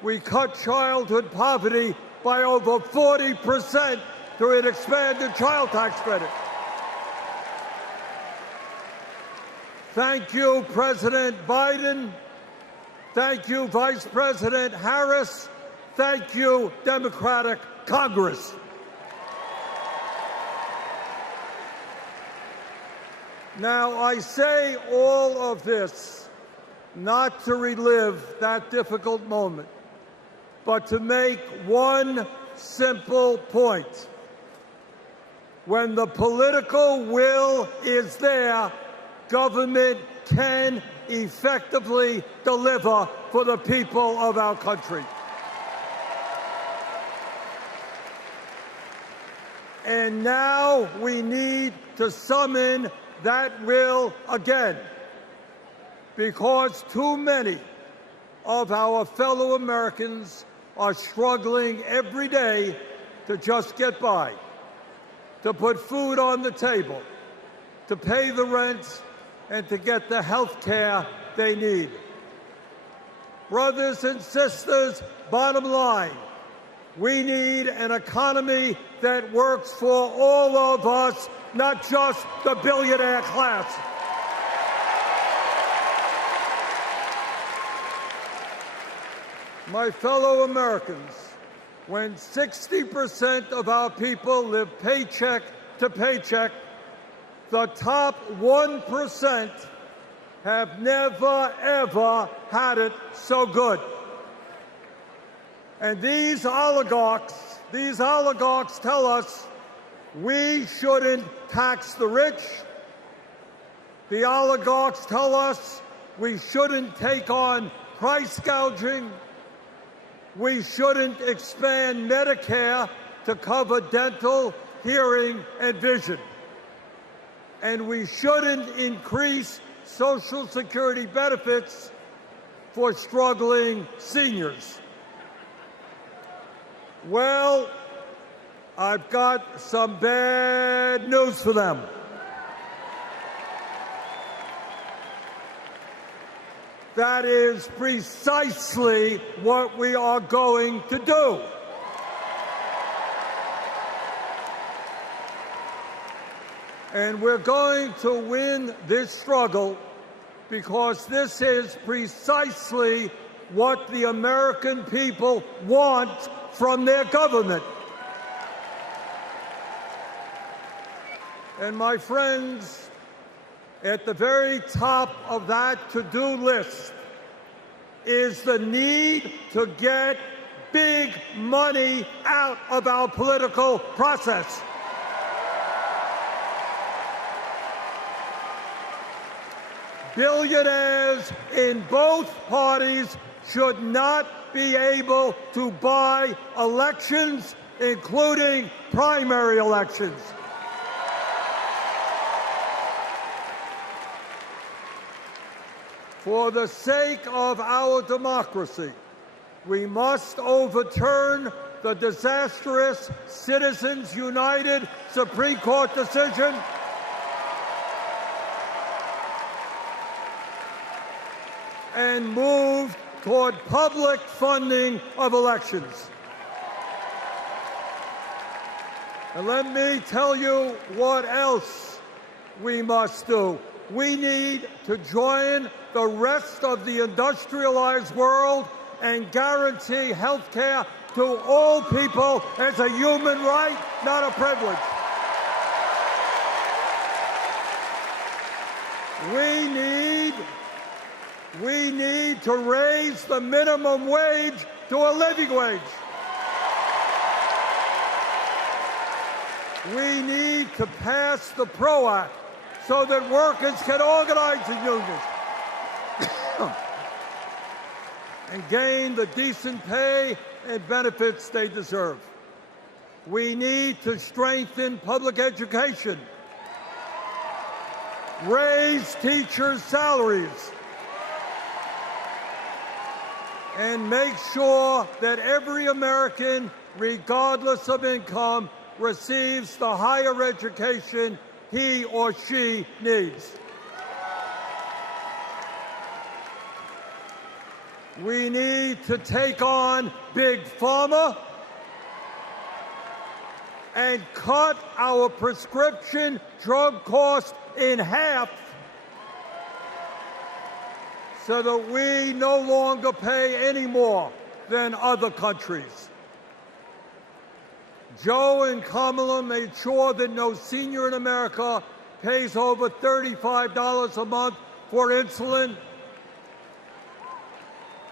we cut childhood poverty by over 40% through an expanded child tax credit. Thank you, President Biden. Thank you, Vice President Harris. Thank you, Democratic Congress. Now, I say all of this not to relive that difficult moment, but to make one simple point. When the political will is there, government can effectively deliver for the people of our country. And now we need to summon that will again, because too many of our fellow Americans are struggling every day to just get by, to put food on the table, to pay the rent, and to get the health care they need. Brothers and sisters, bottom line, we need an economy that works for all of us, not just the billionaire class. My fellow Americans, when 60% of our people live paycheck to paycheck, the top 1% have never, ever had it so good. And these oligarchs tell us we shouldn't tax the rich. The oligarchs tell us we shouldn't take on price gouging. We shouldn't expand Medicare to cover dental, hearing, and vision. And we shouldn't increase Social Security benefits for struggling seniors. Well, I've got some bad news for them. That is precisely what we are going to do. And we're going to win this struggle because this is precisely what the American people want from their government. And my friends, at the very top of that to-do list is the need to get big money out of our political process. Billionaires in both parties should not be able to buy elections, including primary elections. For the sake of our democracy, we must overturn the disastrous Citizens United Supreme Court decision and move toward public funding of elections. And let me tell you what else we must do. We need to join the rest of the industrialized world and guarantee health care to all people as a human right, not a privilege. We need to raise the minimum wage to a living wage. We need to pass the PRO Act so that workers can organize in unions and gain the decent pay and benefits they deserve. We need to strengthen public education, raise teachers' salaries, and make sure that every American, regardless of income, receives the higher education he or she needs. We need to take on Big Pharma and cut our prescription drug costs in half so that we no longer pay any more than other countries. Joe and Kamala made sure that no senior in America pays over $35 a month for insulin.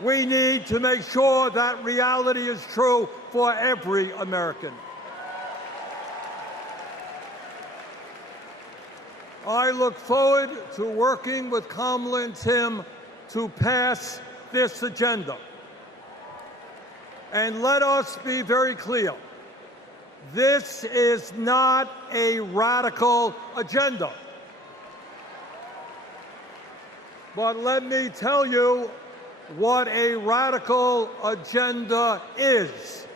We need to make sure that reality is true for every American. I look forward to working with Kamala and Tim to pass this agenda. And let us be very clear. This is not a radical agenda. But let me tell you what a radical agenda is.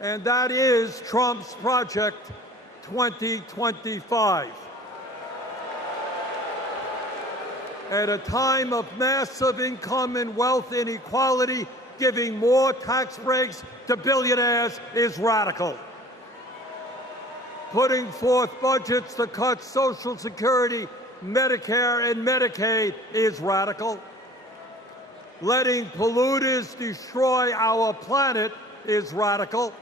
And that is Trump's Project 2025. At a time of massive income and wealth inequality, giving more tax breaks to billionaires is radical. Putting forth budgets to cut Social Security, Medicare, and Medicaid is radical. Letting polluters destroy our planet is radical.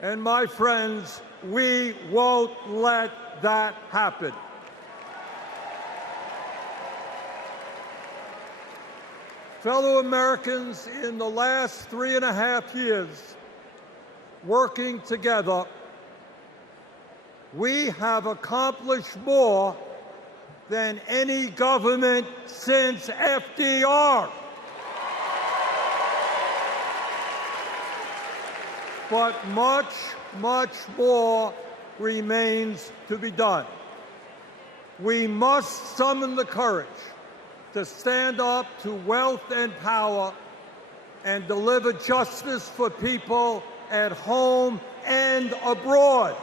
And my friends, we won't let that happen. Fellow Americans, in the last 3.5 years, working together, we have accomplished more than any government since FDR. But much, much more remains to be done. We must summon the courage to stand up to wealth and power and deliver justice for people at home and abroad.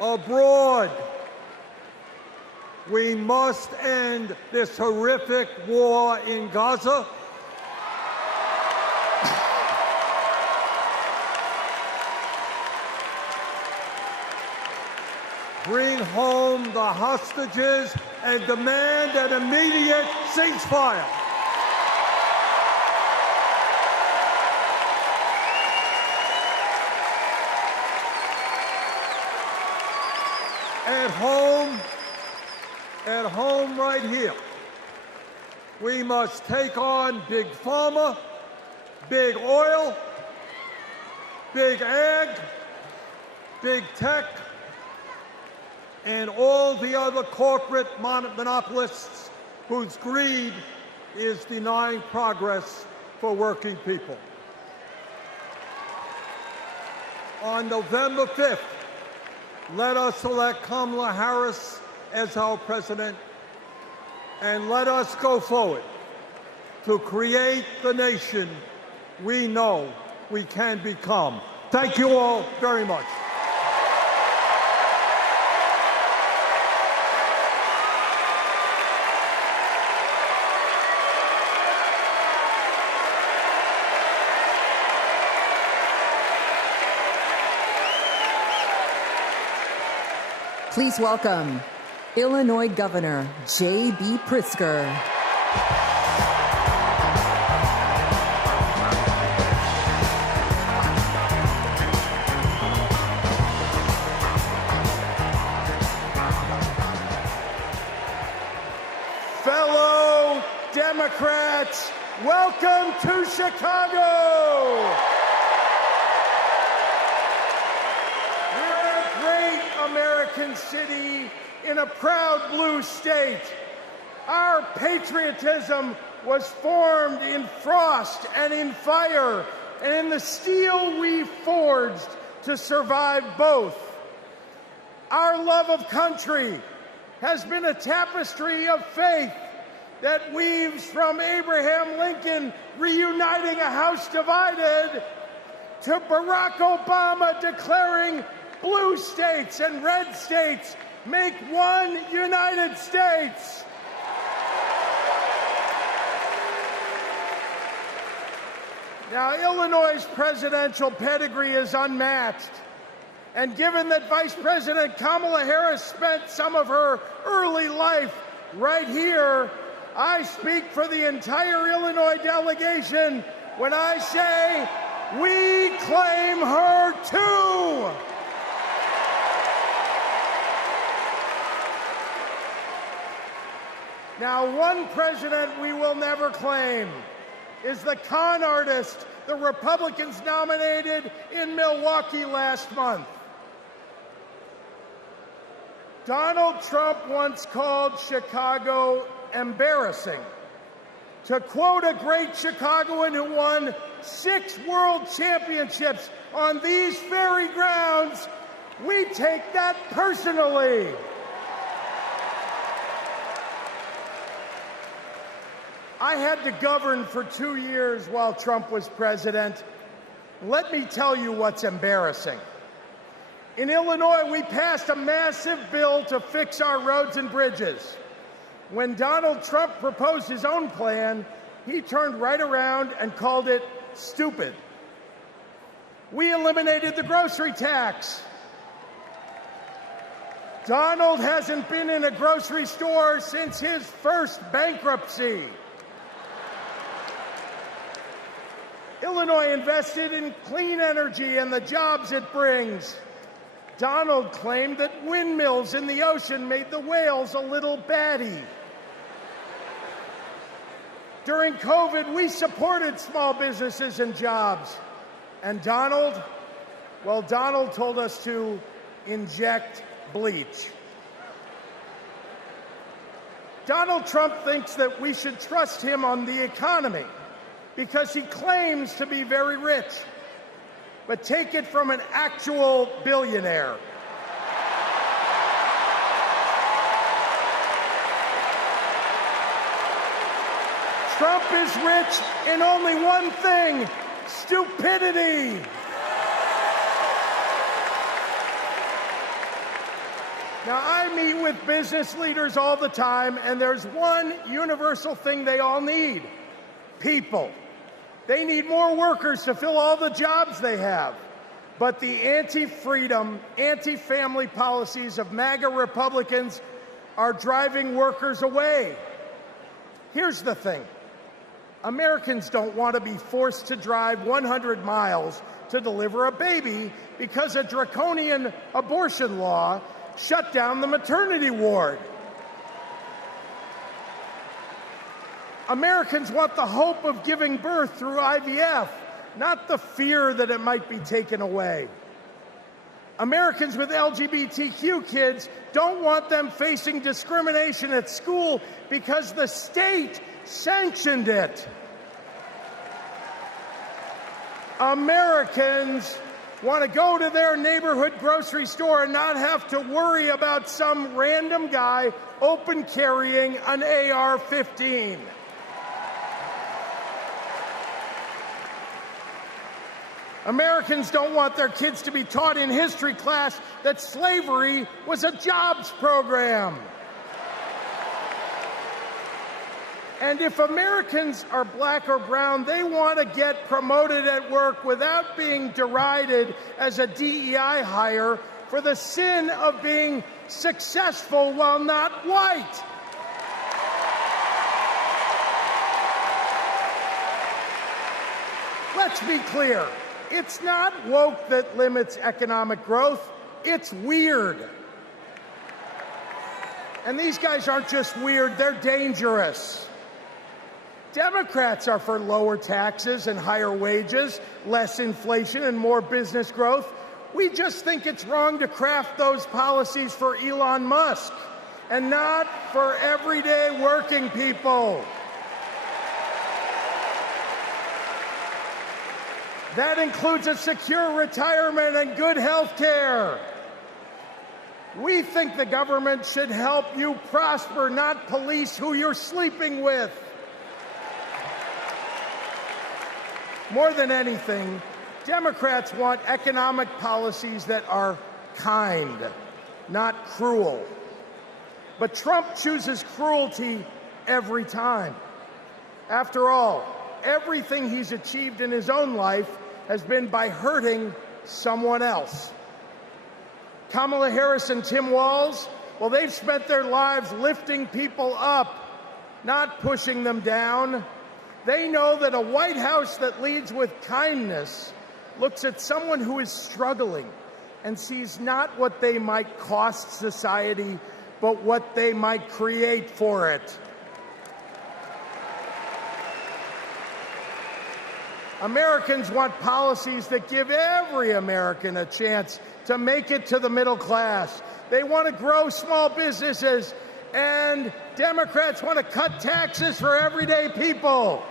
Abroad, we must end this horrific war in Gaza. Bring home the hostages and demand an immediate ceasefire. At home right here, we must take on Big Pharma, Big Oil, Big Ag, Big Tech, and all the other corporate monopolists whose greed is denying progress for working people. On November 5th, let us elect Kamala Harris as our president, and let us go forward to create the nation we know we can become. Thank you all very much. Please welcome Illinois Governor J.B. Pritzker. Fellow Democrats, welcome to Chicago. American city in a proud blue state. Our patriotism was formed in frost and in fire, and in the steel we forged to survive both. Our love of country has been a tapestry of faith that weaves from Abraham Lincoln reuniting a house divided to Barack Obama declaring blue states and red states make one United States. Now, Illinois' presidential pedigree is unmatched. And given that Vice President Kamala Harris spent some of her early life right here, I speak for the entire Illinois delegation when I say we claim her too. Now, one president we will never claim is the con artist the Republicans nominated in Milwaukee last month. Donald Trump once called Chicago embarrassing. To quote a great Chicagoan who won 6 world championships on these very grounds, we take that personally. I had to govern for 2 years while Trump was president. Let me tell you what's embarrassing. In Illinois, we passed a massive bill to fix our roads and bridges. When Donald Trump proposed his own plan, he turned right around and called it stupid. We eliminated the grocery tax. Donald hasn't been in a grocery store since his first bankruptcy. Illinois invested in clean energy and the jobs it brings. Donald claimed that windmills in the ocean made the whales a little batty. During COVID, we supported small businesses and jobs. And Donald told us to inject bleach. Donald Trump thinks that we should trust him on the economy because he claims to be very rich. But take it from an actual billionaire. Trump is rich in only one thing: stupidity. Now, I meet with business leaders all the time, and there's one universal thing they all need: people. They need more workers to fill all the jobs they have. But the anti-freedom, anti-family policies of MAGA Republicans are driving workers away. Here's the thing. Americans don't want to be forced to drive 100 miles to deliver a baby because a draconian abortion law shut down the maternity ward. Americans want the hope of giving birth through IVF, not the fear that it might be taken away. Americans with LGBTQ kids don't want them facing discrimination at school because the state sanctioned it. Americans want to go to their neighborhood grocery store and not have to worry about some random guy open carrying an AR-15. Americans don't want their kids to be taught in history class that slavery was a jobs program. And if Americans are black or brown, they want to get promoted at work without being derided as a DEI hire for the sin of being successful while not white. Let's be clear. It's not woke that limits economic growth. It's weird. And these guys aren't just weird, they're dangerous. Democrats are for lower taxes and higher wages, less inflation and more business growth. We just think it's wrong to craft those policies for Elon Musk and not for everyday working people. That includes a secure retirement and good health care. We think the government should help you prosper, not police who you're sleeping with. More than anything, Democrats want economic policies that are kind, not cruel. But Trump chooses cruelty every time. After all, everything he's achieved in his own life has been by hurting someone else. Kamala Harris and Tim Walz, well, they've spent their lives lifting people up, not pushing them down. They know that a White House that leads with kindness looks at someone who is struggling and sees not what they might cost society, but what they might create for it. Americans want policies that give every American a chance to make it to the middle class. They want to grow small businesses, and Democrats want to cut taxes for everyday people.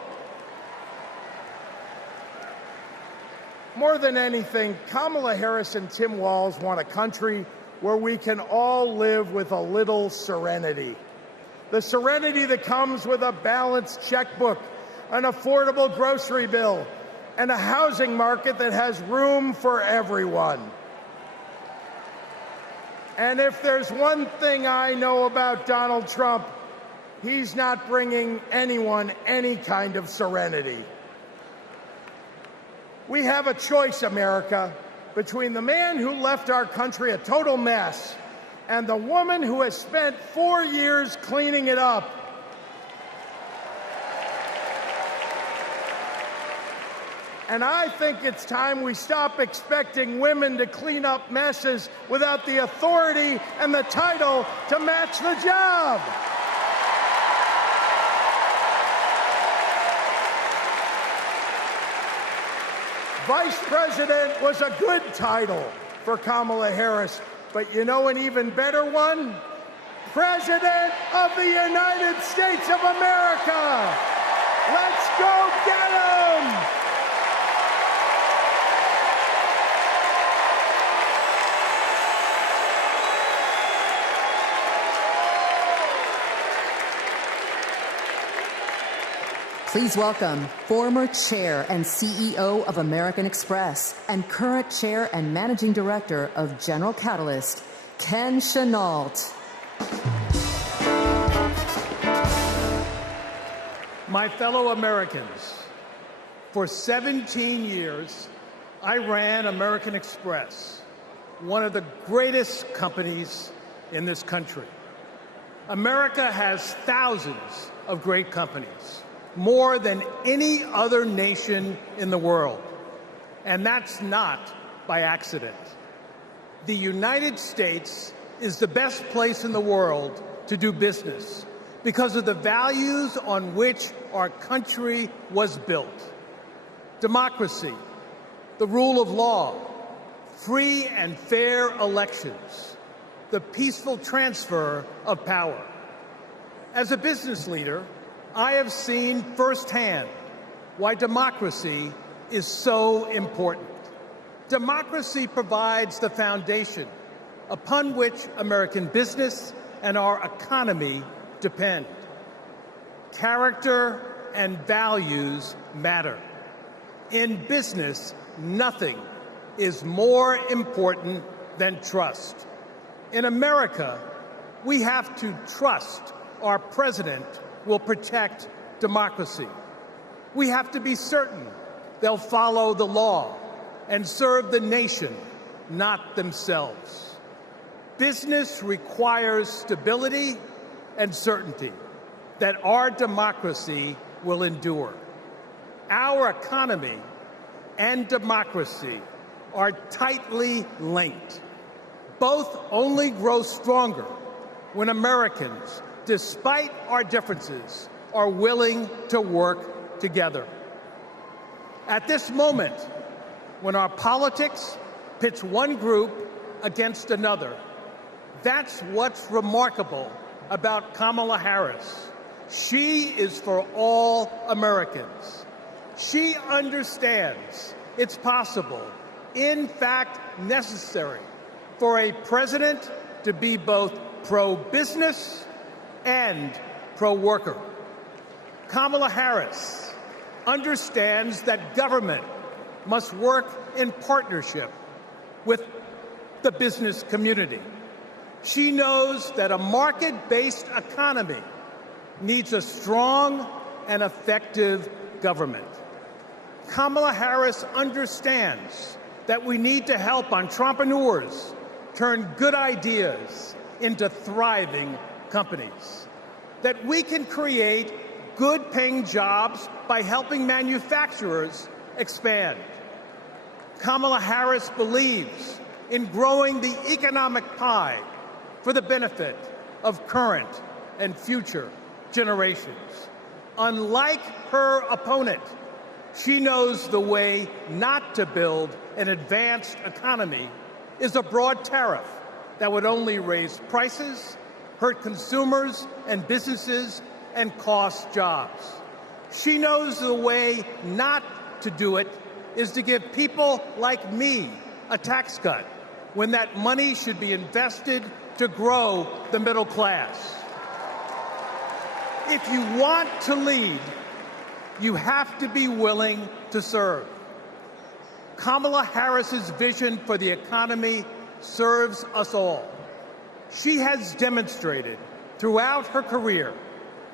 More than anything, Kamala Harris and Tim Walz want a country where we can all live with a little serenity. The serenity that comes with a balanced checkbook, an affordable grocery bill, and a housing market that has room for everyone. And if there's one thing I know about Donald Trump, he's not bringing anyone any kind of serenity. We have a choice, America, between the man who left our country a total mess and the woman who has spent 4 years cleaning it up. And I think it's time we stop expecting women to clean up messes without the authority and the title to match the job. Vice President was a good title for Kamala Harris, but you know an even better one? President of the United States of America. Let's go get him! Please welcome former chair and CEO of American Express and current chair and managing director of General Catalyst, Ken Chenault. My fellow Americans, for 17 years, I ran American Express, one of the greatest companies in this country. America has thousands of great companies, more than any other nation in the world. And that's not by accident. The United States is the best place in the world to do business because of the values on which our country was built. Democracy, the rule of law, free and fair elections, the peaceful transfer of power. As a business leader, I have seen firsthand why democracy is so important. Democracy provides the foundation upon which American business and our economy depend. Character and values matter. In business, nothing is more important than trust. In America, we have to trust our president will protect democracy. We have to be certain they'll follow the law and serve the nation, not themselves. Business requires stability and certainty that our democracy will endure. Our economy and democracy are tightly linked. Both only grow stronger when Americans, despite our differences, are willing to work together. At this moment, when our politics pits one group against another, that's what's remarkable about Kamala Harris. She is for all Americans. She understands it's possible, in fact necessary, for a president to be both pro-business and pro-worker. Kamala Harris understands that government must work in partnership with the business community. She knows that a market-based economy needs a strong and effective government. Kamala Harris understands that we need to help entrepreneurs turn good ideas into thriving companies, that we can create good-paying jobs by helping manufacturers expand. Kamala Harris believes in growing the economic pie for the benefit of current and future generations. Unlike her opponent, she knows the way not to build an advanced economy is a broad tariff that would only raise prices, hurt consumers and businesses, and cost jobs. She knows the way not to do it is to give people like me a tax cut when that money should be invested to grow the middle class. If you want to lead, you have to be willing to serve. Kamala Harris's vision for the economy serves us all. She has demonstrated throughout her career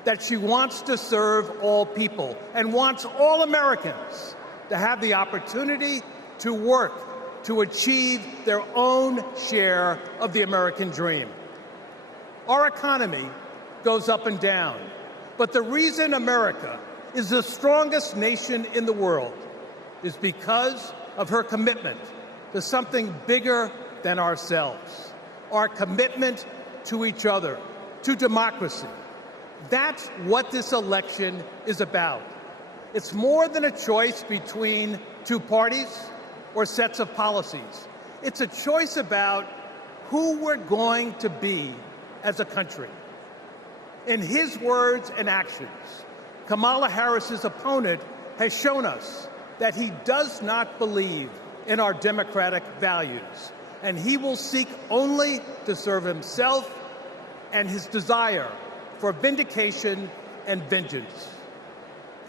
that she wants to serve all people and wants all Americans to have the opportunity to work to achieve their own share of the American dream. Our economy goes up and down, but the reason America is the strongest nation in the world is because of her commitment to something bigger than ourselves, our commitment to each other, to democracy. That's what this election is about. It's more than a choice between two parties or sets of policies. It's a choice about who we're going to be as a country. In his words and actions, Kamala Harris's opponent has shown us that he does not believe in our democratic values, and he will seek only to serve himself and his desire for vindication and vengeance.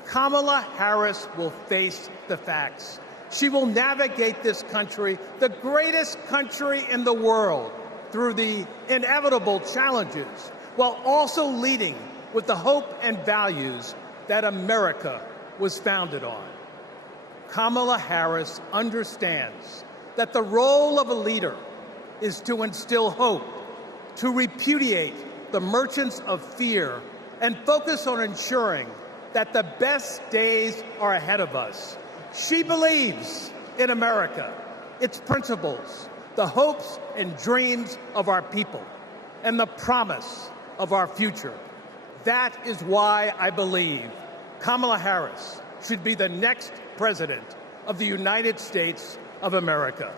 Kamala Harris will face the facts. She will navigate this country, the greatest country in the world, through the inevitable challenges, while also leading with the hope and values that America was founded on. Kamala Harris understands that the role of a leader is to instill hope, to repudiate the merchants of fear, and focus on ensuring that the best days are ahead of us. She believes in America, its principles, the hopes and dreams of our people, and the promise of our future. That is why I believe Kamala Harris should be the next president of the United States of America.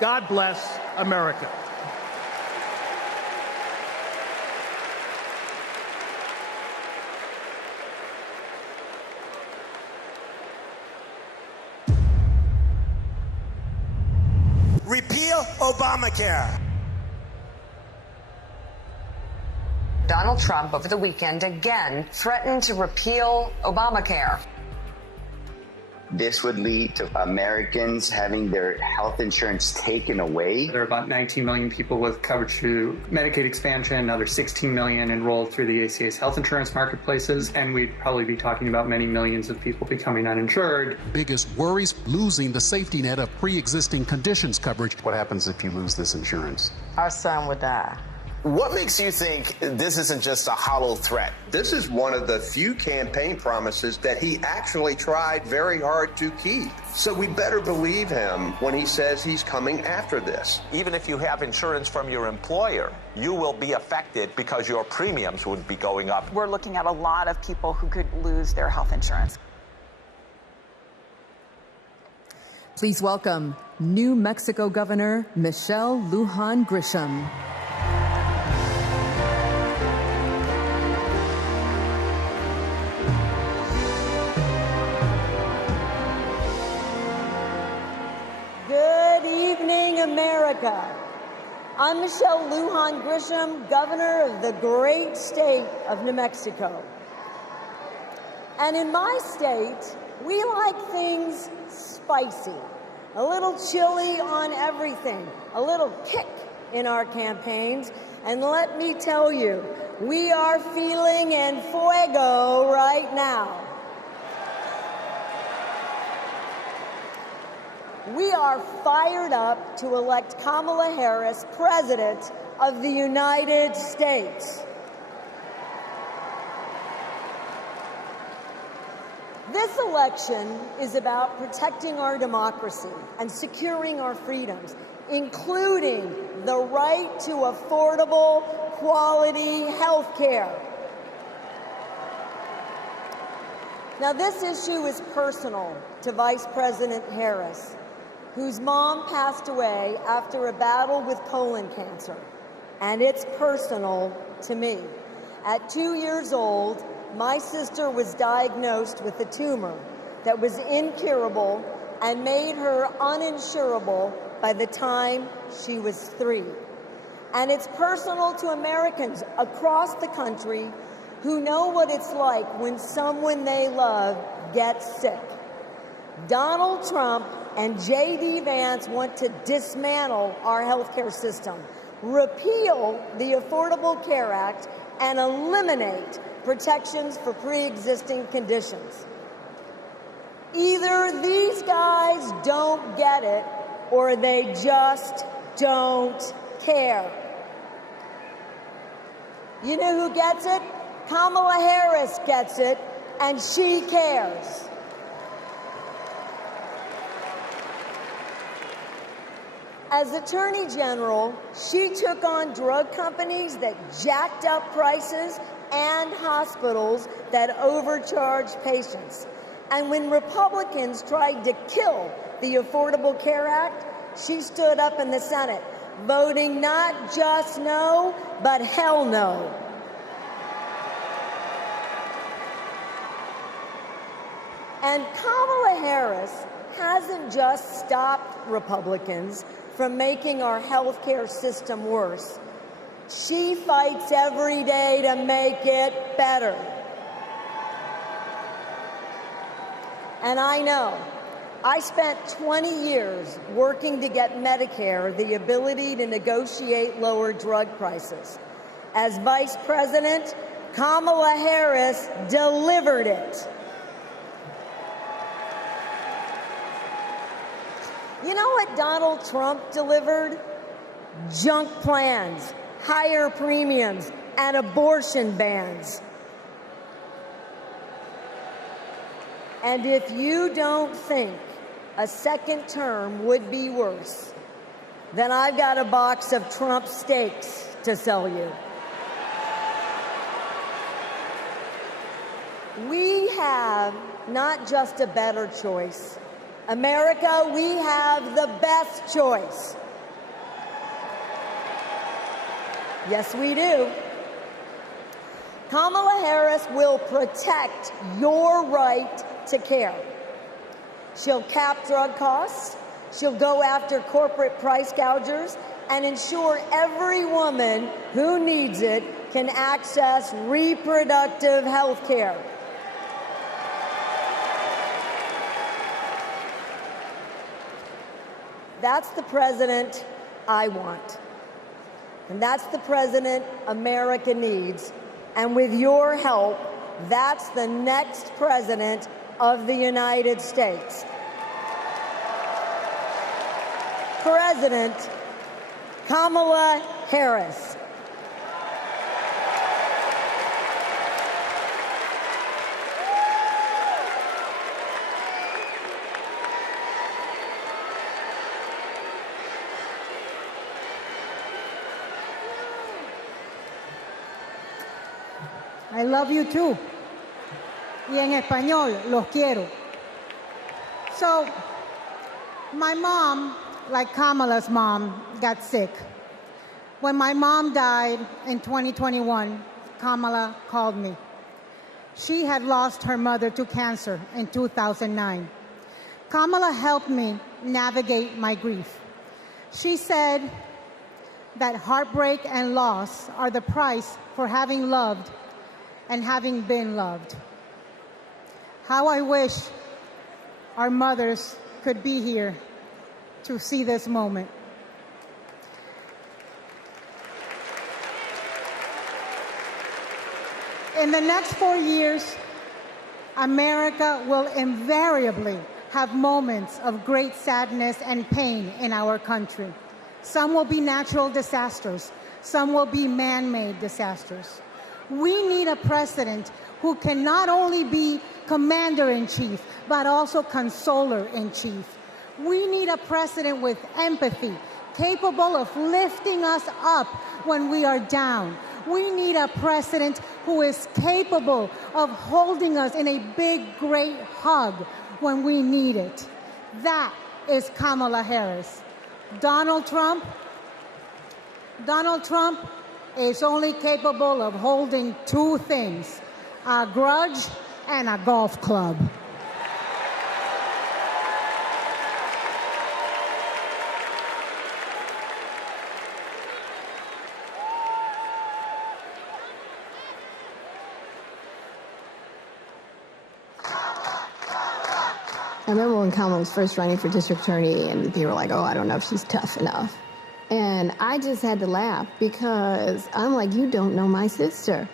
God bless America. Repeal Obamacare. Donald Trump over the weekend again threatened to repeal Obamacare. This would lead to Americans having their health insurance taken away. There are about 19 million people with coverage through Medicaid expansion, another 16 million enrolled through the ACA's health insurance marketplaces, and we'd probably be talking about many millions of people becoming uninsured. Biggest worries, losing the safety net of pre-existing conditions coverage. What happens if you lose this insurance? Our son would die. What makes you think this isn't just a hollow threat? This is one of the few campaign promises that he actually tried very hard to keep. So we better believe him when he says he's coming after this. Even if you have insurance from your employer, you will be affected because your premiums would be going up. We're looking at a lot of people who could lose their health insurance. Please welcome New Mexico Governor Michelle Lujan Grisham. America. I'm Michelle Lujan Grisham, governor of the great state of New Mexico. And in my state, we like things spicy, a little chili on everything, a little kick in our campaigns, And let me tell you, we are feeling en fuego right now. We are fired up to elect Kamala Harris President of the United States. This election is about protecting our democracy and securing our freedoms, including the right to affordable, quality health care. Now, this issue is personal to Vice President Harris, whose mom passed away after a battle with colon cancer, and it's personal to me. At 2 years old, my sister was diagnosed with a tumor that was incurable and made her uninsurable by the time she was 3. And it's personal to Americans across the country who know what it's like when someone they love gets sick. Donald Trump and J.D. Vance want to dismantle our healthcare system, repeal the Affordable Care Act, and eliminate protections for pre-existing conditions. Either these guys don't get it, or they just don't care. You know who gets it? Kamala Harris gets it, and she cares. As Attorney General, she took on drug companies that jacked up prices and hospitals that overcharged patients. And when Republicans tried to kill the Affordable Care Act, she stood up in the Senate, voting not just no, but hell no. And Kamala Harris hasn't just stopped Republicans from making our healthcare system worse. She fights every day to make it better. And I know, I spent 20 years working to get Medicare the ability to negotiate lower drug prices. As Vice President, Kamala Harris delivered it. You know what Donald Trump delivered? Junk plans, higher premiums, and abortion bans. And if you don't think a second term would be worse, then I've got a box of Trump steaks to sell you. We have not just a better choice. America, we have the best choice. Yes, we do. Kamala Harris will protect your right to care. She'll cap drug costs, she'll go after corporate price gougers, and ensure every woman who needs it can access reproductive health care. That's the president I want. And that's the president America needs. And with your help, that's the next president of the United States. President Kamala Harris. I love you too. Y en español, los quiero. So, my mom, like Kamala's mom, got sick. When my mom died in 2021, Kamala called me. She had lost her mother to cancer in 2009. Kamala helped me navigate my grief. She said that heartbreak and loss are the price for having loved and having been loved. How I wish our mothers could be here to see this moment. In the next 4 years, America will invariably have moments of great sadness and pain in our country. Some will be natural disasters. Some will be man-made disasters. We need a president who can not only be commander-in-chief, but also consoler-in-chief. We need a president with empathy, capable of lifting us up when we are down. We need a president who is capable of holding us in a big, great hug when we need it. That is Kamala Harris. Donald Trump is only capable of holding two things: a grudge and a golf club. I remember when Kamala was first running for district attorney and people were like, oh, I don't know if she's tough enough. And I just had to laugh because I'm like, you don't know my sister.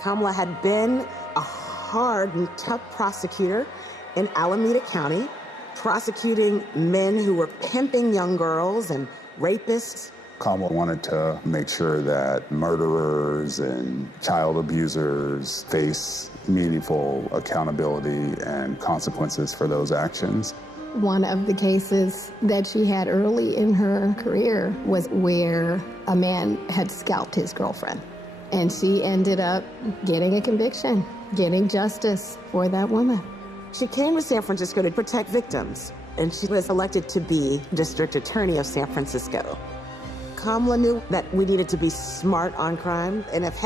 Kamala had been a hard and tough prosecutor in Alameda County, prosecuting men who were pimping young girls and rapists. Kamala wanted to make sure that murderers and child abusers face meaningful accountability and consequences for those actions. One of the cases that she had early in her career was where a man had scalped his girlfriend. And she ended up getting a conviction, getting justice for that woman. She came to San Francisco to protect victims, and she was elected to be district attorney of San Francisco. Kamala knew that we needed to be smart on crime, and if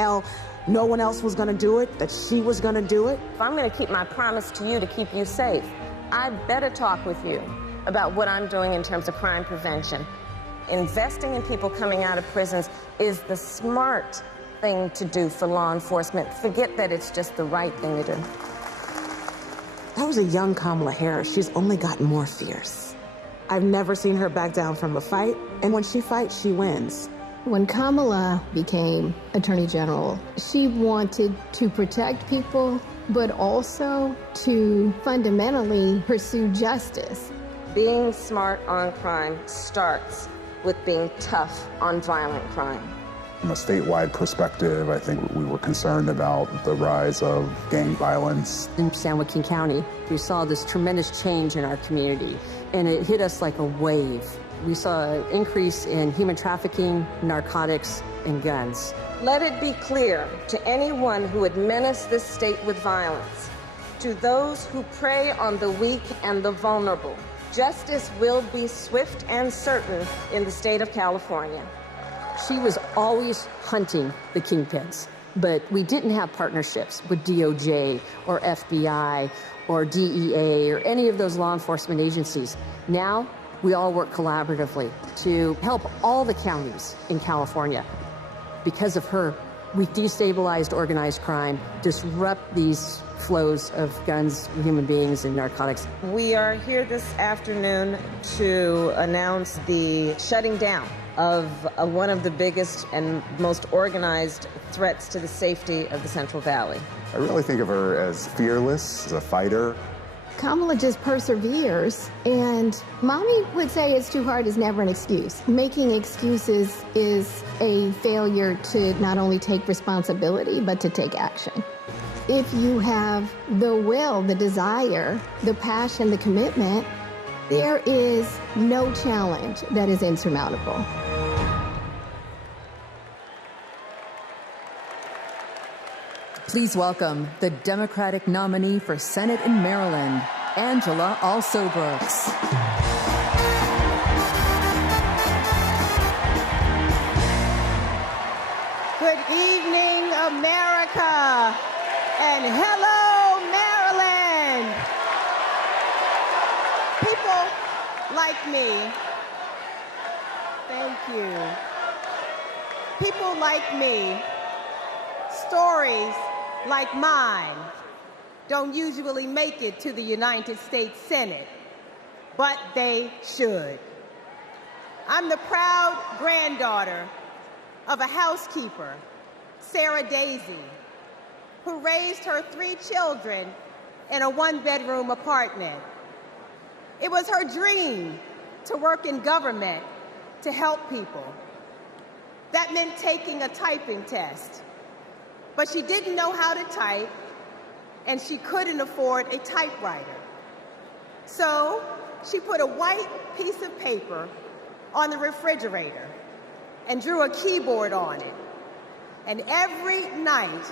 no one else was going to do it, that she was going to do it. If I'm going to keep my promise to you to keep you safe, I better talk with you about what I'm doing in terms of crime prevention. Investing in people coming out of prisons is the smart thing to do for law enforcement. Forget that it's just the right thing to do. That was a young Kamala Harris. She's only gotten more fierce. I've never seen her back down from a fight, and when she fights, she wins. When Kamala became Attorney General, she wanted to protect people, but also to fundamentally pursue justice. Being smart on crime starts with being tough on violent crime. From a statewide perspective, I think we were concerned about the rise of gang violence. In San Joaquin County, we saw this tremendous change in our community, and it hit us like a wave. We saw an increase in human trafficking, narcotics, and guns. Let it be clear to anyone who would menace this state with violence, to those who prey on the weak and the vulnerable, justice will be swift and certain in the state of California. She was always hunting the kingpins, but we didn't have partnerships with DOJ or FBI or DEA or any of those law enforcement agencies. Now, we all work collaboratively to help all the counties in California. Because of her, we destabilized organized crime, disrupt these flows of guns, human beings, and narcotics. We are here this afternoon to announce the shutting down of one of the biggest and most organized threats to the safety of the Central Valley. I really think of her as fearless, as a fighter. Kamala just perseveres, and mommy would say it's too hard is never an excuse. Making excuses is a failure to not only take responsibility, but to take action. If you have the will, the desire, the passion, the commitment, there is no challenge that is insurmountable. Please welcome the Democratic nominee for Senate in Maryland, Angela Alsobrooks. Good evening, America, and hello, Maryland. People like me, thank you. People like me, stories like mine don't usually make it to the United States Senate, but they should. I'm the proud granddaughter of a housekeeper, Sarah Daisy, who raised her 3 children in a 1-bedroom apartment. It was her dream to work in government to help people. That meant taking a typing test. But she didn't know how to type, and she couldn't afford a typewriter. So she put a white piece of paper on the refrigerator and drew a keyboard on it. And every night,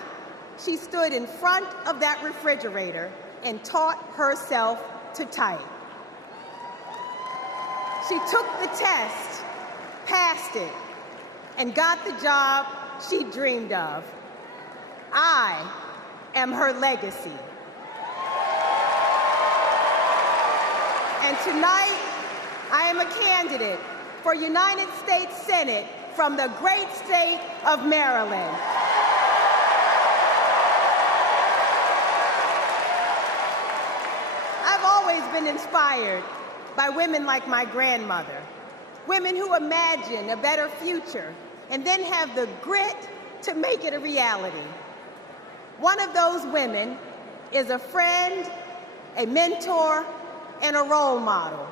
she stood in front of that refrigerator and taught herself to type. She took the test, passed it, and got the job she dreamed of. I am her legacy. And tonight, I am a candidate for United States Senate from the great state of Maryland. I've always been inspired by women like my grandmother, women who imagine a better future and then have the grit to make it a reality. One of those women is a friend, a mentor, and a role model.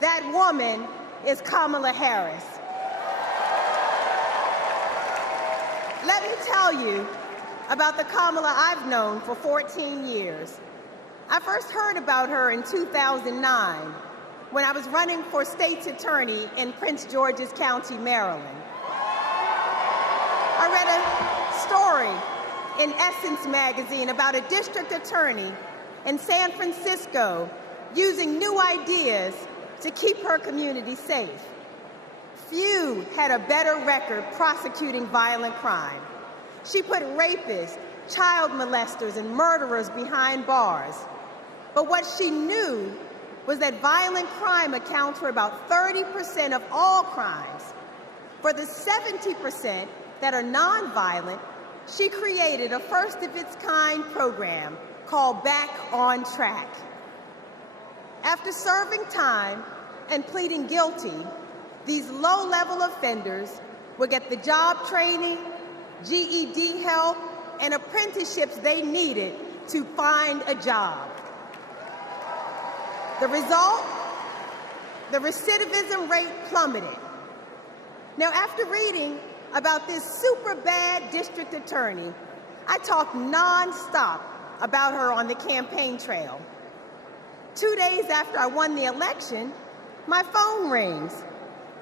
That woman is Kamala Harris. Let me tell you about the Kamala I've known for 14 years. I first heard about her in 2009 when I was running for state's attorney in Prince George's County, Maryland. I read a story in Essence magazine about a district attorney in San Francisco using new ideas to keep her community safe. Few had a better record prosecuting violent crime. She put rapists, child molesters, and murderers behind bars. But what she knew was that violent crime accounts for about 30% of all crimes. For the 70% that are nonviolent, she created a first-of-its-kind program called Back on Track. After serving time and pleading guilty, these low-level offenders will get the job training, GED help, and apprenticeships they needed to find a job. The result? The recidivism rate plummeted. Now, after reading about this super bad district attorney, I talked nonstop about her on the campaign trail. 2 days after I won the election, my phone rings.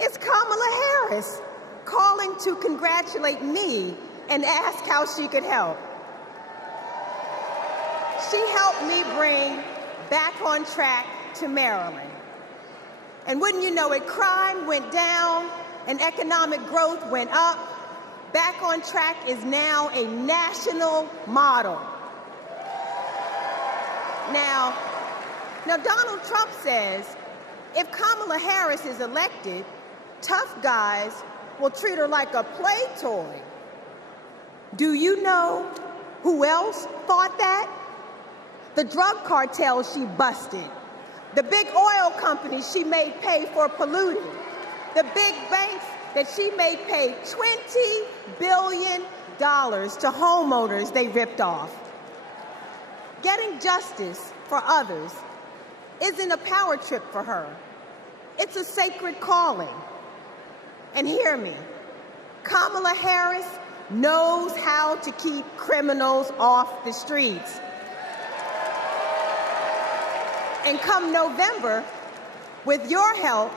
It's Kamala Harris calling to congratulate me and ask how she could help. She helped me bring Back on Track to Maryland. And wouldn't you know it, crime went down and economic growth went up. Back on Track is now a national model. Now Donald Trump says if Kamala Harris is elected, tough guys will treat her like a play toy. Do you know who else thought that? The drug cartel she busted, the big oil companies she made pay for polluting, the big banks that she made pay $20 billion to homeowners they ripped off. Getting justice for others isn't a power trip for her. It's a sacred calling. And hear me, Kamala Harris knows how to keep criminals off the streets. And come November, with your help,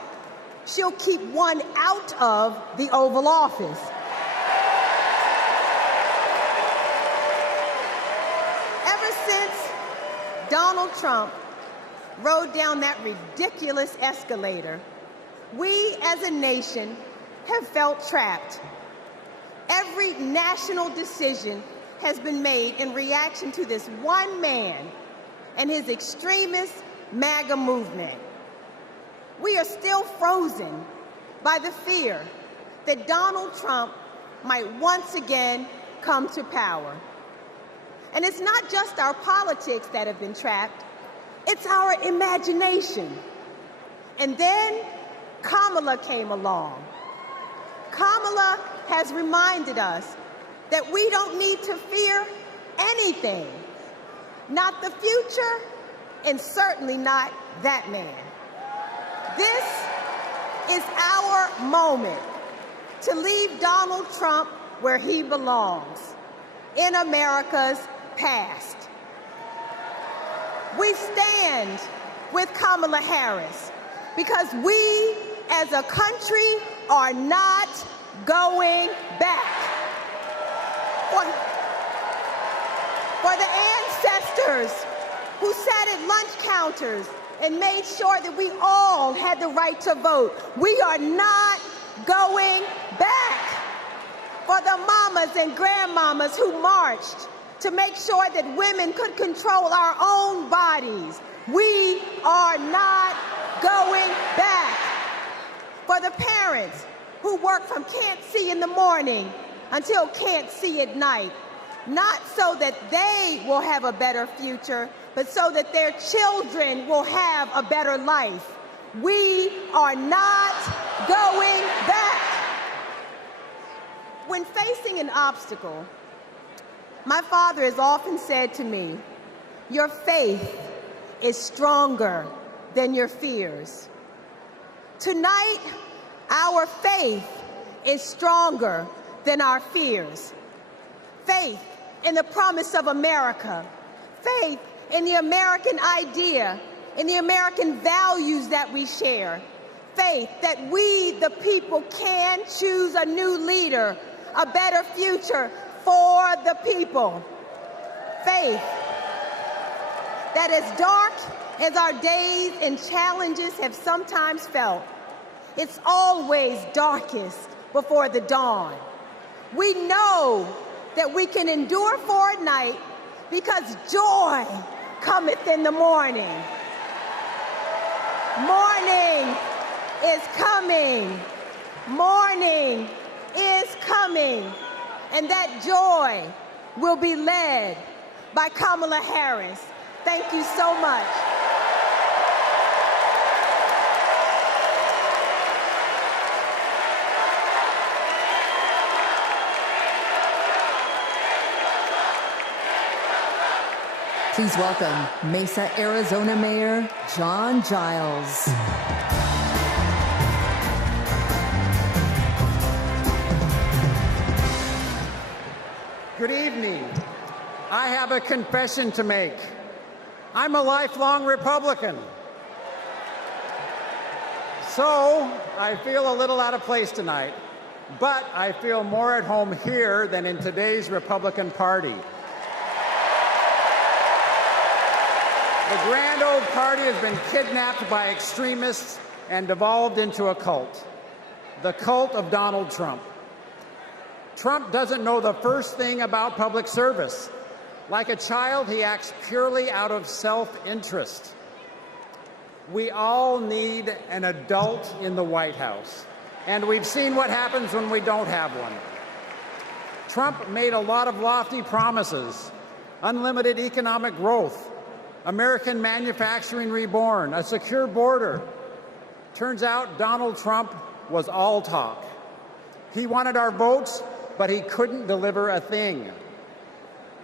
she'll keep one out of the Oval Office. Ever since Donald Trump rode down that ridiculous escalator, we as a nation have felt trapped. Every national decision has been made in reaction to this one man and his extremist MAGA movement. We are still frozen by the fear that Donald Trump might once again come to power. And it's not just our politics that have been trapped, it's our imagination. And then Kamala came along. Kamala has reminded us that we don't need to fear anything, not the future, and certainly not that man. This is our moment to leave Donald Trump where he belongs, in America's past. We stand with Kamala Harris because we as a country are not going back. For the ancestors who sat at lunch counters and made sure that we all had the right to vote, we are not going back. For the mamas and grandmamas who marched to make sure that women could control our own bodies, we are not going back. For the parents who work from can't see in the morning until can't see at night, not so that they will have a better future, but so that their children will have a better life. We are not going back. When facing an obstacle, my father has often said to me, your faith is stronger than your fears. Tonight, our faith is stronger than our fears. Faith in the promise of America. Faith in the American idea, in the American values that we share. Faith that we, the people, can choose a new leader, a better future for the people. Faith that as dark as our days and challenges have sometimes felt, it's always darkest before the dawn. We know that we can endure for a night because joy cometh in the morning. Morning is coming. Morning is coming. And that joy will be led by Kamala Harris. Thank you so much. Please welcome Mesa, Arizona Mayor John Giles. Good evening. I have a confession to make. I'm a lifelong Republican. So I feel a little out of place tonight, but I feel more at home here than in today's Republican Party. The grand old party has been kidnapped by extremists and devolved into a cult, the cult of Donald Trump. Trump doesn't know the first thing about public service. Like a child, he acts purely out of self-interest. We all need an adult in the White House, and we've seen what happens when we don't have one. Trump made a lot of lofty promises: unlimited economic growth, American manufacturing reborn, a secure border. Turns out Donald Trump was all talk. He wanted our votes, but he couldn't deliver a thing.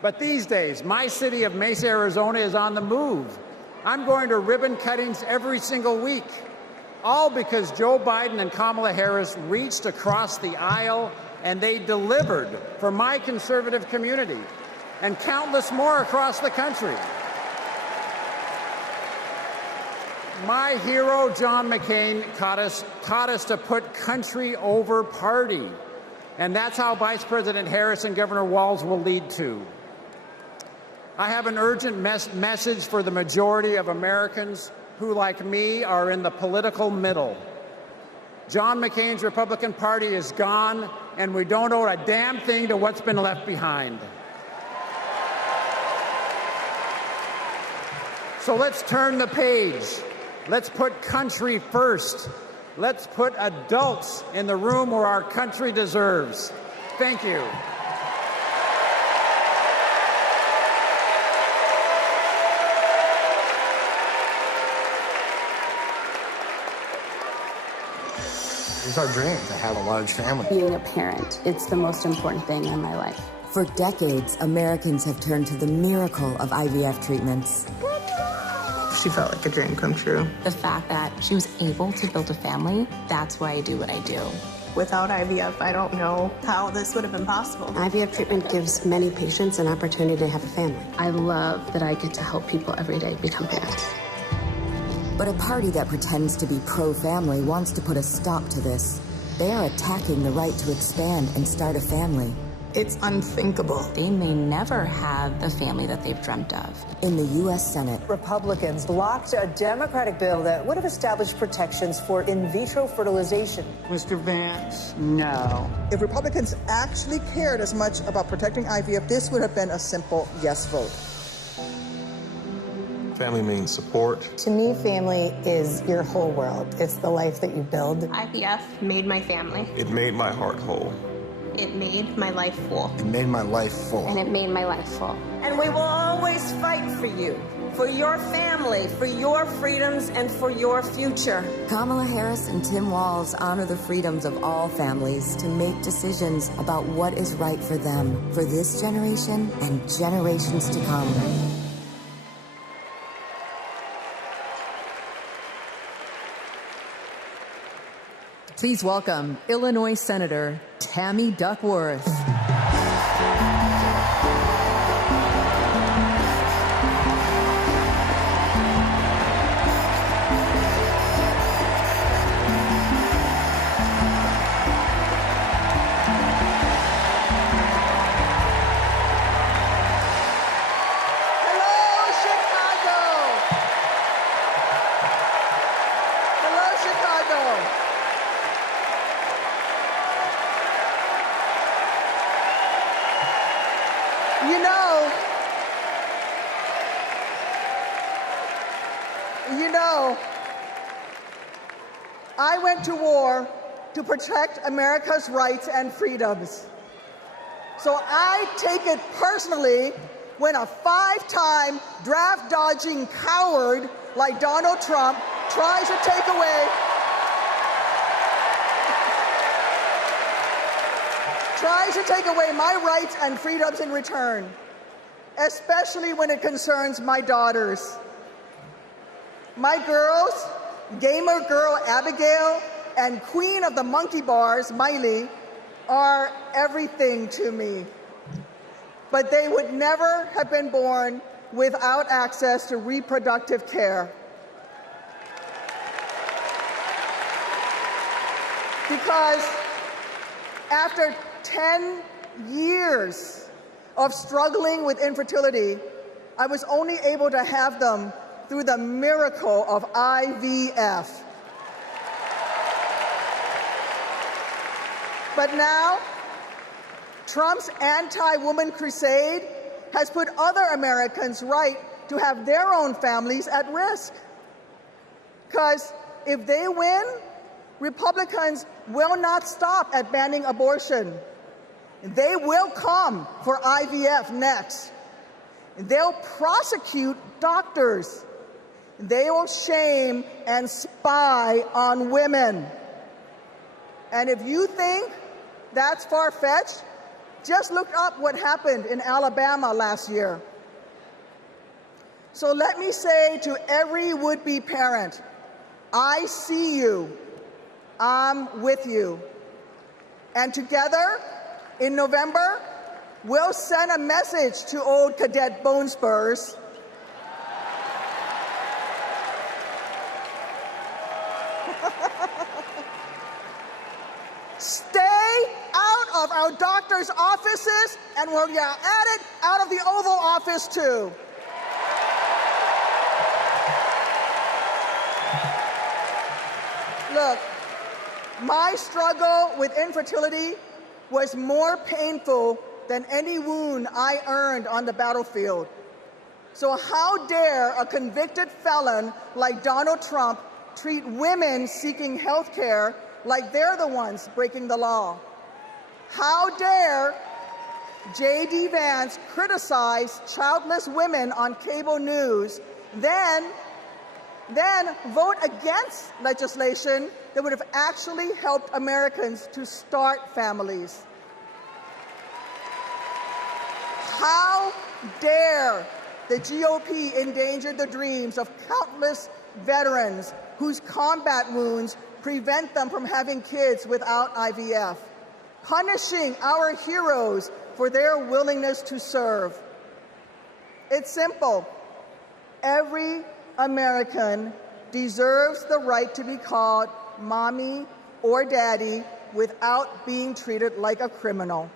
But these days, my city of Mesa, Arizona is on the move. I'm going to ribbon cuttings every single week, all because Joe Biden and Kamala Harris reached across the aisle and they delivered for my conservative community and countless more across the country. My hero, John McCain, taught us to put country over party. And that's how Vice President Harris and Governor Walz will lead too. I have an urgent message for the majority of Americans who, like me, are in the political middle. John McCain's Republican Party is gone, and we don't owe a damn thing to what's been left behind. So let's turn the page. Let's put country first. Let's put adults in the room where our country deserves. Thank you. It's our dream to have a large family. Being a parent, it's the most important thing in my life. For decades, Americans have turned to the miracle of IVF treatments. She felt like a dream come true. The fact that she was able to build a family, that's why I do what I do. Without IVF, I don't know how this would have been possible. IVF treatment gives many patients an opportunity to have a family. I love that I get to help people every day become parents. But a party that pretends to be pro-family wants to put a stop to this. They are attacking the right to expand and start a family. It's unthinkable. They may never have the family that they've dreamt of. In the U.S. Senate, Republicans blocked a Democratic bill that would have established protections for in vitro fertilization. Mr. Vance, no. If Republicans actually cared as much about protecting IVF, this would have been a simple yes vote. Family means support. To me, family is your whole world. It's the life that you build. IVF made my family. It made my heart whole. It made my life full. It made my life full. And it made my life full. And we will always fight for you, for your family, for your freedoms, and for your future. Kamala Harris and Tim Walz honor the freedoms of all families to make decisions about what is right for them, for this generation and generations to come. Please welcome Illinois Senator Tammy Duckworth. I went to war to protect America's rights and freedoms. So I take it personally when a five-time draft-dodging coward like Donald Trump tries to take away my rights and freedoms in return, especially when it concerns my daughters. My girls, gamer girl Abigail and queen of the monkey bars, Miley, are everything to me. But they would never have been born without access to reproductive care. Because after 10 years of struggling with infertility, I was only able to have them through the miracle of IVF. But now, Trump's anti-woman crusade has put other Americans' right to have their own families at risk. Because if they win, Republicans will not stop at banning abortion. They will come for IVF next. They'll prosecute doctors. They will shame and spy on women. And if you think that's far-fetched, just look up what happened in Alabama last year. So let me say to every would-be parent, I see you, I'm with you. And together, in November, we'll send a message to old Cadet Bone Spurs. Stay out of our doctors' offices, and when you're at it, out of the Oval Office too. Look, my struggle with infertility was more painful than any wound I earned on the battlefield. So how dare a convicted felon like Donald Trump treat women seeking health care like they're the ones breaking the law? How dare J.D. Vance criticize childless women on cable news, then vote against legislation that would have actually helped Americans to start families. How dare the GOP endanger the dreams of countless veterans whose combat wounds prevent them from having kids without IVF, punishing our heroes for their willingness to serve. It's simple. Every American deserves the right to be called mommy or daddy without being treated like a criminal.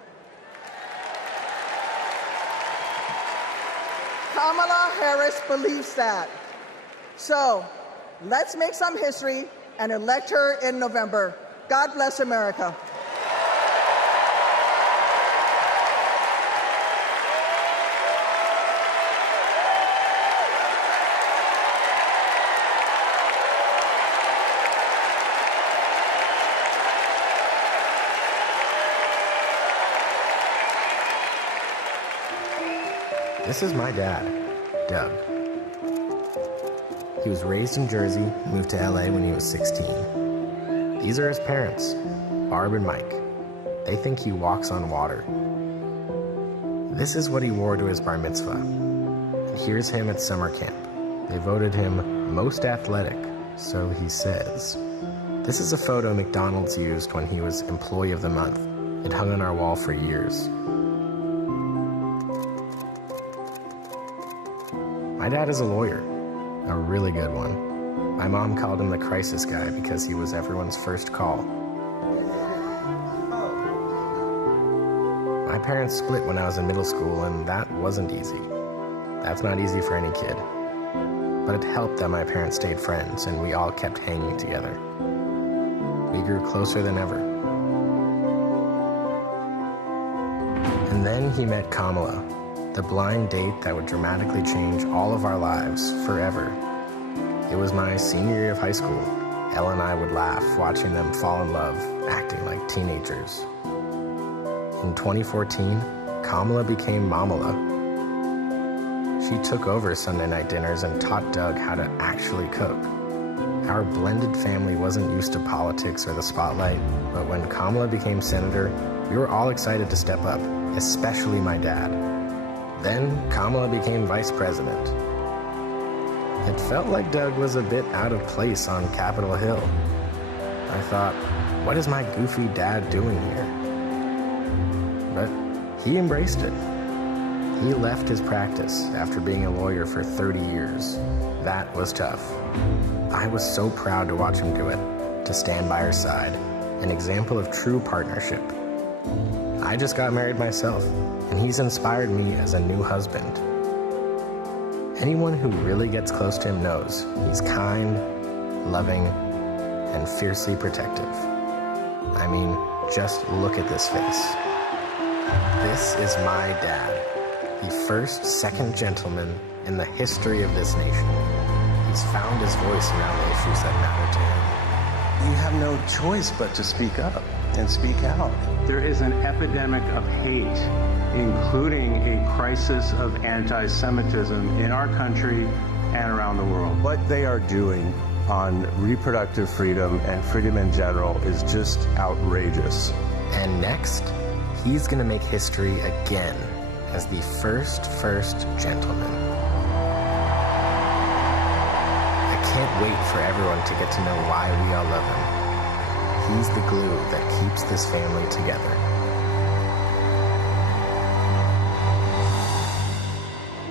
Kamala Harris believes that. So let's make some history and elect her in November. God bless America. This is my dad, Doug. He was raised in Jersey, moved to LA when he was 16. These are his parents, Barb and Mike. They think he walks on water. This is what he wore to his bar mitzvah. And here's him at summer camp. They voted him most athletic, so he says. This is a photo McDonald's used when he was Employee of the Month. It hung on our wall for years. My dad is a lawyer, a really good one. My mom called him the crisis guy because he was everyone's first call. My parents split when I was in middle school, and that wasn't easy. That's not easy for any kid. But it helped that my parents stayed friends, and we all kept hanging together. We grew closer than ever. And then he met Kamala, the blind date that would dramatically change all of our lives forever. It was my senior year of high school. Elle and I would laugh watching them fall in love, acting like teenagers. In 2014, Kamala became Mamala. She took over Sunday night dinners and taught Doug how to actually cook. Our blended family wasn't used to politics or the spotlight, but when Kamala became senator, we were all excited to step up, especially my dad. Then Kamala became vice president. It felt like Doug was a bit out of place on Capitol Hill. I thought, what is my goofy dad doing here? But he embraced it. He left his practice after being a lawyer for 30 years. That was tough. I was so proud to watch him do it, to stand by her side, an example of true partnership. I just got married myself, and he's inspired me as a new husband. Anyone who really gets close to him knows he's kind, loving, and fiercely protective. I mean, just look at this face. This is my dad, the first second gentleman in the history of this nation. He's found his voice around the issues that matter to him. You have no choice but to speak up and speak out. There is an epidemic of hate, including a crisis of anti-Semitism in our country and around the world. What they are doing on reproductive freedom and freedom in general is just outrageous. And next, he's going to make history again as the first gentleman. I can't wait for everyone to get to know why we all love him. He's the glue that keeps this family together.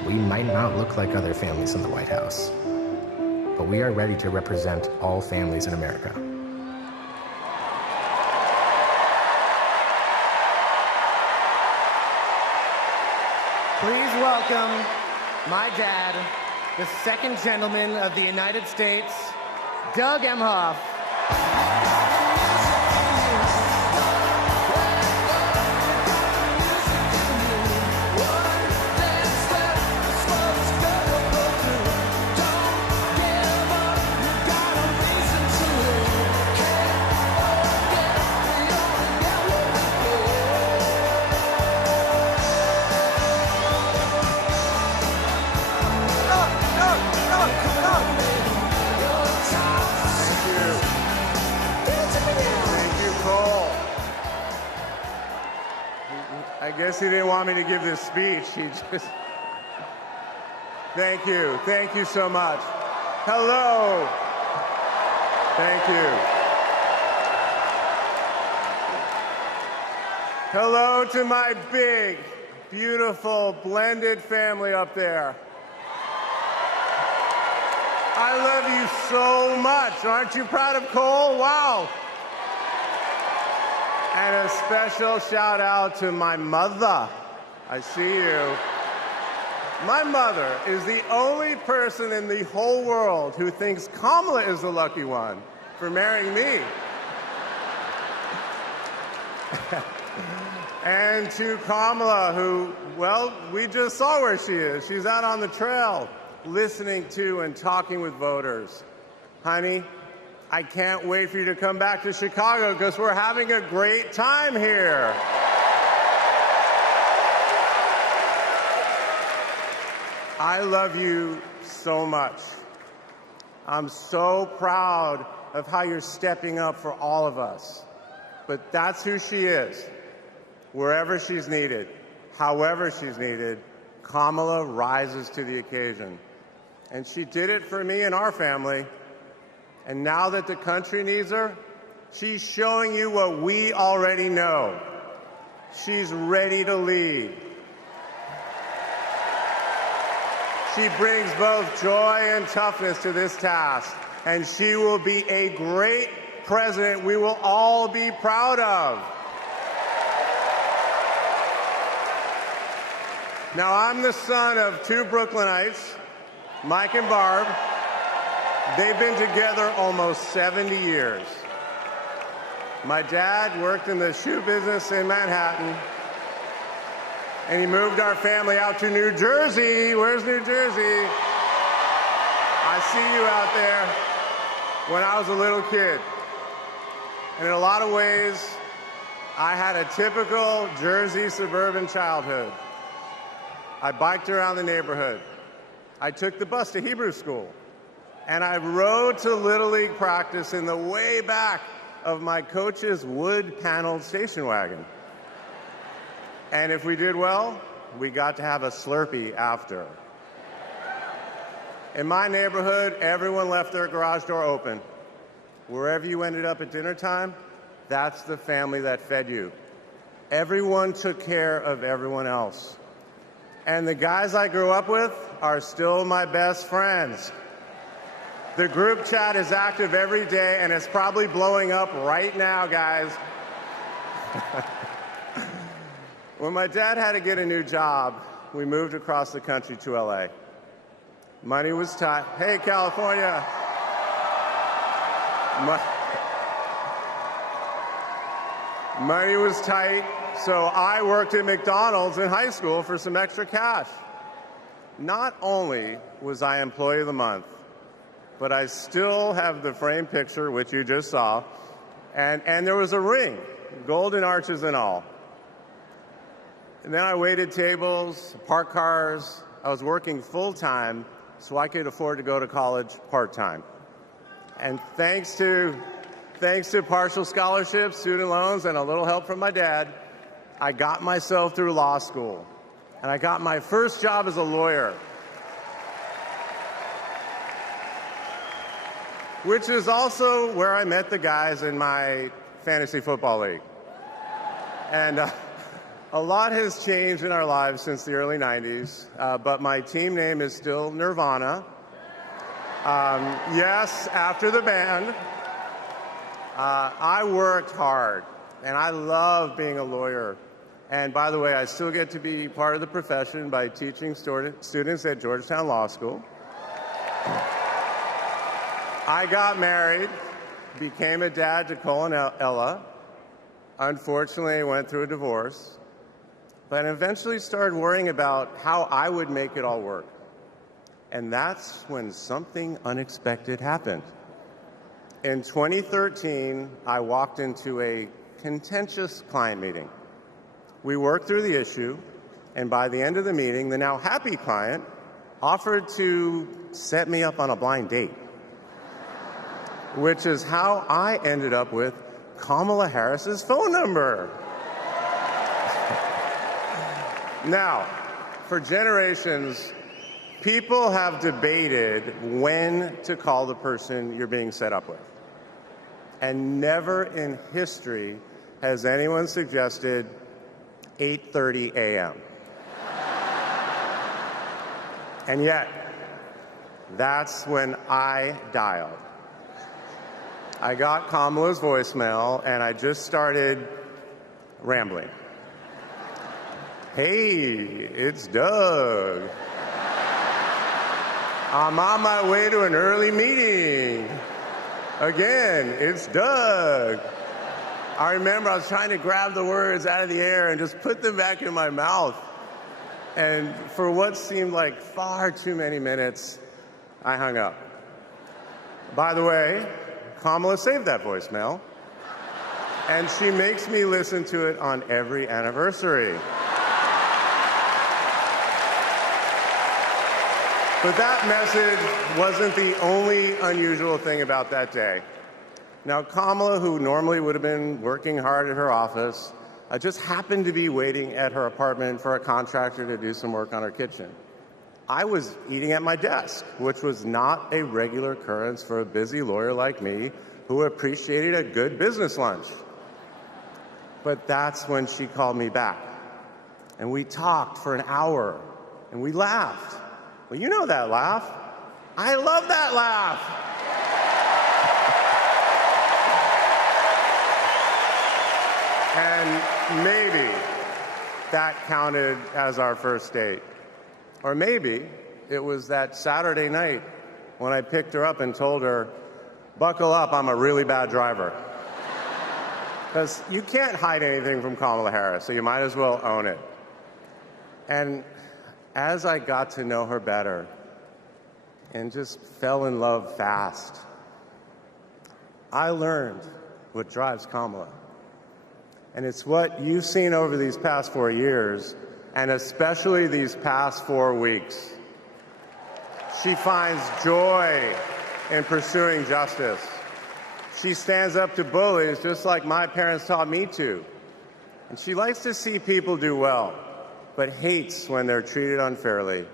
We might not look like other families in the White House, but we are ready to represent all families in America. Please welcome my dad, the second gentleman of the United States, Doug Emhoff. Thank you. I guess he didn't want me to give this speech. He just... Thank you. Thank you so much. Hello. Thank you. Hello to my big, beautiful, blended family up there. I love you so much. Aren't you proud of Cole? Wow. And a special shout out to my mother. I see you. My mother is the only person in the whole world who thinks Kamala is the lucky one for marrying me. And to Kamala, who, well, we just saw where she is. She's out on the trail listening to and talking with voters. Honey, I can't wait for you to come back to Chicago because we're having a great time here. I love you so much. I'm so proud of how you're stepping up for all of us. But that's who she is. Wherever she's needed, however she's needed, Kamala rises to the occasion. And she did it for me and our family. And now that the country needs her, she's showing you what we already know. She's ready to lead. She brings both joy and toughness to this task, and she will be a great president we will all be proud of. Now, I'm the son of two Brooklynites, Mike and Barb. They've been together almost 70 years. My dad worked in the shoe business in Manhattan, and he moved our family out to New Jersey. Where's New Jersey? I see you out there. When I was a little kid. And in a lot of ways, I had a typical Jersey suburban childhood. I biked around the neighborhood. I took the bus to Hebrew school. And I rode to Little League practice in the way back of my coach's wood-paneled station wagon. And if we did well, we got to have a Slurpee after. In my neighborhood, everyone left their garage door open. Wherever you ended up at dinner time, that's the family that fed you. Everyone took care of everyone else. And the guys I grew up with are still my best friends. The group chat is active every day, and it's probably blowing up right now, guys. When my dad had to get a new job, we moved across the country to LA. Money was tight. Hey, California. Money was tight, so I worked at McDonald's in high school for some extra cash. Not only was I Employee of the Month, but I still have the framed picture, which you just saw, and there was a ring, golden arches and all. And then I waited tables, parked cars. I was working full-time so I could afford to go to college part-time. And thanks to partial scholarships, student loans, and a little help from my dad, I got myself through law school. And I got my first job as a lawyer, which is also where I met the guys in my fantasy football league. And a lot has changed in our lives since the early 90s, but my team name is still Nirvana. Yes, after the band. I worked hard, and I love being a lawyer. And by the way, I still get to be part of the profession by teaching students at Georgetown Law School. I got married, became a dad to Cole and Ella. Unfortunately, went through a divorce, but eventually started worrying about how I would make it all work. And that's when something unexpected happened. In 2013, I walked into a contentious client meeting. We worked through the issue, and by the end of the meeting, the now happy client offered to set me up on a blind date, which is how I ended up with Kamala Harris's phone number. Now, for generations, people have debated when to call the person you're being set up with. And never in history has anyone suggested 8:30 a.m. And yet, that's when I dialed. I got Kamala's voicemail, and I just started rambling. Hey, it's Doug. I'm on my way to an early meeting. Again, it's Doug. I remember I was trying to grab the words out of the air and just put them back in my mouth. And for what seemed like far too many minutes, I hung up. By the way, Kamala saved that voicemail, and she makes me listen to it on every anniversary. But that message wasn't the only unusual thing about that day. Now, Kamala, who normally would have been working hard at her office, just happened to be waiting at her apartment for a contractor to do some work on her kitchen. I was eating at my desk, which was not a regular occurrence for a busy lawyer like me who appreciated a good business lunch. But that's when she called me back. And we talked for an hour, and we laughed. Well, you know that laugh. I love that laugh. And maybe that counted as our first date. Or maybe it was that Saturday night when I picked her up and told her, buckle up, I'm a really bad driver. Because you can't hide anything from Kamala Harris, so you might as well own it. And as I got to know her better and just fell in love fast, I learned what drives Kamala. And it's what you've seen over these past 4 years, and especially these past 4 weeks. She finds joy in pursuing justice. She stands up to bullies just like my parents taught me to. And she likes to see people do well, but hates when they're treated unfairly.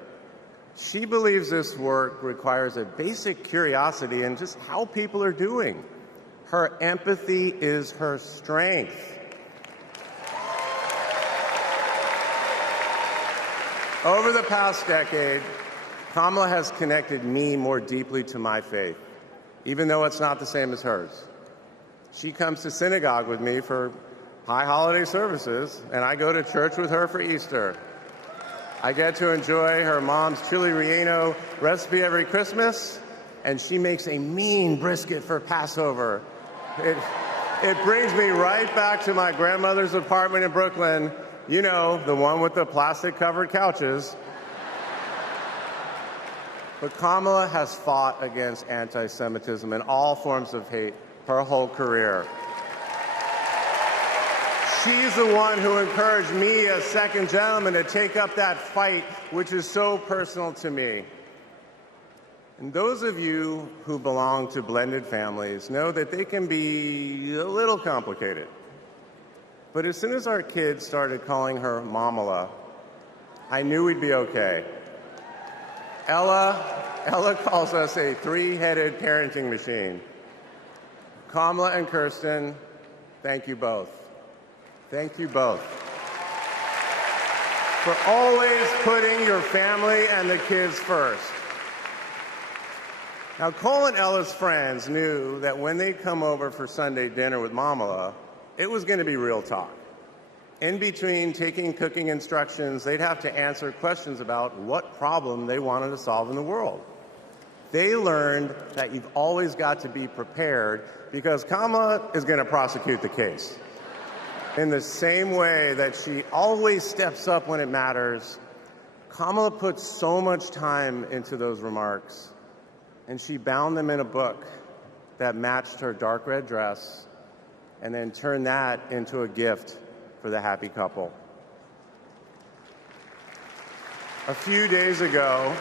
She believes this work requires a basic curiosity in just how people are doing. Her empathy is her strength. Over the past decade, Kamala has connected me more deeply to my faith, even though it's not the same as hers. She comes to synagogue with me for high holiday services, and I go to church with her for Easter. I get to enjoy her mom's chili relleno recipe every Christmas, and she makes a mean brisket for Passover. It brings me right back to my grandmother's apartment in Brooklyn, you know, the one with the plastic-covered couches. But Kamala has fought against anti-Semitism and all forms of hate her whole career. She's the one who encouraged me as second gentleman to take up that fight, which is so personal to me. And those of you who belong to blended families know that they can be a little complicated. But as soon as our kids started calling her Mamala, I knew we'd be okay. Ella calls us a three-headed parenting machine. Kamala and Kirsten, thank you both. Thank you both for always putting your family and the kids first. Now, Cole and Ella's friends knew that when they come over for Sunday dinner with Mamala, it was going to be real talk. In between taking cooking instructions, they'd have to answer questions about what problem they wanted to solve in the world. They learned that you've always got to be prepared because Kamala is going to prosecute the case. In the same way that she always steps up when it matters, Kamala put so much time into those remarks, and she bound them in a book that matched her dark red dress and then turned that into a gift for the happy couple. A few days ago,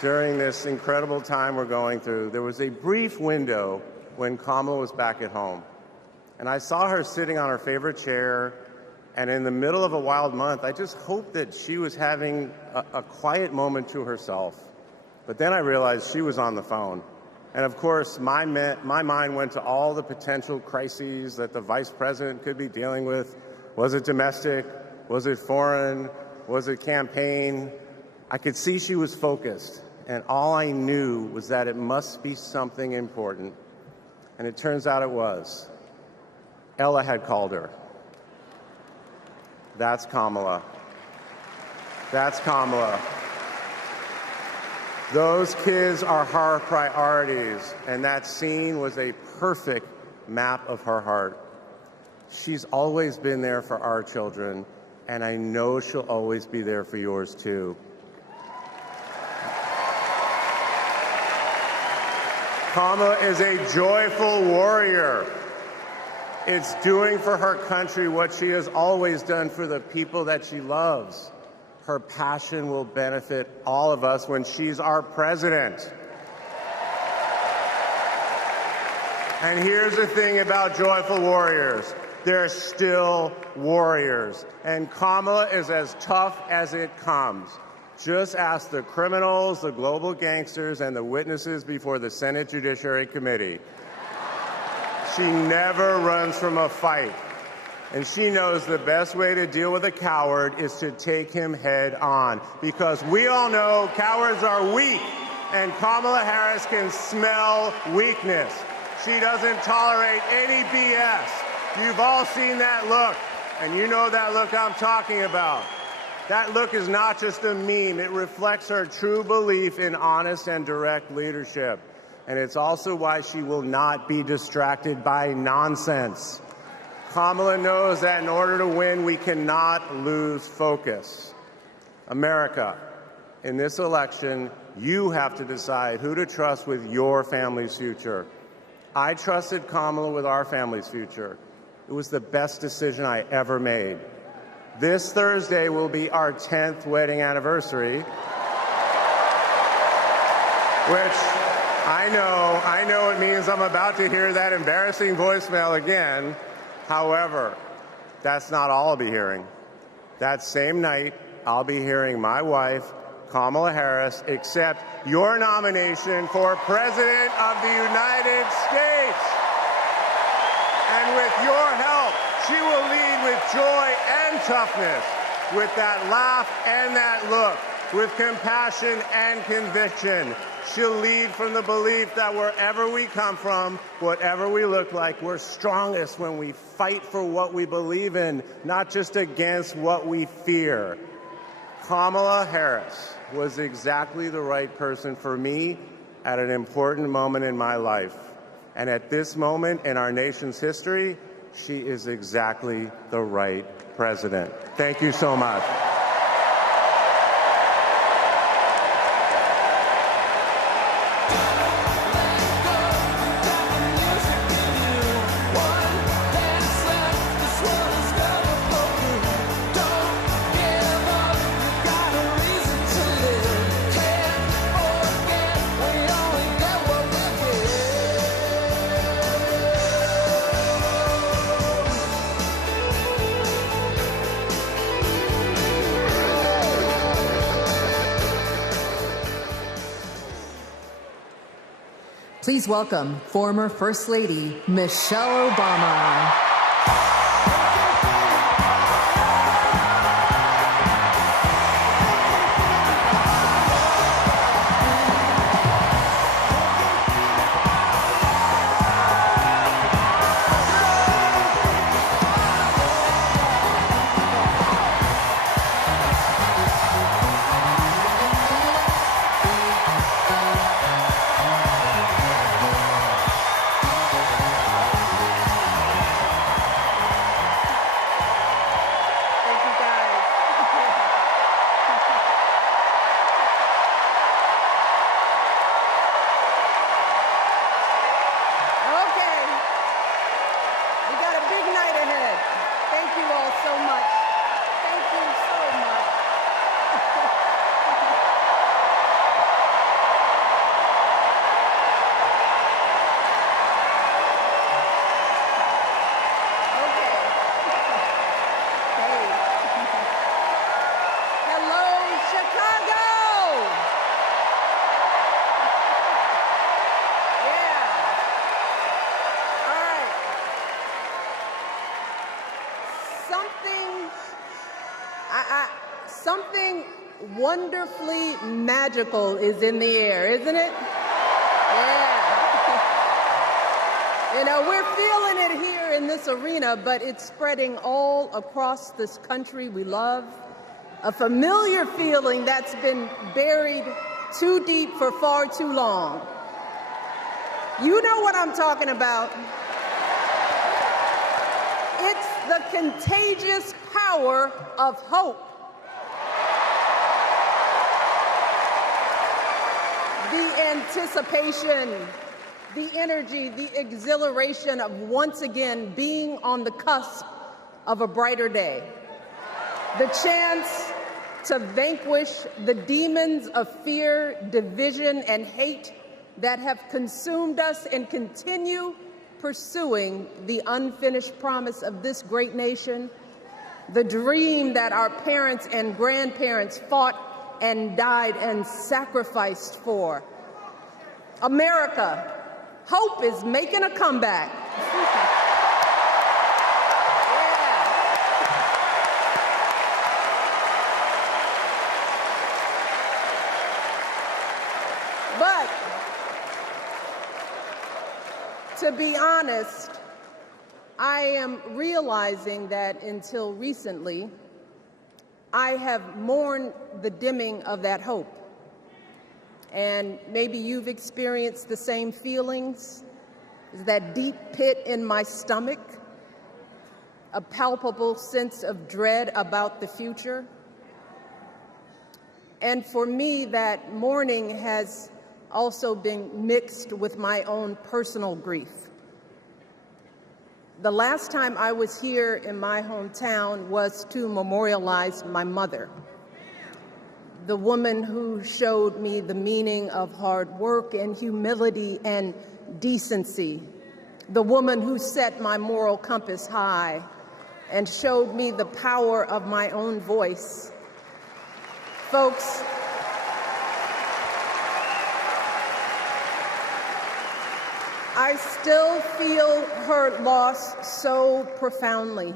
during this incredible time we're going through, there was a brief window when Kamala was back at home. And I saw her sitting on her favorite chair, And in the middle of a wild month, I just hoped that she was having a quiet moment to herself. But then I realized she was on the phone. And of course, my mind went to all the potential crises that the vice president could be dealing with. Was it domestic? Was it foreign? Was it campaign? I could see she was focused. And all I knew was that it must be something important. And it turns out it was. Ella had called her. That's Kamala. That's Kamala. Those kids are her priorities, and that scene was a perfect map of her heart. She's always been there for our children, and I know she'll always be there for yours too. Kamala is a joyful warrior. It's doing for her country what she has always done for the people that she loves. Her passion will benefit all of us when she's our president. And here's the thing about joyful warriors. They're still warriors. And Kamala is as tough as it comes. Just ask the criminals, the global gangsters, and the witnesses before the Senate Judiciary Committee. She never runs from a fight. And she knows the best way to deal with a coward is to take him head on. Because we all know cowards are weak, and Kamala Harris can smell weakness. She doesn't tolerate any BS. You've all seen that look, and you know that look I'm talking about. That look is not just a meme. It reflects her true belief in honest and direct leadership. And it's also why she will not be distracted by nonsense. Kamala knows that in order to win, we cannot lose focus. America, in this election, you have to decide who to trust with your family's future. I trusted Kamala with our family's future. It was the best decision I ever made. This Thursday will be our 10th wedding anniversary, which I know it means I'm about to hear that embarrassing voicemail again. However, that's not all I'll be hearing. That same night, I'll be hearing my wife, Kamala Harris, accept your nomination for President of the United States. And with your help, she will lead with joy and toughness, with that laugh and that look, with compassion and conviction. She'll lead from the belief that wherever we come from, whatever we look like, we're strongest when we fight for what we believe in, not just against what we fear. Kamala Harris was exactly the right person for me at an important moment in my life. And at this moment in our nation's history, she is exactly the right president. Thank you so much. Please welcome former First Lady Michelle Obama. Something wonderfully magical is in the air, isn't it? Yeah. You know, we're feeling it here in this arena, but it's spreading all across this country we love. A familiar feeling that's been buried too deep for far too long. You know what I'm talking about. It's the contagious power of hope. The anticipation, the energy, the exhilaration of once again being on the cusp of a brighter day. The chance to vanquish the demons of fear, division, and hate that have consumed us and continue pursuing the unfinished promise of this great nation, the dream that our parents and grandparents fought and died and sacrificed for. America, hope is making a comeback. But to be honest, I am realizing that until recently, I have mourned the dimming of that hope. And maybe you've experienced the same feelings, that deep pit in my stomach, a palpable sense of dread about the future. And for me, that mourning has also been mixed with my own personal grief. The last time I was here in my hometown was to memorialize my mother, the woman who showed me the meaning of hard work and humility and decency, the woman who set my moral compass high and showed me the power of my own voice. Folks, I still feel her loss so profoundly.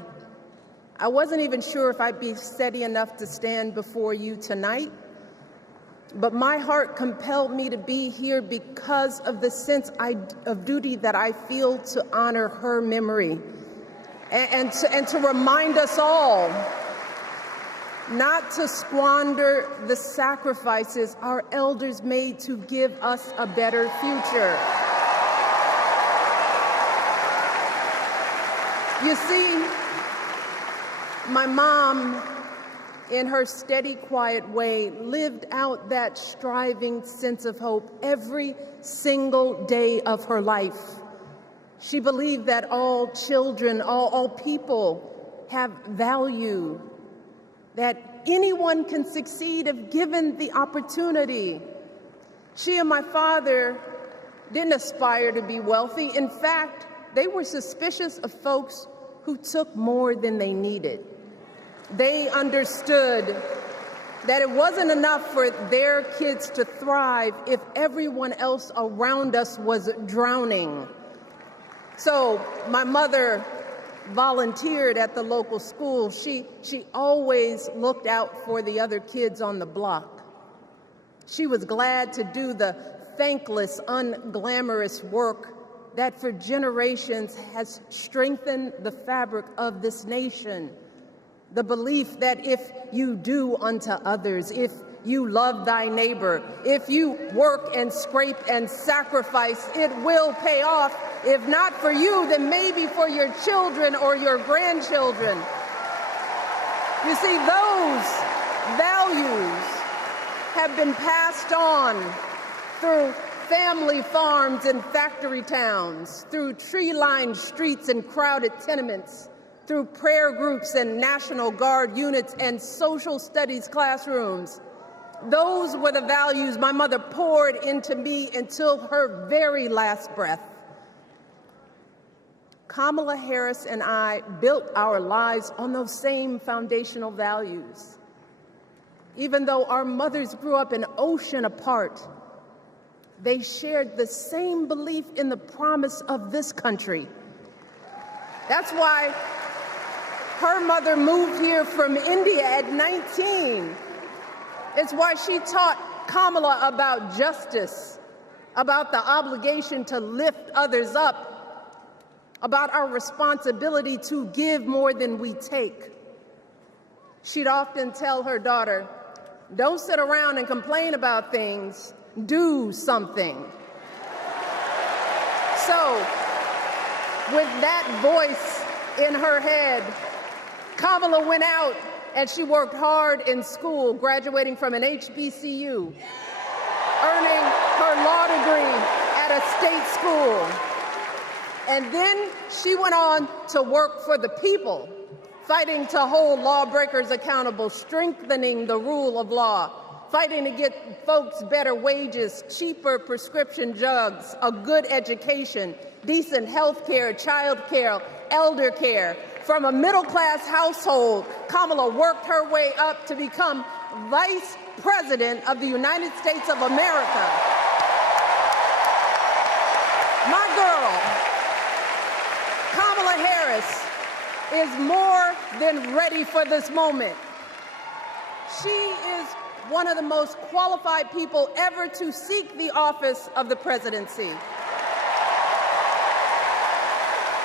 I wasn't even sure if I'd be steady enough to stand before you tonight, but my heart compelled me to be here because of the sense of duty that I feel to honor her memory and to remind us all not to squander the sacrifices our elders made to give us a better future. You see, my mom, in her steady, quiet way, lived out that striving sense of hope every single day of her life. She believed that all children, all people have value, that anyone can succeed if given the opportunity. She and my father didn't aspire to be wealthy. In fact, they were suspicious of folks who took more than they needed. They understood that it wasn't enough for their kids to thrive if everyone else around us was drowning. So my mother volunteered at the local school. She always looked out for the other kids on the block. She was glad to do the thankless, unglamorous work that for generations has strengthened the fabric of this nation. The belief that if you do unto others, if you love thy neighbor, if you work and scrape and sacrifice, it will pay off. If not for you, then maybe for your children or your grandchildren. You see, those values have been passed on through family farms and factory towns, through tree-lined streets and crowded tenements, through prayer groups and National Guard units and social studies classrooms. Those were the values my mother poured into me until her very last breath. Kamala Harris and I built our lives on those same foundational values. Even though our mothers grew up an ocean apart, they shared the same belief in the promise of this country. That's why Her mother moved here from India at 19. It's why she taught Kamala about justice, about the obligation to lift others up, about our responsibility to give more than we take. She'd often tell her daughter, "Don't sit around and complain about things, do something." So, with that voice in her head, Kamala went out and she worked hard in school, graduating from an HBCU, earning her law degree at a state school. And then she went on to work for the people, fighting to hold lawbreakers accountable, strengthening the rule of law, fighting to get folks better wages, cheaper prescription drugs, a good education, decent health care, child care, elder care. From a middle-class household, Kamala worked her way up to become Vice President of the United States of America. My girl, Kamala Harris, is more than ready for this moment. She is one of the most qualified people ever to seek the office of the presidency.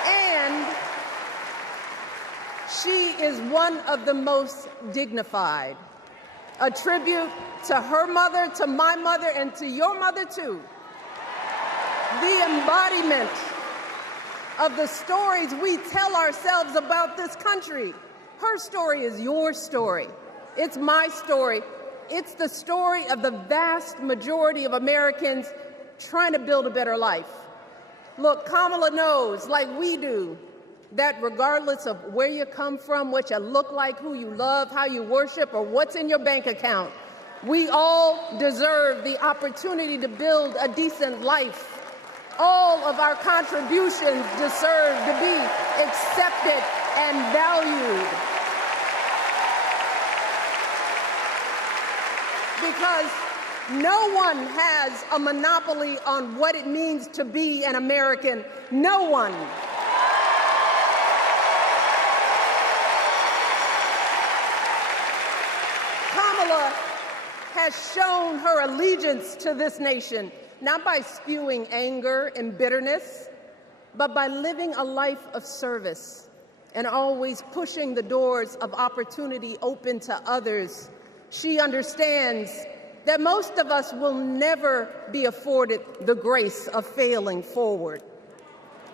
And she is one of the most dignified. A tribute to her mother, to my mother, and to your mother, too. The embodiment of the stories we tell ourselves about this country. Her story is your story. It's my story. It's the story of the vast majority of Americans trying to build a better life. Look, Kamala knows, like we do, that regardless of where you come from, what you look like, who you love, how you worship, or what's in your bank account, we all deserve the opportunity to build a decent life. All of our contributions deserve to be accepted and valued. Because no one has a monopoly on what it means to be an American. No one. Kamala has shown her allegiance to this nation, not by spewing anger and bitterness, but by living a life of service and always pushing the doors of opportunity open to others. She understands that most of us will never be afforded the grace of failing forward.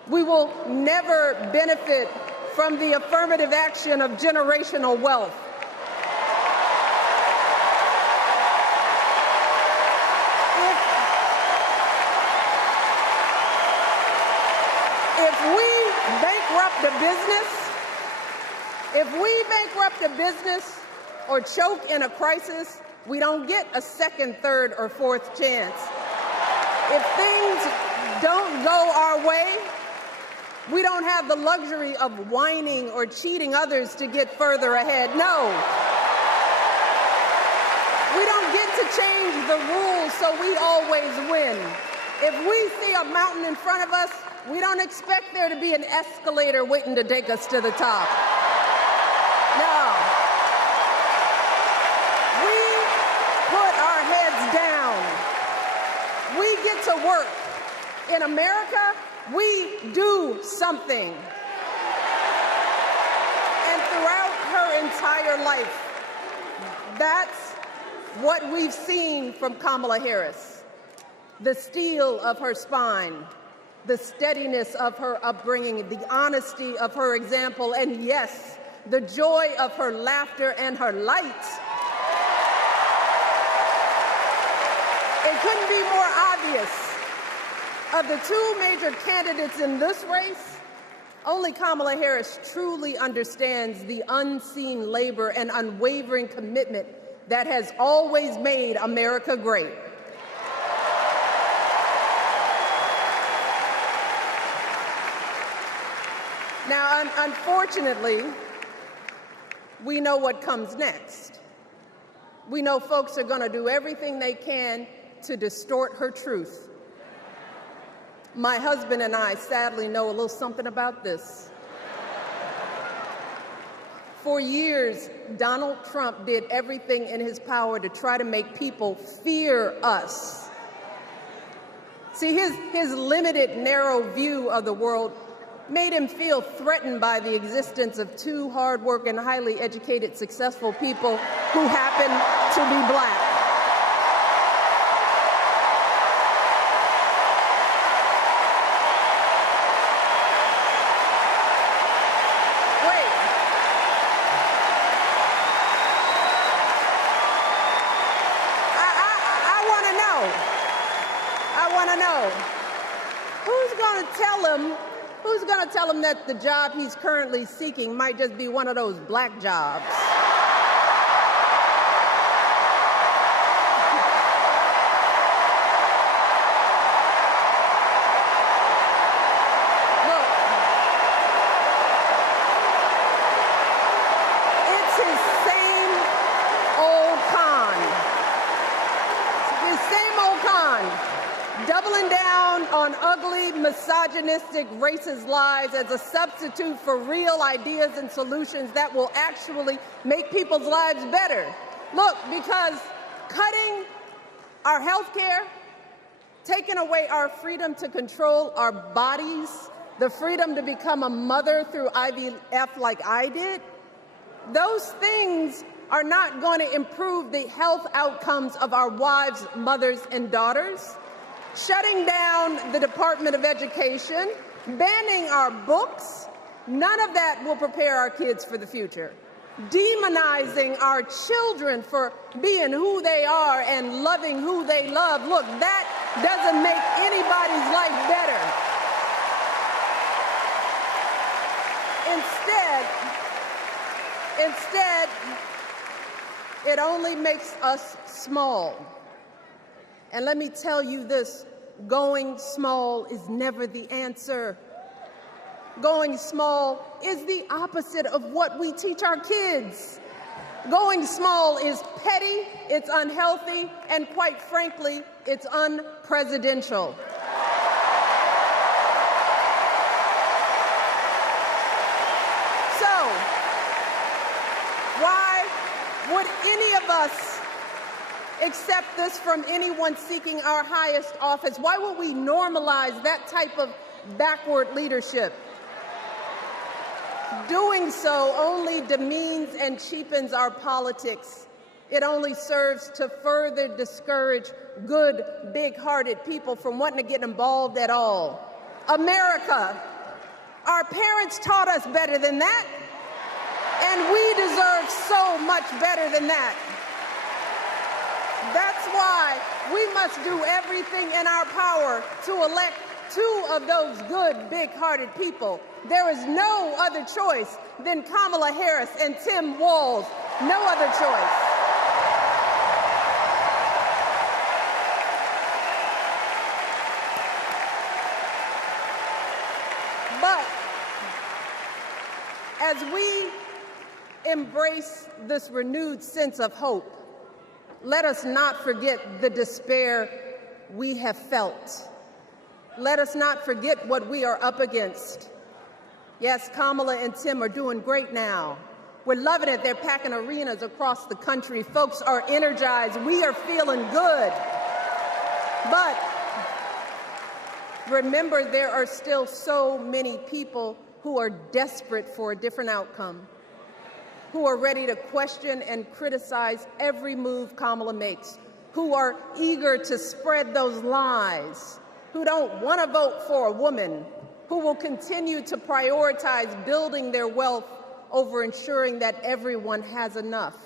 We will never benefit from the affirmative action of generational wealth. If we bankrupt a business or choke in a crisis, we don't get a second, third, or fourth chance. If things don't go our way, we don't have the luxury of whining or cheating others to get further ahead. No. We don't get to change the rules so we always win. If we see a mountain in front of us, we don't expect there to be an escalator waiting to take us to the top. No. We put our heads down. We get to work. In America, we do something. And throughout her entire life, that's what we've seen from Kamala Harris. The steel of her spine, the steadiness of her upbringing, the honesty of her example, and yes, the joy of her laughter and her light. It couldn't be more obvious. Of the two major candidates in this race, only Kamala Harris truly understands the unseen labor and unwavering commitment that has always made America great. Now, unfortunately, we know what comes next. We know folks are going to do everything they can to distort her truth. My husband and I sadly know a little something about this. For years, Donald Trump did everything in his power to try to make people fear us. See, his limited, narrow view of the world made him feel threatened by the existence of two hardworking, highly educated, successful people who happen to be black. Who's going to tell him that the job he's currently seeking might just be one of those black jobs? Look, it's his same old con. His same old con. Doubling down on ugly, misogynistic, racist lies as a substitute for real ideas and solutions that will actually make people's lives better. Look, because cutting our health care, taking away our freedom to control our bodies, the freedom to become a mother through IVF like I did, those things are not going to improve the health outcomes of our wives, mothers, and daughters. Shutting down the Department of Education, banning our books, none of that will prepare our kids for the future. Demonizing our children for being who they are and loving who they love, look, that doesn't make anybody's life better. Instead, it only makes us small. And let me tell you this, going small is never the answer. Going small is the opposite of what we teach our kids. Going small is petty, it's unhealthy, and quite frankly, it's unpresidential. So, why would any of us accept this from anyone seeking our highest office? Why would we normalize that type of backward leadership? Doing so only demeans and cheapens our politics. It only serves to further discourage good, big-hearted people from wanting to get involved at all. America, our parents taught us better than that, and we deserve so much better than that. That's why we must do everything in our power to elect two of those good, big-hearted people. There is no other choice than Kamala Harris and Tim Walz. No other choice. But as we embrace this renewed sense of hope, let us not forget the despair we have felt. Let us not forget what we are up against. Yes, Kamala and Tim are doing great now. We're loving it. They're packing arenas across the country. Folks are energized. We are feeling good. But remember, there are still so many people who are desperate for a different outcome, who are ready to question and criticize every move Kamala makes, who are eager to spread those lies, who don't want to vote for a woman, who will continue to prioritize building their wealth over ensuring that everyone has enough.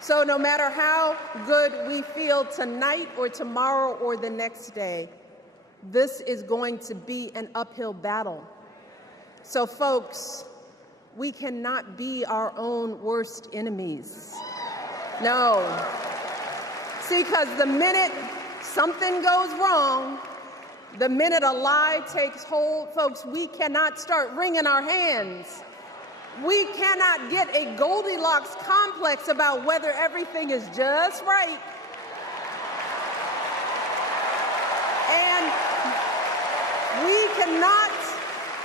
So no matter how good we feel tonight or tomorrow or the next day, this is going to be an uphill battle. So folks, we cannot be our own worst enemies. No. See, because the minute something goes wrong, the minute a lie takes hold, folks, we cannot start wringing our hands. We cannot get a Goldilocks complex about whether everything is just right. And we cannot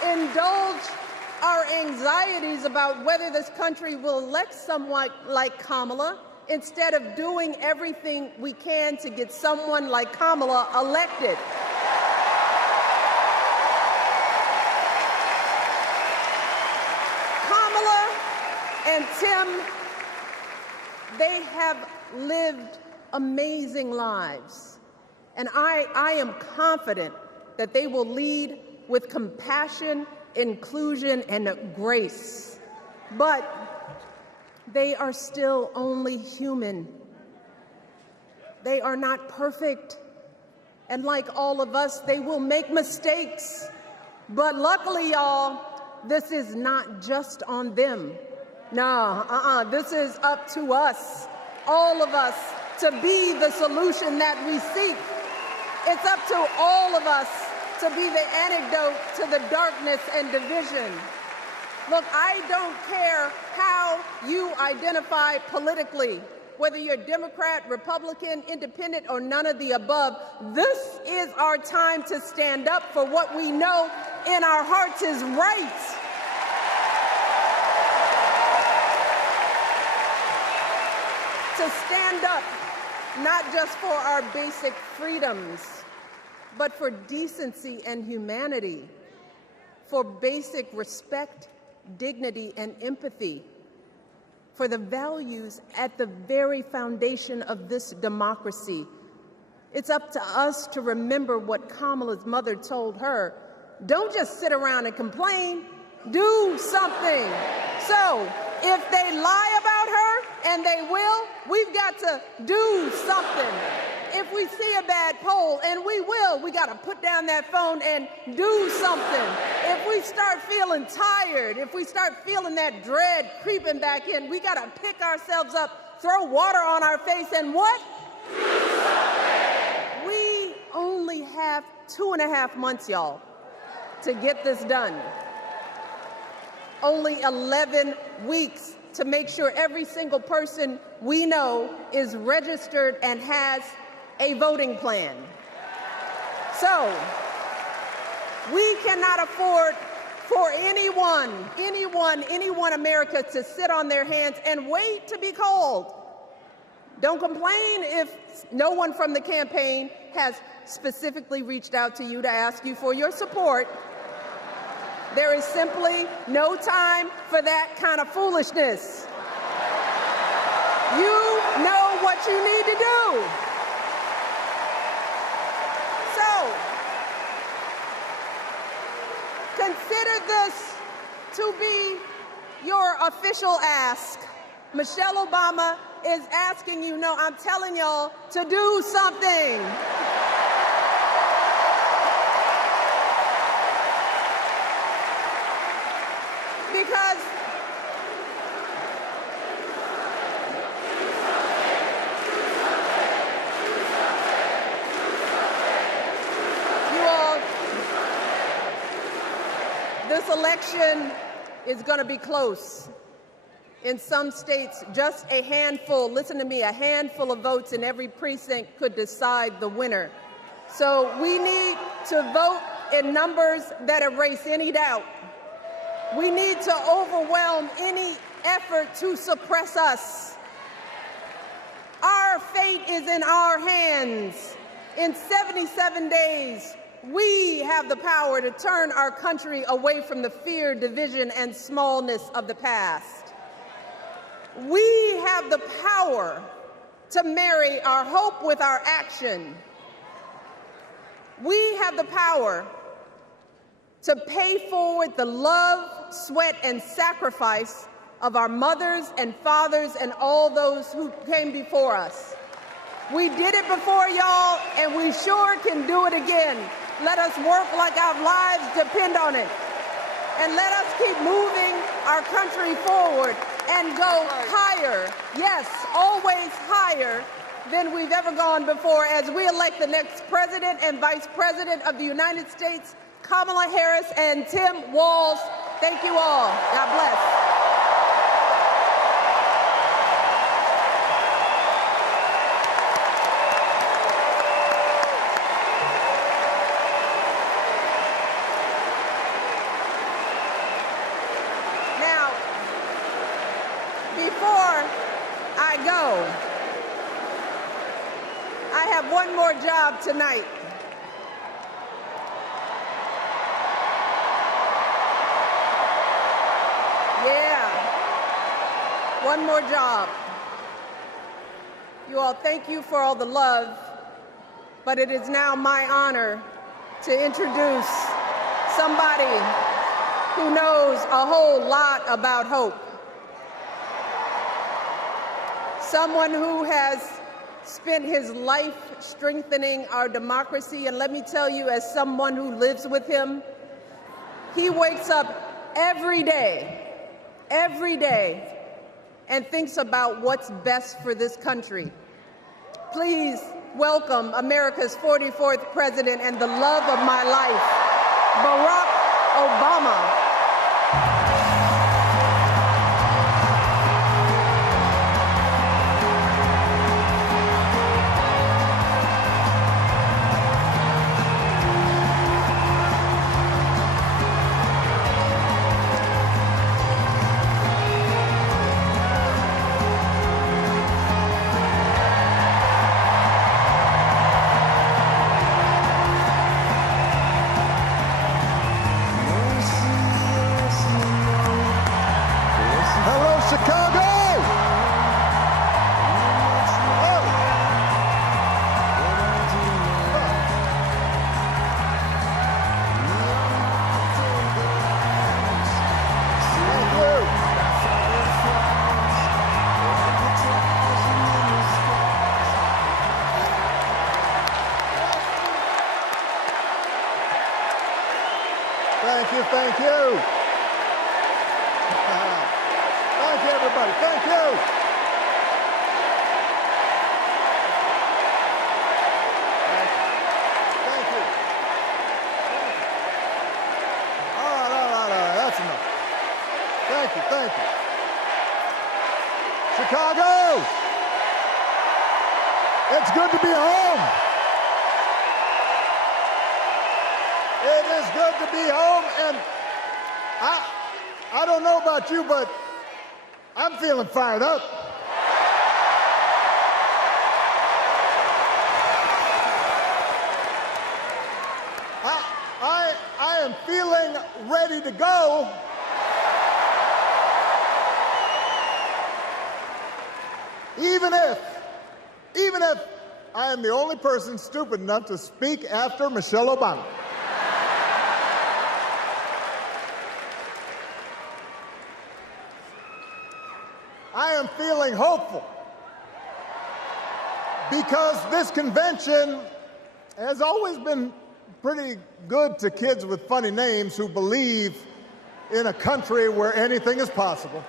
indulge our anxieties about whether this country will elect someone like Kamala instead of doing everything we can to get someone like Kamala elected. Kamala and Tim, they have lived amazing lives, and I am confident that they will lead with compassion, inclusion, and grace. But they are still only human. They are not perfect. And like all of us, they will make mistakes. But luckily, y'all, this is not just on them. No, this is up to us, all of us, to be the solution that we seek. It's up to all of us to be the antidote to the darkness and division. Look, I don't care how you identify politically, whether you're Democrat, Republican, Independent, or none of the above. This is our time to stand up for what we know in our hearts is right. To stand up, not just for our basic freedoms, but for decency and humanity, for basic respect, dignity, and empathy, for the values at the very foundation of this democracy. It's up to us to remember what Kamala's mother told her. Don't just sit around and complain, do something. So if they lie about her, and they will, we've got to do something. If we see a bad poll, and we will, we got to put down that phone and do something. If we start feeling tired, if we start feeling that dread creeping back in, we got to pick ourselves up, throw water on our face, and what? We only have 2.5 months, y'all, to get this done. Only 11 weeks to make sure every single person we know is registered and has a voting plan. So we cannot afford for anyone America to sit on their hands and wait to be called. Don't complain if no one from the campaign has specifically reached out to you to ask you for your support. There is simply no time for that kind of foolishness. You know what you need to do. So, consider this to be your official ask. Michelle Obama is asking you, no, I'm telling y'all to do something. Because you all, this election is going to be close. In some states, just a handful, listen to me, a handful of votes in every precinct could decide the winner. So we need to vote in numbers that erase any doubt. We need to overwhelm any effort to suppress us. Our fate is in our hands. In 77 days, we have the power to turn our country away from the fear, division, and smallness of the past. We have the power to marry our hope with our action. We have the power to pay forward the love, sweat, and sacrifice of our mothers and fathers and all those who came before us. We did it before, y'all, and we sure can do it again. Let us work like our lives depend on it. And let us keep moving our country forward and go higher, yes, always higher than we've ever gone before as we elect the next President and Vice President of the United States, Kamala Harris and Tim Walz. Thank you all. God bless. before I go, I have one more job tonight. Yeah, one more job. You all, thank you for all the love, but it is now my honor to introduce somebody who knows a whole lot about hope. Someone who has spent his life strengthening our democracy, and let me tell you, as someone who lives with him, he wakes up every day, and thinks about what's best for this country. Please welcome America's 44th president and the love of my life, Barack Obama. Thank you. Thank you, everybody. Thank you. Thank you. All right. That's enough. Thank you. Chicago, it's good to be home. It is good to be home, and I don't know about you, but I'm feeling fired up. I am feeling ready to go. Even if I am the only person stupid enough to speak after Michelle Obama. I am feeling hopeful because this convention has always been pretty good to kids with funny names who believe in a country where anything is possible.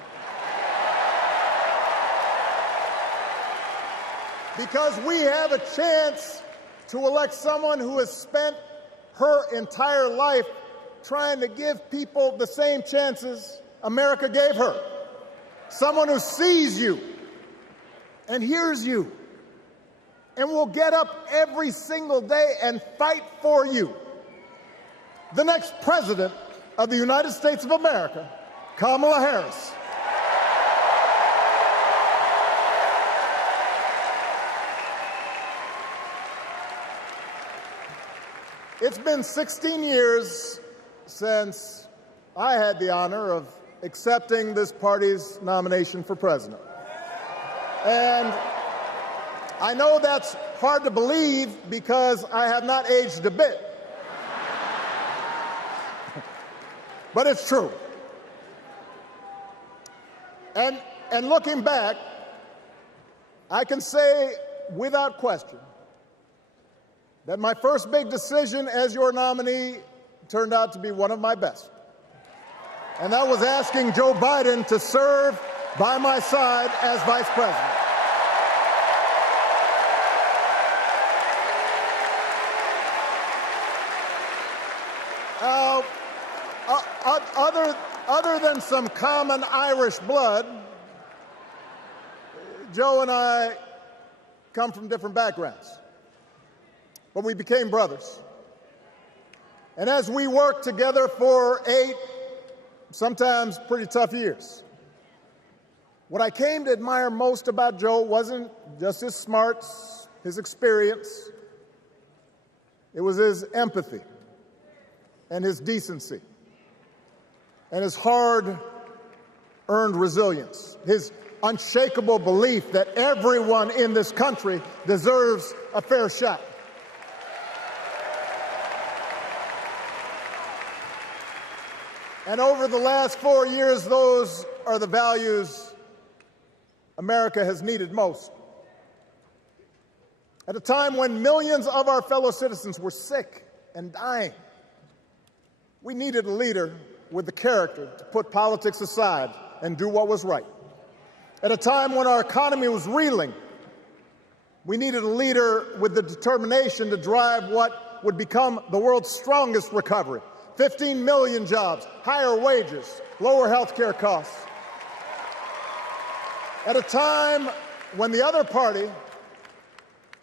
Because we have a chance to elect someone who has spent her entire life trying to give people the same chances America gave her. Someone who sees you and hears you and will get up every single day and fight for you. The next president of the United States of America, Kamala Harris. It's been 16 years since I had the honor of accepting this party's nomination for president. And I know that's hard to believe because I have not aged a bit. But it's true. And looking back, I can say without question that my first big decision as your nominee turned out to be one of my best. And that was asking Joe Biden to serve by my side as vice president. Other than some common Irish blood, Joe and I come from different backgrounds, but we became brothers. And as we worked together for 8, sometimes pretty tough years, What I came to admire most about Joe wasn't just his smarts, his experience. It was his empathy and his decency and his hard-earned resilience, his unshakable belief that everyone in this country deserves a fair shot. And over the last 4 years, those are the values America has needed most. At a time when millions of our fellow citizens were sick and dying, we needed a leader with the character to put politics aside and do what was right. At a time when our economy was reeling, we needed a leader with the determination to drive what would become the world's strongest recovery. 15 million jobs, higher wages, lower health care costs. At a time when the other party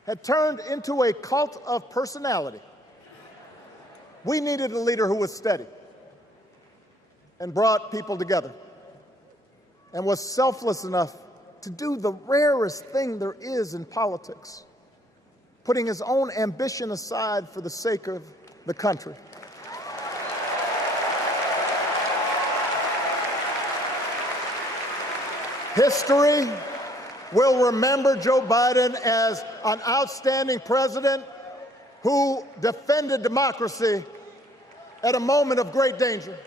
had turned into a cult of personality, we needed a leader who was steady and brought people together and was selfless enough to do the rarest thing there is in politics, putting his own ambition aside for the sake of the country. History will remember Joe Biden as an outstanding president who defended democracy at a moment of great danger.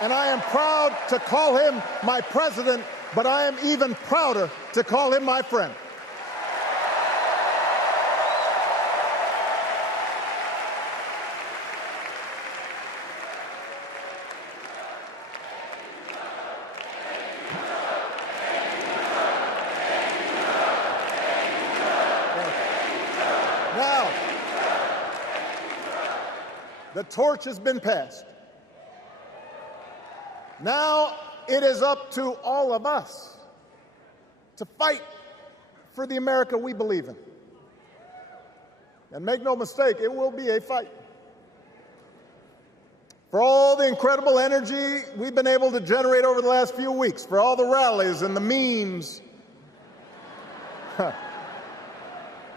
And I am proud to call him my president, but I am even prouder to call him my friend. Now, the torch has been passed. Now it is up to all of us to fight for the America we believe in. And make no mistake, it will be a fight. For all the incredible energy we've been able to generate over the last few weeks, for all the rallies and the memes,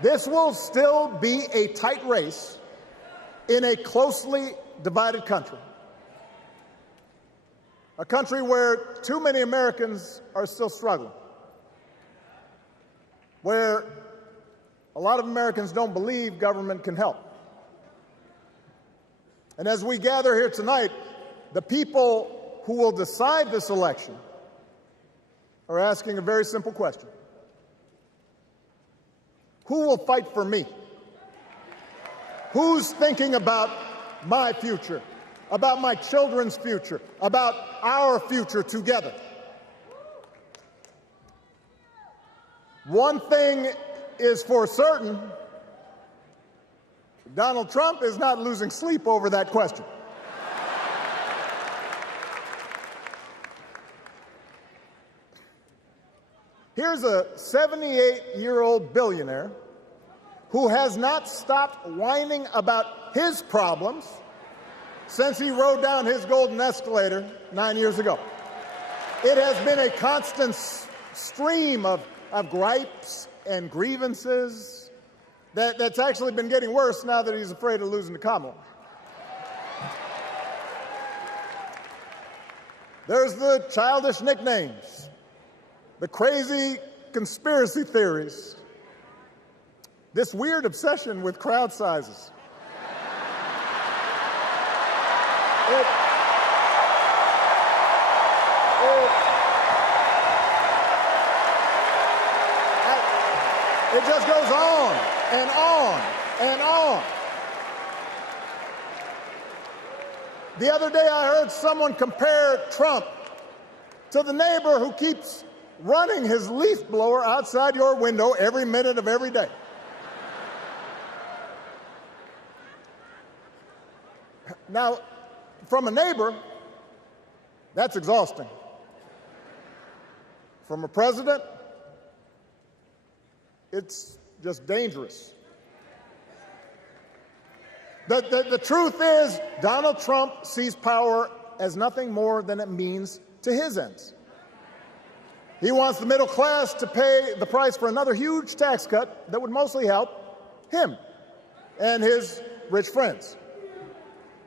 this will still be a tight race in a closely divided country. A country where too many Americans are still struggling, where a lot of Americans don't believe government can help. And as we gather here tonight, the people who will decide this election are asking a very simple question. Who will fight for me? Who's thinking about my future? About my children's future, about our future together? One thing is for certain, Donald Trump is not losing sleep over that question. Here's a 78-year-old billionaire who has not stopped whining about his problems since he rode down his golden escalator 9 years ago. It has been a constant stream of gripes and grievances that's actually been getting worse now that he's afraid of losing to Kamala. There's the childish nicknames, the crazy conspiracy theories, this weird obsession with crowd sizes. It just goes on and on and on. The other day I heard someone compare Trump to the neighbor who keeps running his leaf blower outside your window every minute of every day. Now, from a neighbor, that's exhausting. From a president, it's just dangerous. The truth is, Donald Trump sees power as nothing more than it means to his ends. He wants the middle class to pay the price for another huge tax cut that would mostly help him and his rich friends.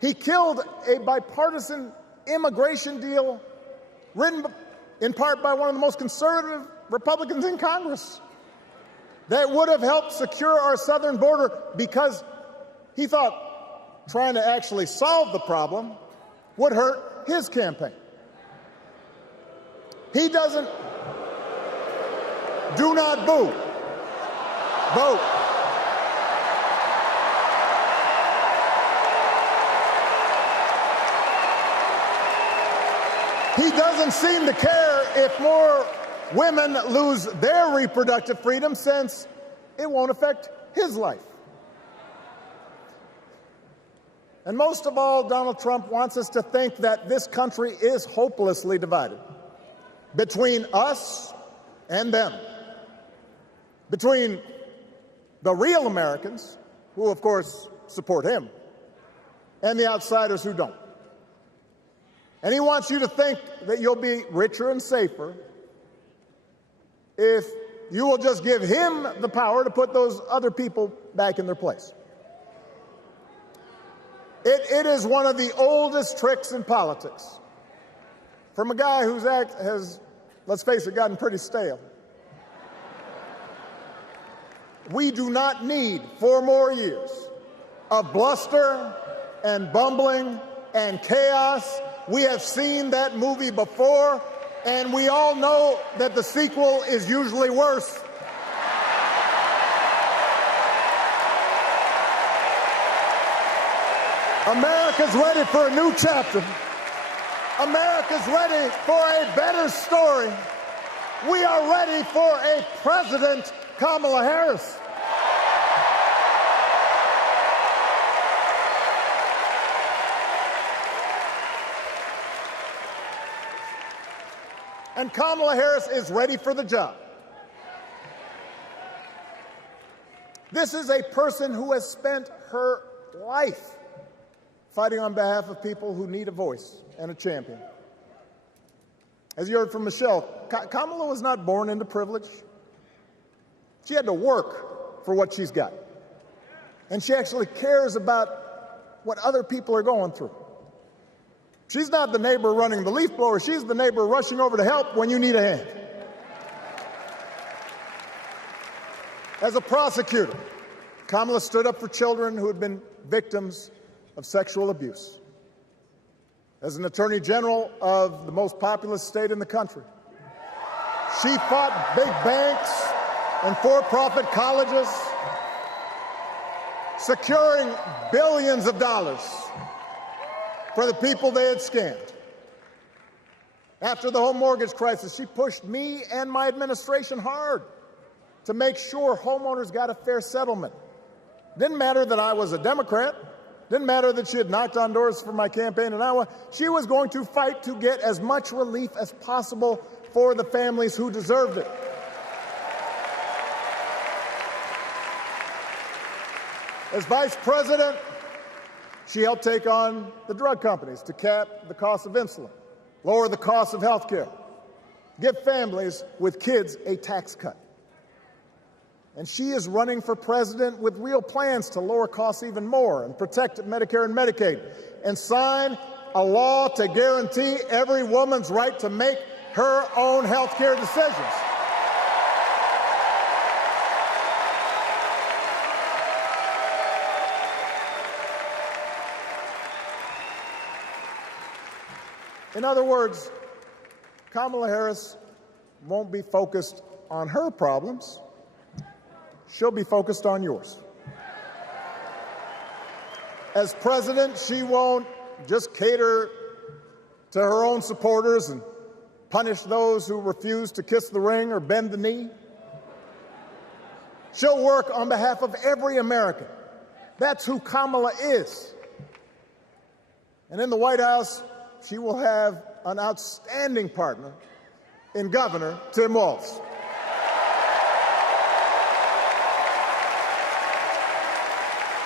He killed a bipartisan immigration deal written in part by one of the most conservative Republicans in Congress that would have helped secure our southern border, because he thought trying to actually solve the problem would hurt his campaign. He doesn't. Do not boo. Vote. He doesn't seem to care if more women lose their reproductive freedom, since it won't affect his life. And most of all, Donald Trump wants us to think that this country is hopelessly divided between us and them, between the real Americans, who of course support him, and the outsiders who don't. And he wants you to think that you'll be richer and safer if you will just give him the power to put those other people back in their place. It is one of the oldest tricks in politics, from a guy whose act has, let's face it, gotten pretty stale. We do not need 4 more years of bluster and bumbling and chaos. We have seen that movie before, and we all know that the sequel is usually worse. America's ready for a new chapter. America's ready for a better story. We are ready for a President Kamala Harris. And Kamala Harris is ready for the job. This is a person who has spent her life fighting on behalf of people who need a voice and a champion. As you heard from Michelle, Kamala was not born into privilege. She had to work for what she's got. And she actually cares about what other people are going through. She's not the neighbor running the leaf blower. She's the neighbor rushing over to help when you need a hand. As a prosecutor, Kamala stood up for children who had been victims of sexual abuse. As an attorney general of the most populous state in the country, she fought big banks and for-profit colleges, securing billions of dollars for the people they had scammed. After the home mortgage crisis, she pushed me and my administration hard to make sure homeowners got a fair settlement. Didn't matter that I was a Democrat. Didn't matter that she had knocked on doors for my campaign in Iowa. She was going to fight to get as much relief as possible for the families who deserved it. As vice president, she helped take on the drug companies to cap the cost of insulin, lower the cost of health care, give families with kids a tax cut. And she is running for president with real plans to lower costs even more and protect Medicare and Medicaid, and sign a law to guarantee every woman's right to make her own health care decisions. In other words, Kamala Harris won't be focused on her problems. She'll be focused on yours. As president, she won't just cater to her own supporters and punish those who refuse to kiss the ring or bend the knee. She'll work on behalf of every American. That's who Kamala is. And in the White House, she will have an outstanding partner in Governor Tim Walz.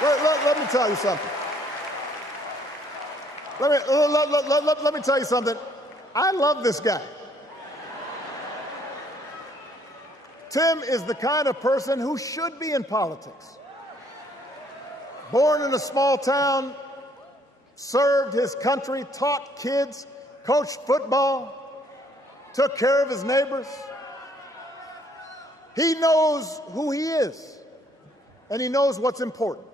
Let me tell you something. Let me tell you something. I love this guy. Tim is the kind of person who should be in politics. Born in a small town, served his country, taught kids, coached football, took care of his neighbors. He knows who he is, and he knows what's important.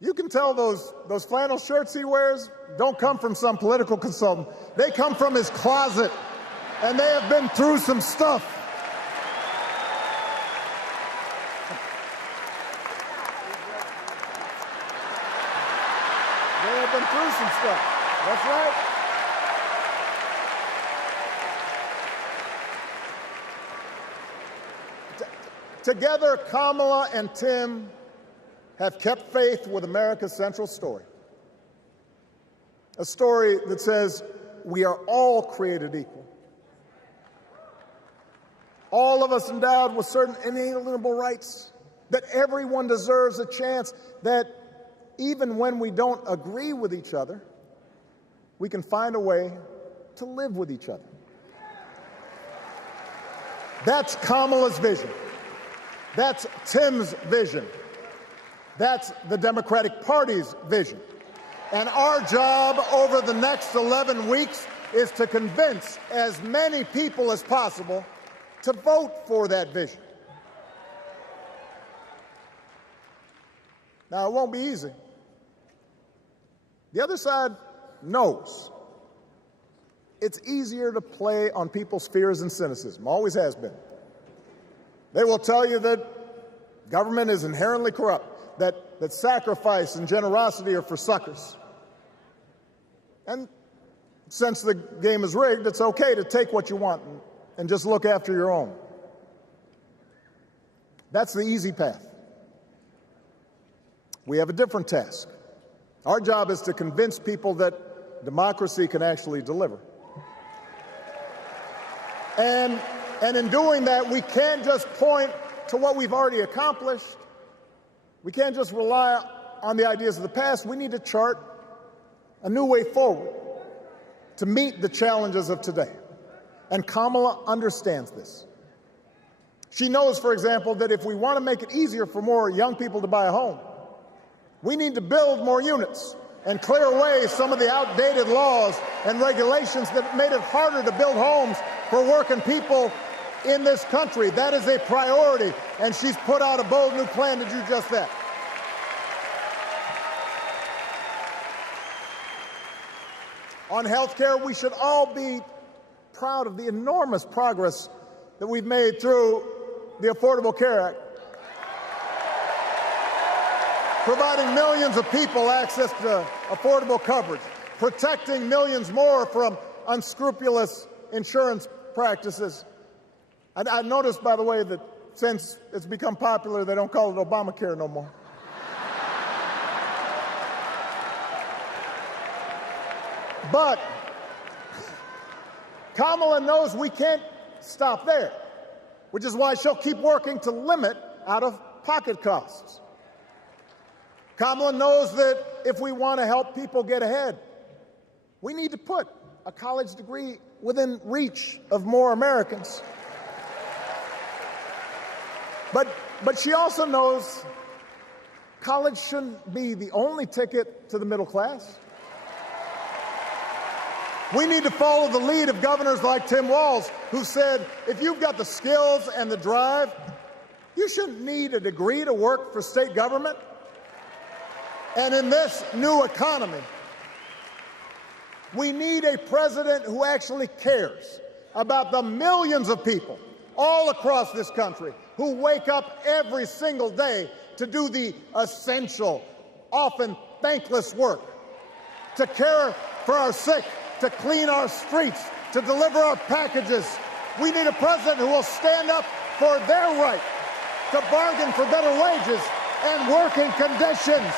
You can tell those flannel shirts he wears don't come from some political consultant. They come from his closet, and they have been through some stuff. They have been through some stuff. That's right. Together, Kamala and Tim have kept faith with America's central story. A story that says we are all created equal. All of us endowed with certain inalienable rights, that everyone deserves a chance, that even when we don't agree with each other, we can find a way to live with each other. That's Kamala's vision. That's Tim's vision. That's the Democratic Party's vision. And our job over the next 11 weeks is to convince as many people as possible to vote for that vision. Now, it won't be easy. The other side knows it's easier to play on people's fears and cynicism, always has been. They will tell you that government is inherently corrupt, that sacrifice and generosity are for suckers. And since the game is rigged, it's okay to take what you want and just look after your own. That's the easy path. We have a different task. Our job is to convince people that democracy can actually deliver. And in doing that, we can't just point to what we've already accomplished. We can't just rely on the ideas of the past. We need to chart a new way forward to meet the challenges of today. And Kamala understands this. She knows, for example, that if we want to make it easier for more young people to buy a home, we need to build more units and clear away some of the outdated laws and regulations that made it harder to build homes for working people in this country. That is a priority, and she's put out a bold new plan to do just that. On health care, we should all be proud of the enormous progress that we've made through the Affordable Care Act, providing millions of people access to affordable coverage, protecting millions more from unscrupulous insurance practices. I noticed, by the way, that since it's become popular, they don't call it Obamacare no more. But Kamala knows we can't stop there, which is why she'll keep working to limit out-of-pocket costs. Kamala knows that if we want to help people get ahead, we need to put a college degree within reach of more Americans. But she also knows college shouldn't be the only ticket to the middle class. We need to follow the lead of governors like Tim Walz, who said, if you've got the skills and the drive, you shouldn't need a degree to work for state government. And in this new economy, we need a president who actually cares about the millions of people all across this country who wake up every single day to do the essential, often thankless work, to care for our sick, to clean our streets, to deliver our packages. We need a president who will stand up for their right to bargain for better wages and working conditions.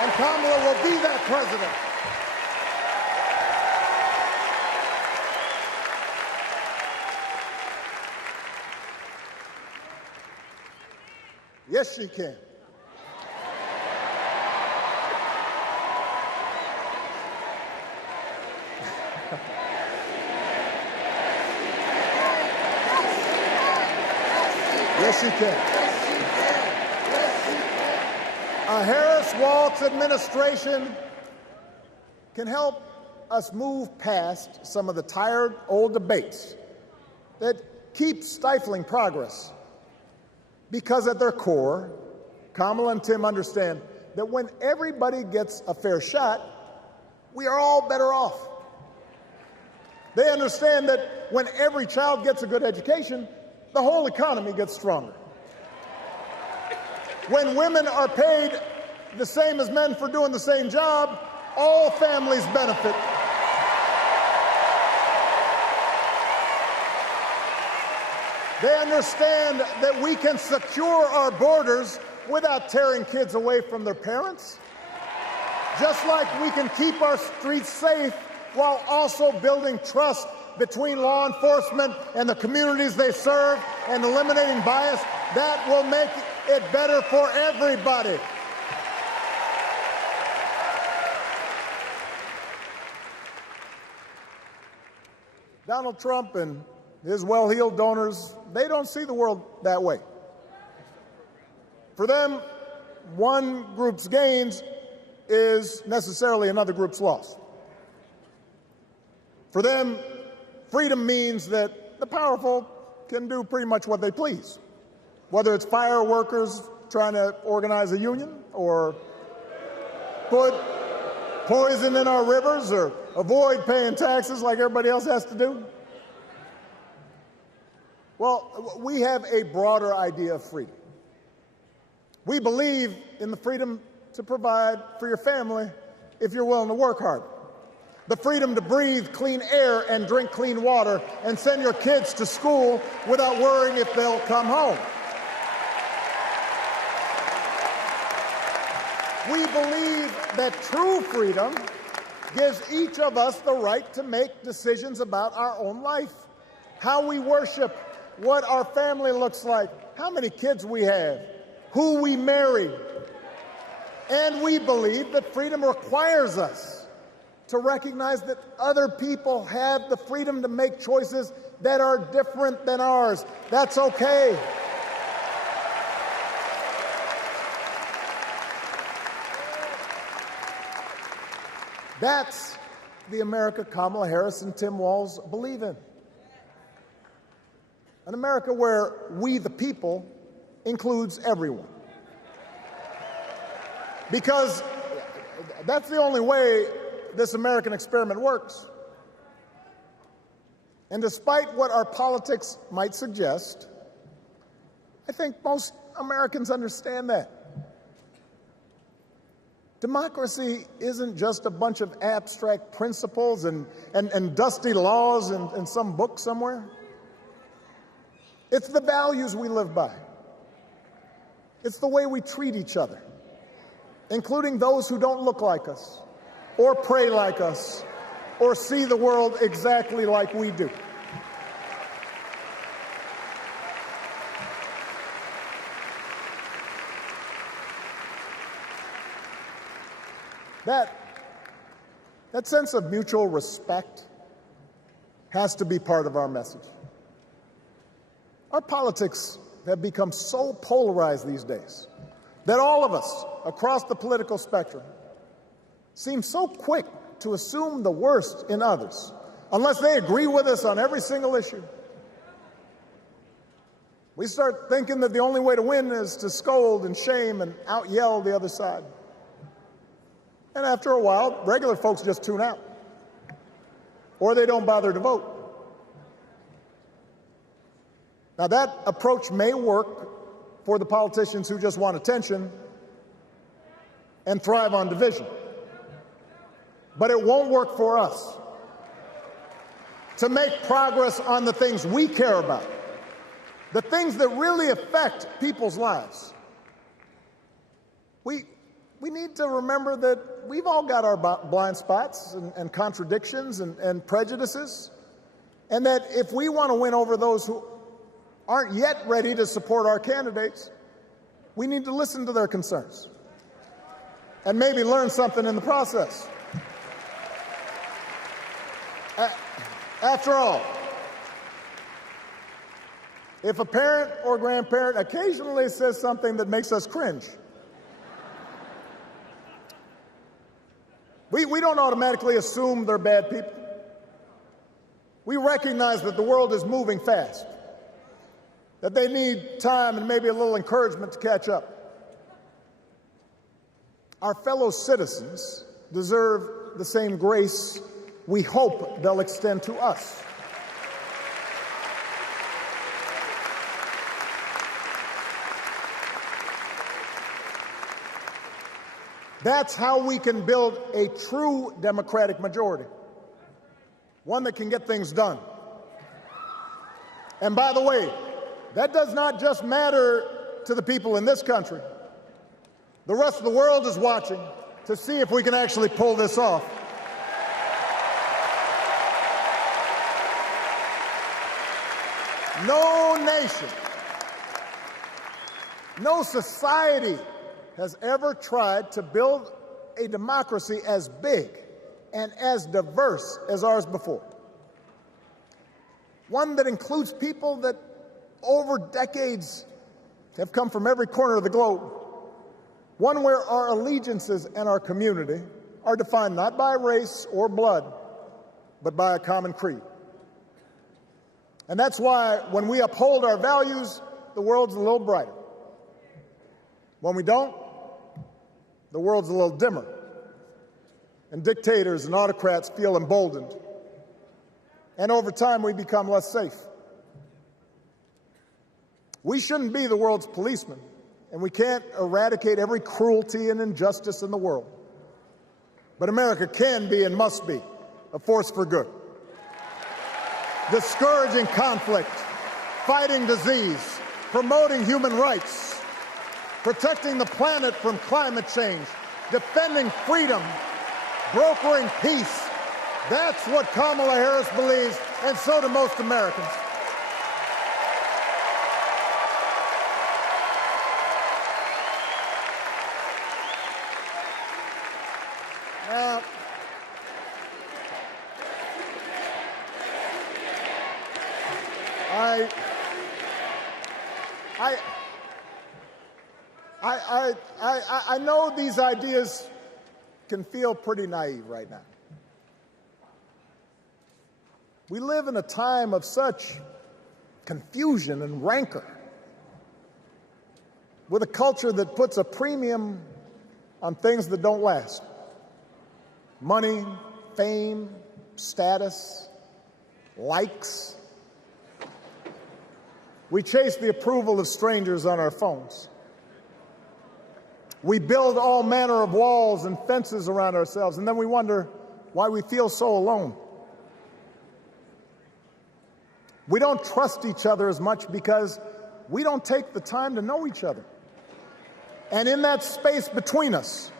And Kamala will be that president. Yes, she can. Yes, he can. A Harris-Walz administration can help us move past some of the tired old debates that keep stifling progress. Because at their core, Kamala and Tim understand that when everybody gets a fair shot, we are all better off. They understand that when every child gets a good education, the whole economy gets stronger. When women are paid the same as men for doing the same job, all families benefit. They understand that we can secure our borders without tearing kids away from their parents, just like we can keep our streets safe while also building trust between law enforcement and the communities they serve and eliminating bias. That will make it better for everybody. Donald Trump and his well-heeled donors, they don't see the world that way. For them, one group's gains is necessarily another group's loss. For them, freedom means that the powerful can do pretty much what they please, whether it's fire workers trying to organize a union or put poison in our rivers or avoid paying taxes like everybody else has to do. Well, we have a broader idea of freedom. We believe in the freedom to provide for your family if you're willing to work hard. The freedom to breathe clean air and drink clean water and send your kids to school without worrying if they'll come home. We believe that true freedom gives each of us the right to make decisions about our own life, how we worship, what our family looks like, how many kids we have, who we marry. And we believe that freedom requires us to recognize that other people have the freedom to make choices that are different than ours. That's okay. That's the America Kamala Harris and Tim Walz believe in. An America where we, the people, includes everyone. Because that's the only way this American experiment works. And despite what our politics might suggest, I think most Americans understand that. Democracy isn't just a bunch of abstract principles and dusty laws in some book somewhere. It's the values we live by. It's the way we treat each other, including those who don't look like us, or pray like us, or see the world exactly like we do. That sense of mutual respect has to be part of our message. Our politics have become so polarized these days that all of us across the political spectrum seem so quick to assume the worst in others, unless they agree with us on every single issue. We start thinking that the only way to win is to scold and shame and out-yell the other side. And after a while, regular folks just tune out, or they don't bother to vote. Now, that approach may work for the politicians who just want attention and thrive on division, but it won't work for us. To make progress on the things we care about, the things that really affect people's lives, we need to remember that we've all got our blind spots and contradictions and prejudices, and that if we want to win over those who aren't yet ready to support our candidates, we need to listen to their concerns and maybe learn something in the process. After all, if a parent or grandparent occasionally says something that makes us cringe, we don't automatically assume they're bad people. We recognize that the world is moving fast, that they need time and maybe a little encouragement to catch up. Our fellow citizens deserve the same grace we hope they'll extend to us. That's how we can build a true Democratic majority, one that can get things done. And by the way, that does not just matter to the people in this country. The rest of the world is watching to see if we can actually pull this off. No nation, no society has ever tried to build a democracy as big and as diverse as ours before. One that includes people that over decades have come from every corner of the globe. One where our allegiances and our community are defined not by race or blood, but by a common creed. And that's why when we uphold our values, the world's a little brighter. When we don't, the world's a little dimmer. And dictators and autocrats feel emboldened. And over time, we become less safe. We shouldn't be the world's policemen, and we can't eradicate every cruelty and injustice in the world. But America can be and must be a force for good, discouraging conflict, fighting disease, promoting human rights, protecting the planet from climate change, defending freedom, brokering peace. That's what Kamala Harris believes, and so do most Americans. I know these ideas can feel pretty naive right now. We live in a time of such confusion and rancor, with a culture that puts a premium on things that don't last. Money, fame, status, likes. We chase the approval of strangers on our phones. We build all manner of walls and fences around ourselves, and then we wonder why we feel so alone. We don't trust each other as much because we don't take the time to know each other. And in that space between us,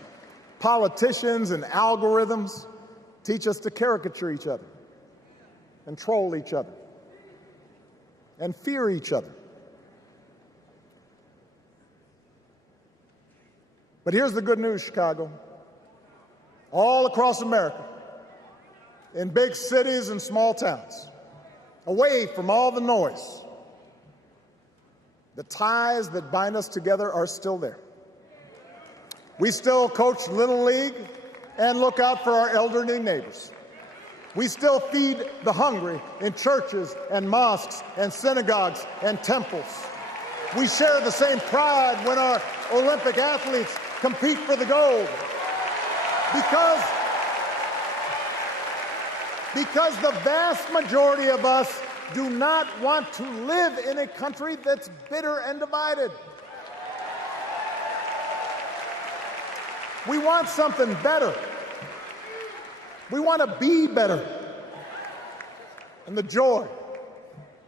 politicians and algorithms teach us to caricature each other and troll each other and fear each other. But here's the good news, Chicago. All across America, in big cities and small towns, away from all the noise, the ties that bind us together are still there. We still coach Little League and look out for our elderly neighbors. We still feed the hungry in churches and mosques and synagogues and temples. We share the same pride when our Olympic athletes compete for the gold. Because the vast majority of us do not want to live in a country that's bitter and divided. We want something better. We want to be better. And the joy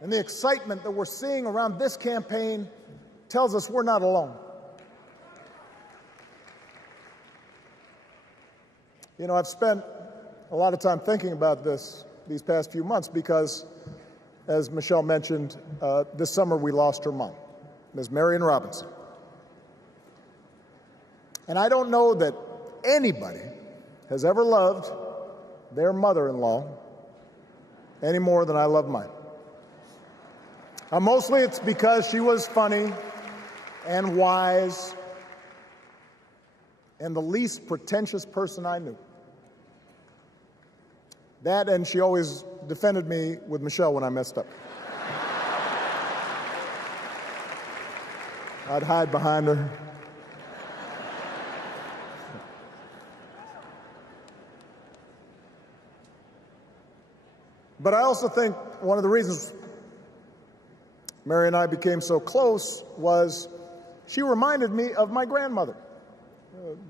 and the excitement that we're seeing around this campaign tells us we're not alone. You know, I've spent a lot of time thinking about these past few months because, as Michelle mentioned, this summer we lost her mom, Ms. Marion Robinson. And I don't know that anybody has ever loved their mother-in-law any more than I love mine. Mostly it's because she was funny and wise and the least pretentious person I knew. That, and she always defended me with Michelle when I messed up. I'd hide behind her. But I also think one of the reasons Mary and I became so close was she reminded me of my grandmother,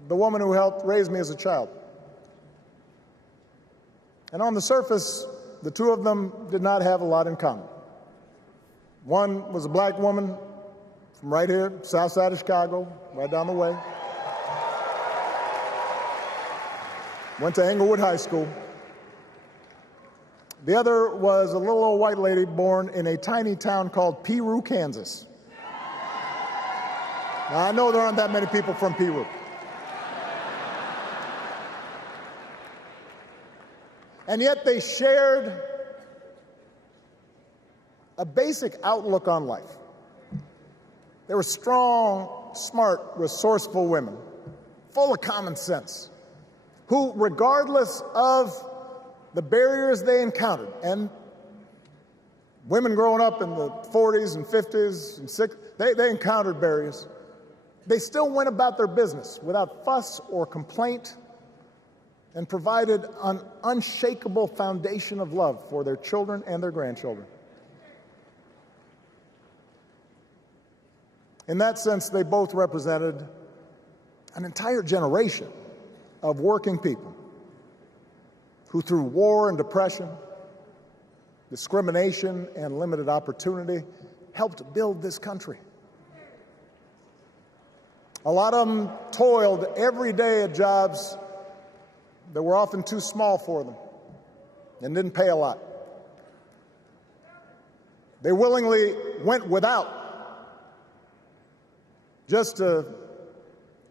the woman who helped raise me as a child. And on the surface, the two of them did not have a lot in common. One was a black woman from right here, south side of Chicago, right down the way. Went to Englewood High School. The other was a little old white lady born in a tiny town called Peru, Kansas. Now, I know there aren't that many people from Peru. And yet they shared a basic outlook on life. They were strong, smart, resourceful women, full of common sense, who, regardless of the barriers they encountered, and women growing up in the 40s and 50s and 60s, they encountered barriers. They still went about their business without fuss or complaint and provided an unshakable foundation of love for their children and their grandchildren. In that sense, they both represented an entire generation of working people who, through war and depression, discrimination and limited opportunity, helped build this country. A lot of them toiled every day at jobs that were often too small for them and didn't pay a lot. They willingly went without just to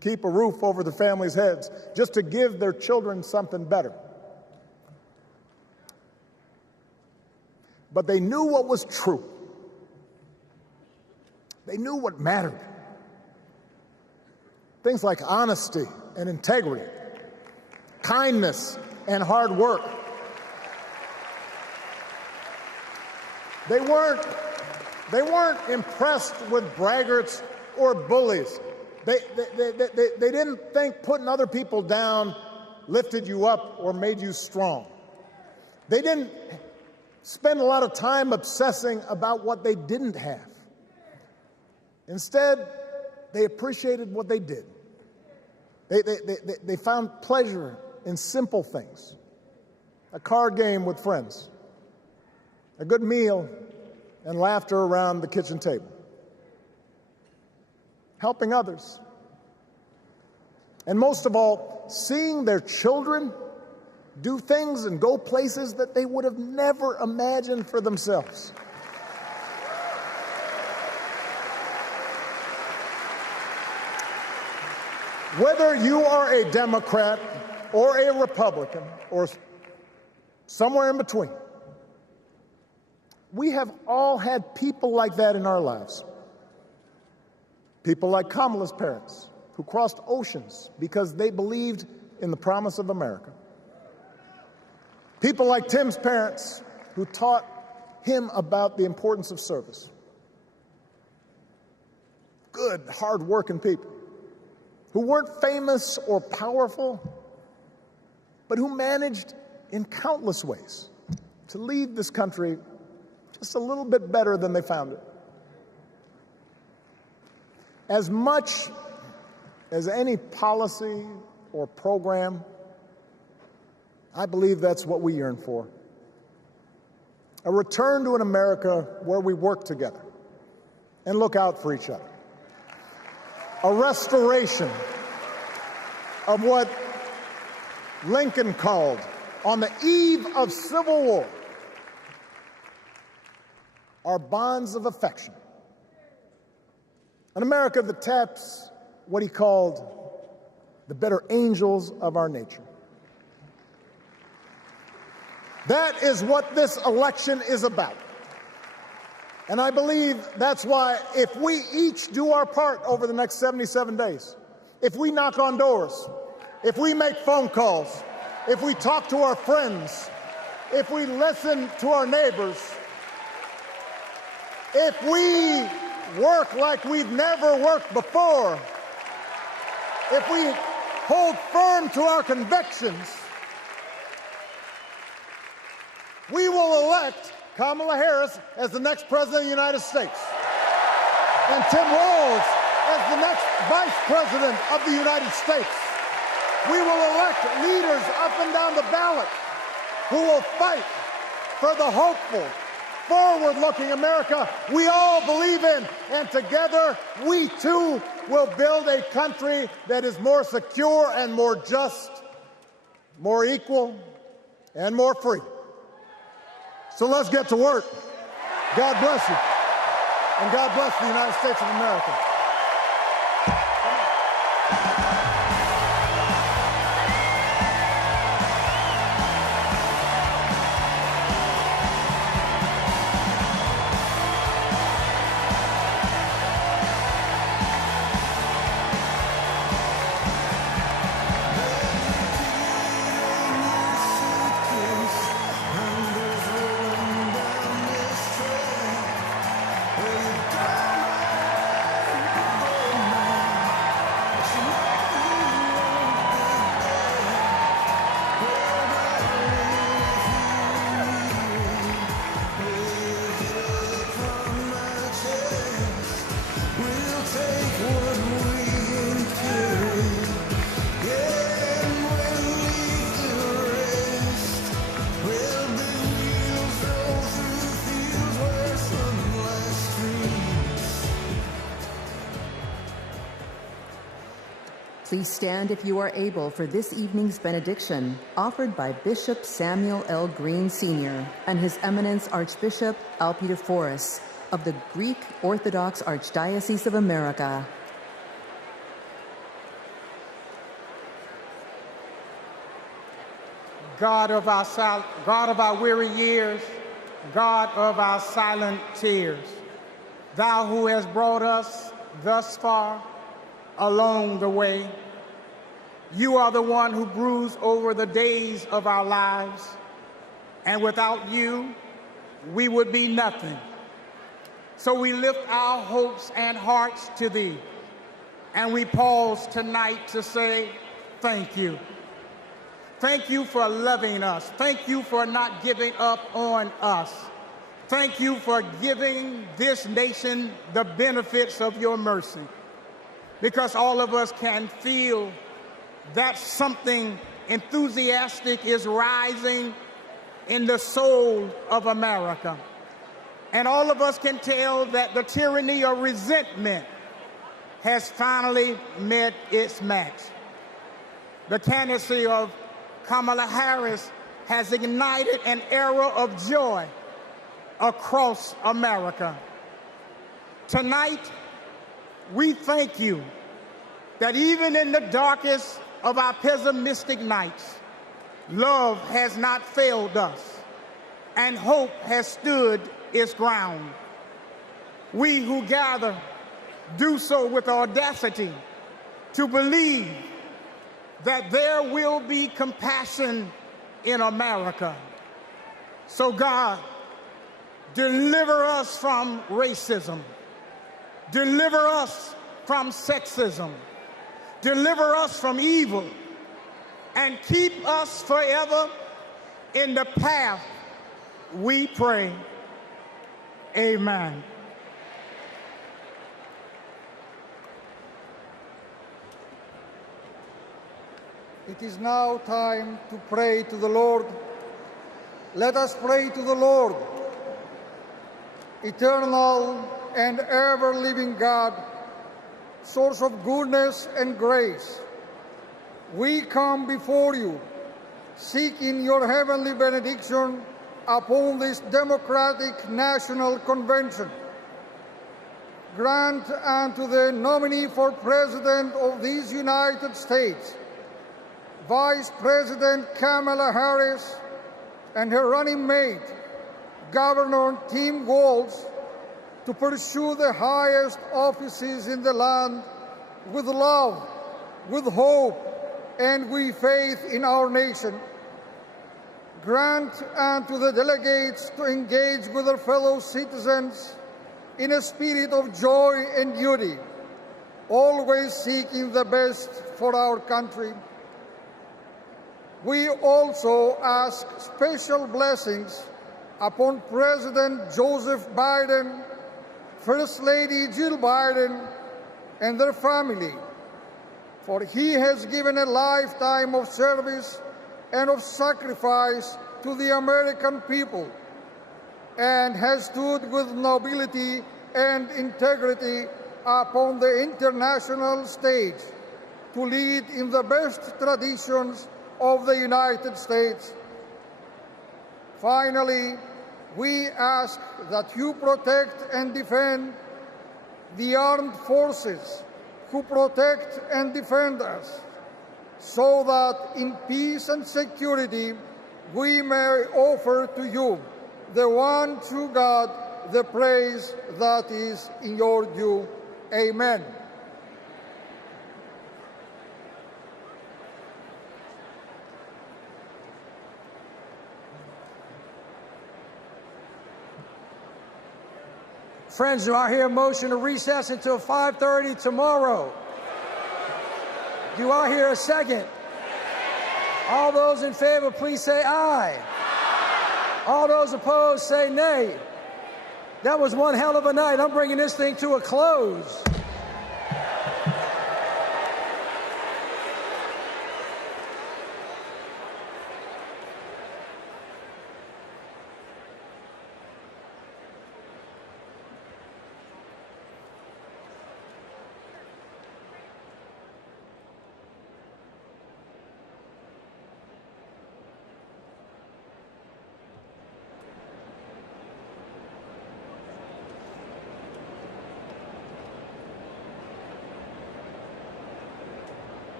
keep a roof over the family's heads, just to give their children something better. But they knew what was true. They knew what mattered. Things like honesty and integrity, kindness and hard work. They weren't impressed with braggarts or bullies. They didn't think putting other people down lifted you up or made you strong. They didn't spend a lot of time obsessing about what they didn't have. Instead, they appreciated what they did. They found pleasure in simple things. A card game with friends, a good meal, and laughter around the kitchen table. Helping others. And most of all, seeing their children do things and go places that they would have never imagined for themselves. Whether you are a Democrat or a Republican or somewhere in between, we have all had people like that in our lives. People like Kamala's parents, who crossed oceans because they believed in the promise of America. People like Tim's parents, who taught him about the importance of service. Good, hard-working people who weren't famous or powerful, but who managed in countless ways to leave this country just a little bit better than they found it. As much as any policy or program, I believe that's what we yearn for. A return to an America where we work together and look out for each other. A restoration of what Lincoln called, on the eve of Civil War, our bonds of affection. An America that taps what he called the better angels of our nature. That is what this election is about. And I believe that's why if we each do our part over the next 77 days, if we knock on doors, if we make phone calls, if we talk to our friends, if we listen to our neighbors, if we work like we've never worked before, if we hold firm to our convictions, we will elect Kamala Harris as the next President of the United States and Tim Walz as the next Vice President of the United States. We will elect leaders up and down the ballot who will fight for the hopeful, forward-looking America we all believe in. And together, we too will build a country that is more secure and more just, more equal, and more free. So let's get to work. God bless you. And God bless the United States of America. Please stand if you are able for this evening's benediction, offered by Bishop Samuel L. Green Sr. and His Eminence Archbishop Alpetiforos of the Greek Orthodox Archdiocese of America. God of our weary years, God of our silent tears, Thou who hast brought us thus far along the way, You are the one who broods over the days of our lives, and without You, we would be nothing. So we lift our hopes and hearts to Thee, and we pause tonight to say thank You. Thank You for loving us. Thank You for not giving up on us. Thank You for giving this nation the benefits of Your mercy, because all of us can feel that something enthusiastic is rising in the soul of America. And all of us can tell that the tyranny of resentment has finally met its match. The candidacy of Kamala Harris has ignited an era of joy across America. Tonight, we thank You that even in the darkest of our pessimistic nights, love has not failed us, and hope has stood its ground. We who gather do so with audacity to believe that there will be compassion in America. So God, deliver us from racism. Deliver us from sexism. Deliver us from evil, and keep us forever in the path we pray. Amen. It is now time to pray to the Lord. Let us pray to the Lord. Eternal and ever-living God, source of goodness and grace, we come before You, seeking Your heavenly benediction upon this democratic national convention. Grant unto the nominee for President of these United States, Vice President Kamala Harris, and her running mate, Governor Tim Walz, to pursue the highest offices in the land with love, with hope, and with faith in our nation. Grant unto the delegates to engage with their fellow citizens in a spirit of joy and duty, always seeking the best for our country. We also ask special blessings upon President Joseph Biden, First Lady Jill Biden, and their family, for he has given a lifetime of service and of sacrifice to the American people, and has stood with nobility and integrity upon the international stage to lead in the best traditions of the United States. Finally, we ask that you protect and defend the armed forces who protect and defend us, so that in peace and security we may offer to you, the one true God, the praise that is in your due. Amen. Friends, do I hear a motion to recess until 5:30 tomorrow? Do I hear a second? All those in favor, please say aye. All those opposed, say nay. That was one hell of a night. I'm bringing this thing to a close.